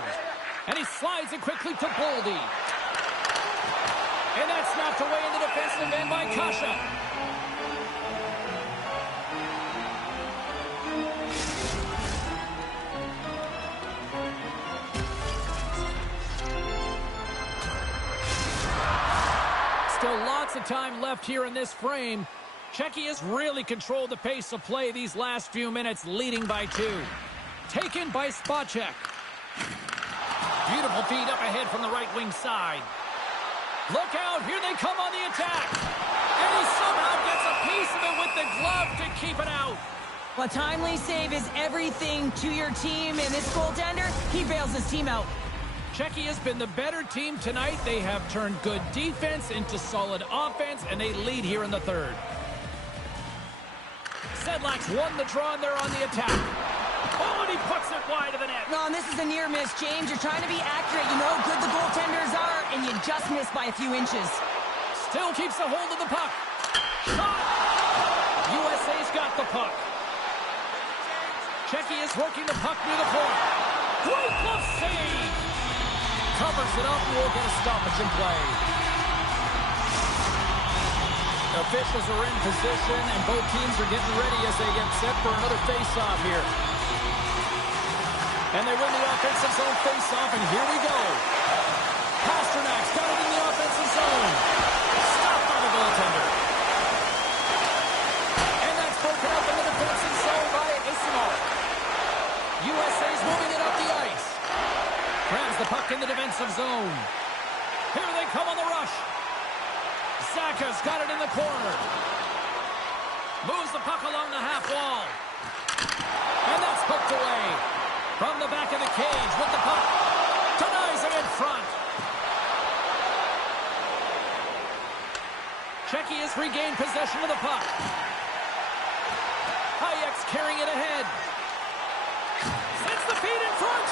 And he slides it quickly to Boldy. And that's knocked away in the defensive end by Kasha. Still lots of time left here in this frame. Czechia's really controlled the pace of play these last few minutes, leading by 2. Taken by Spacek. Beautiful feed up ahead from the right wing side. Look out, here they come on the attack. And he somehow gets a piece of it with the glove to keep it out. Well, timely save is everything to your team, and this goaltender, he bails his team out. Czechia's been the better team tonight. They have turned good defense into solid offense, and they lead here in the third. Sedlak's won the draw, and they're on the attack. Oh, and he puts it wide of the net. No, and this is a near miss, James. You're trying to be accurate. You know how good the goaltenders are, and you just miss by a few inches. Still keeps a hold of the puck. Shot! USA's got the puck. Czechia's working the puck near the point. Great glove save! Covers it up, and we'll get a stoppage in play. Officials are in position, and both teams are getting ready as they get set for another face-off here. And they win the offensive zone face-off, and here we go. Pasternak's got it in the offensive zone. Stopped by the goaltender. zone. Here they come on the rush. Zaka's got it in the corner. Moves the puck along the half wall. And that's hooked away. From the back of the cage with the puck. Denies it in front. Czechia has regained possession of the puck. Hayek's carrying it ahead. Sends the feed in front.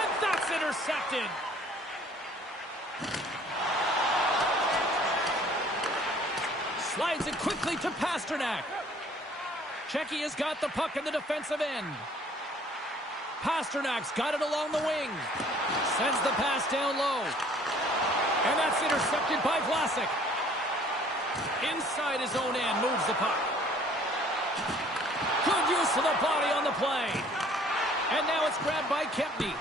And that's intercepted. Slides it quickly to Pasternak. Czechia's got the puck in the defensive end. Pasternak's got it along the wing. Sends the pass down low. And that's intercepted by Vlasic. Inside his own end, moves the puck. Good use of the body on the play. And now it's grabbed by Kempny.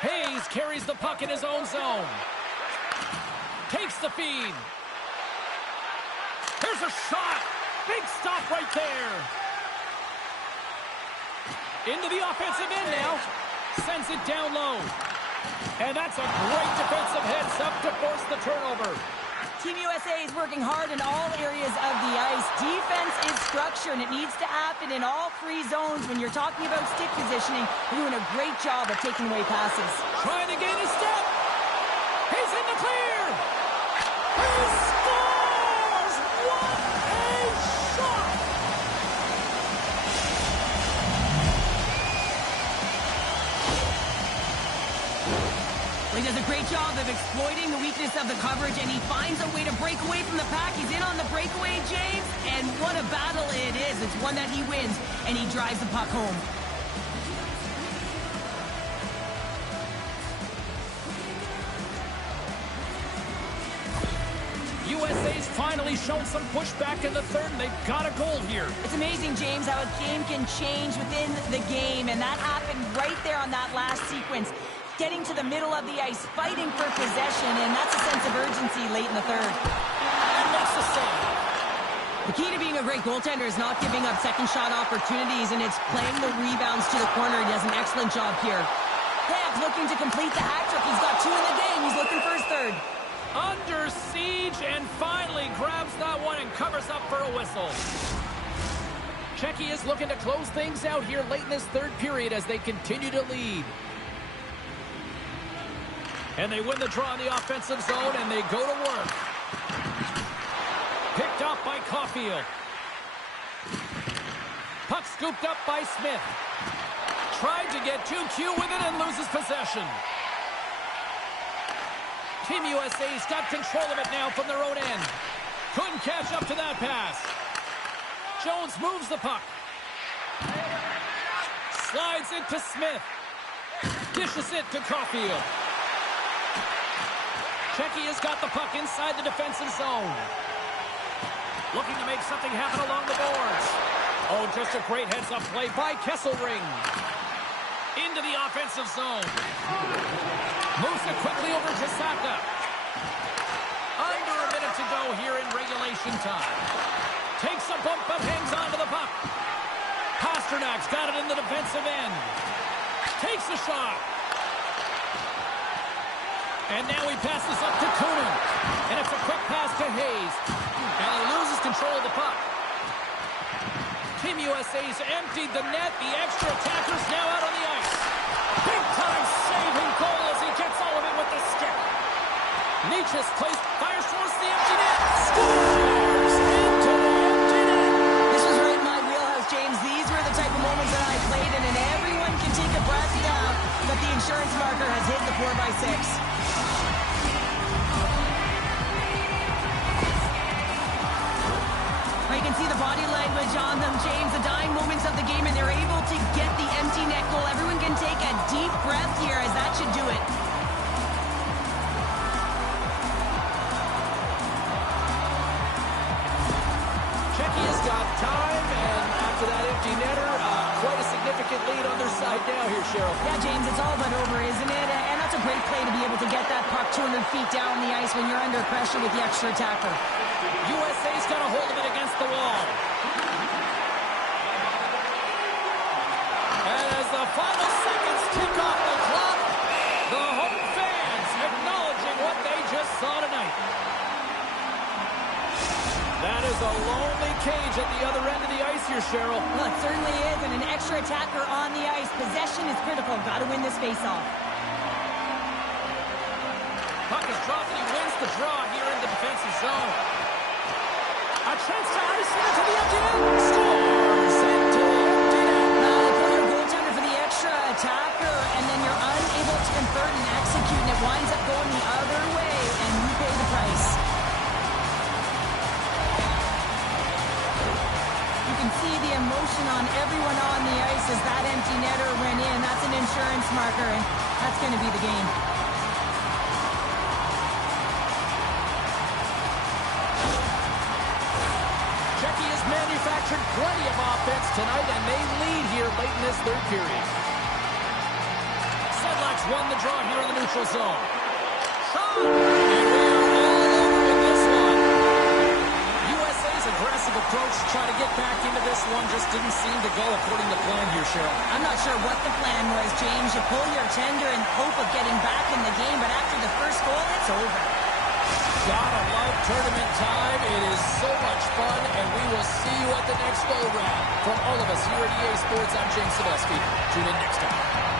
Hayes carries the puck in his own zone. Takes the feed. Here's a shot. Big stop right there. Into the offensive end now. Sends it down low. And that's a great defensive heads-up to force the turnover. Team USA is working hard in all areas of the ice. Defense is structure, and it needs to happen in all three zones. When you're talking about stick positioning, you're doing a great job of taking away passes. Trying to gain a step. He's in the clear. He scores! What a shot! Well, he does a great job of exploiting the weakness of the coverage, and he finds a way to break away from the pack. He's in on the breakaway, James, and what a battle it is. It's one that he wins, and he drives the puck home. USA's finally shown some pushback in the third, and they've got a goal here. It's amazing, James, how a game can change within the game, and that happened right there on that last sequence. Getting to the middle of the ice, fighting for possession, and that's a sense of urgency late in the third. And makes the save. The key to being a great goaltender is not giving up second shot opportunities, and it's playing the rebounds to the corner. He does an excellent job here. Heck, looking to complete the hat trick. He's got 2 in the game. He's looking for his third. Under siege, and finally grabs that one and covers up for a whistle. Czechia is looking to close things out here late in this third period as they continue to lead. And they win the draw in the offensive zone, and they go to work. Picked up by Caulfield. Puck scooped up by Smith. Tried to get too cute with it and loses possession. Team USA's got control of it now from their own end. Couldn't catch up to that pass. Jones moves the puck. Slides it to Smith. Dishes it to Caulfield. Czechia's got the puck inside the defensive zone. Looking to make something happen along the boards. Oh, just a great heads-up play by Kesselring. Into the offensive zone. Moves it quickly over to Saka. Under a minute to go here in regulation time. Takes a bump but hangs on to the puck. Pasternak's got it in the defensive end. Takes a shot. And now he passes up to Kunin. And it's a quick pass to Hayes. And he loses control of the puck. Team USA's emptied the net. The extra attacker's now out on the ice. Big-time saving goal as he gets all of it with the stick. Nietzsche's fires towards the empty net. Scores into the empty net. This was right in my wheelhouse, James. These were the type of moments that I played in, and everyone can take a breath now that the insurance marker has hit the 4x6. You can see the body language on them, James, the dying moments of the game, and they're able to get the empty net goal. Everyone can take a deep breath here, as that should do it. Czechia's got time, and after that empty netter, quite a significant lead on their side now here, Cheryl. Yeah, James, it's all but over, isn't it? And that's a great play to be able to get that puck 200 feet down the ice when you're under pressure with the extra attacker. USA's got a hold of it against the wall. And as the final seconds tick off the clock, the home is a lonely cage at the other end of the ice here, Cheryl. Well, it certainly is, and an extra attacker on the ice. Possession is critical. Got to win this face-off. Puck is dropped, and he wins the draw here in the defensive zone. A chance to ice it into the empty net. Scores into the empty net. Now they put your goaltender for the extra attacker, and then you're unable to convert and execute, and it winds up going the other way, and you pay the price. You can see the emotion on everyone on the ice as that empty netter went in. That's an insurance marker, and that's going to be the game. Czechia has manufactured plenty of offense tonight, and they lead here late in this third period. Sedlak's won the draw here in the neutral zone. Shot! And we are all over with this one. USA's aggressive approach to try to get back into this one just didn't seem to go according to plan here, Cheryl. I'm not sure what the plan was, James. You pull your tender in hope of getting back in the game, but after the first goal, it's over. Gotta love tournament time. It is so much fun, and we will see you at the next go-round. From all of us here at EA Sports, I'm James Sadowski. Tune in next time.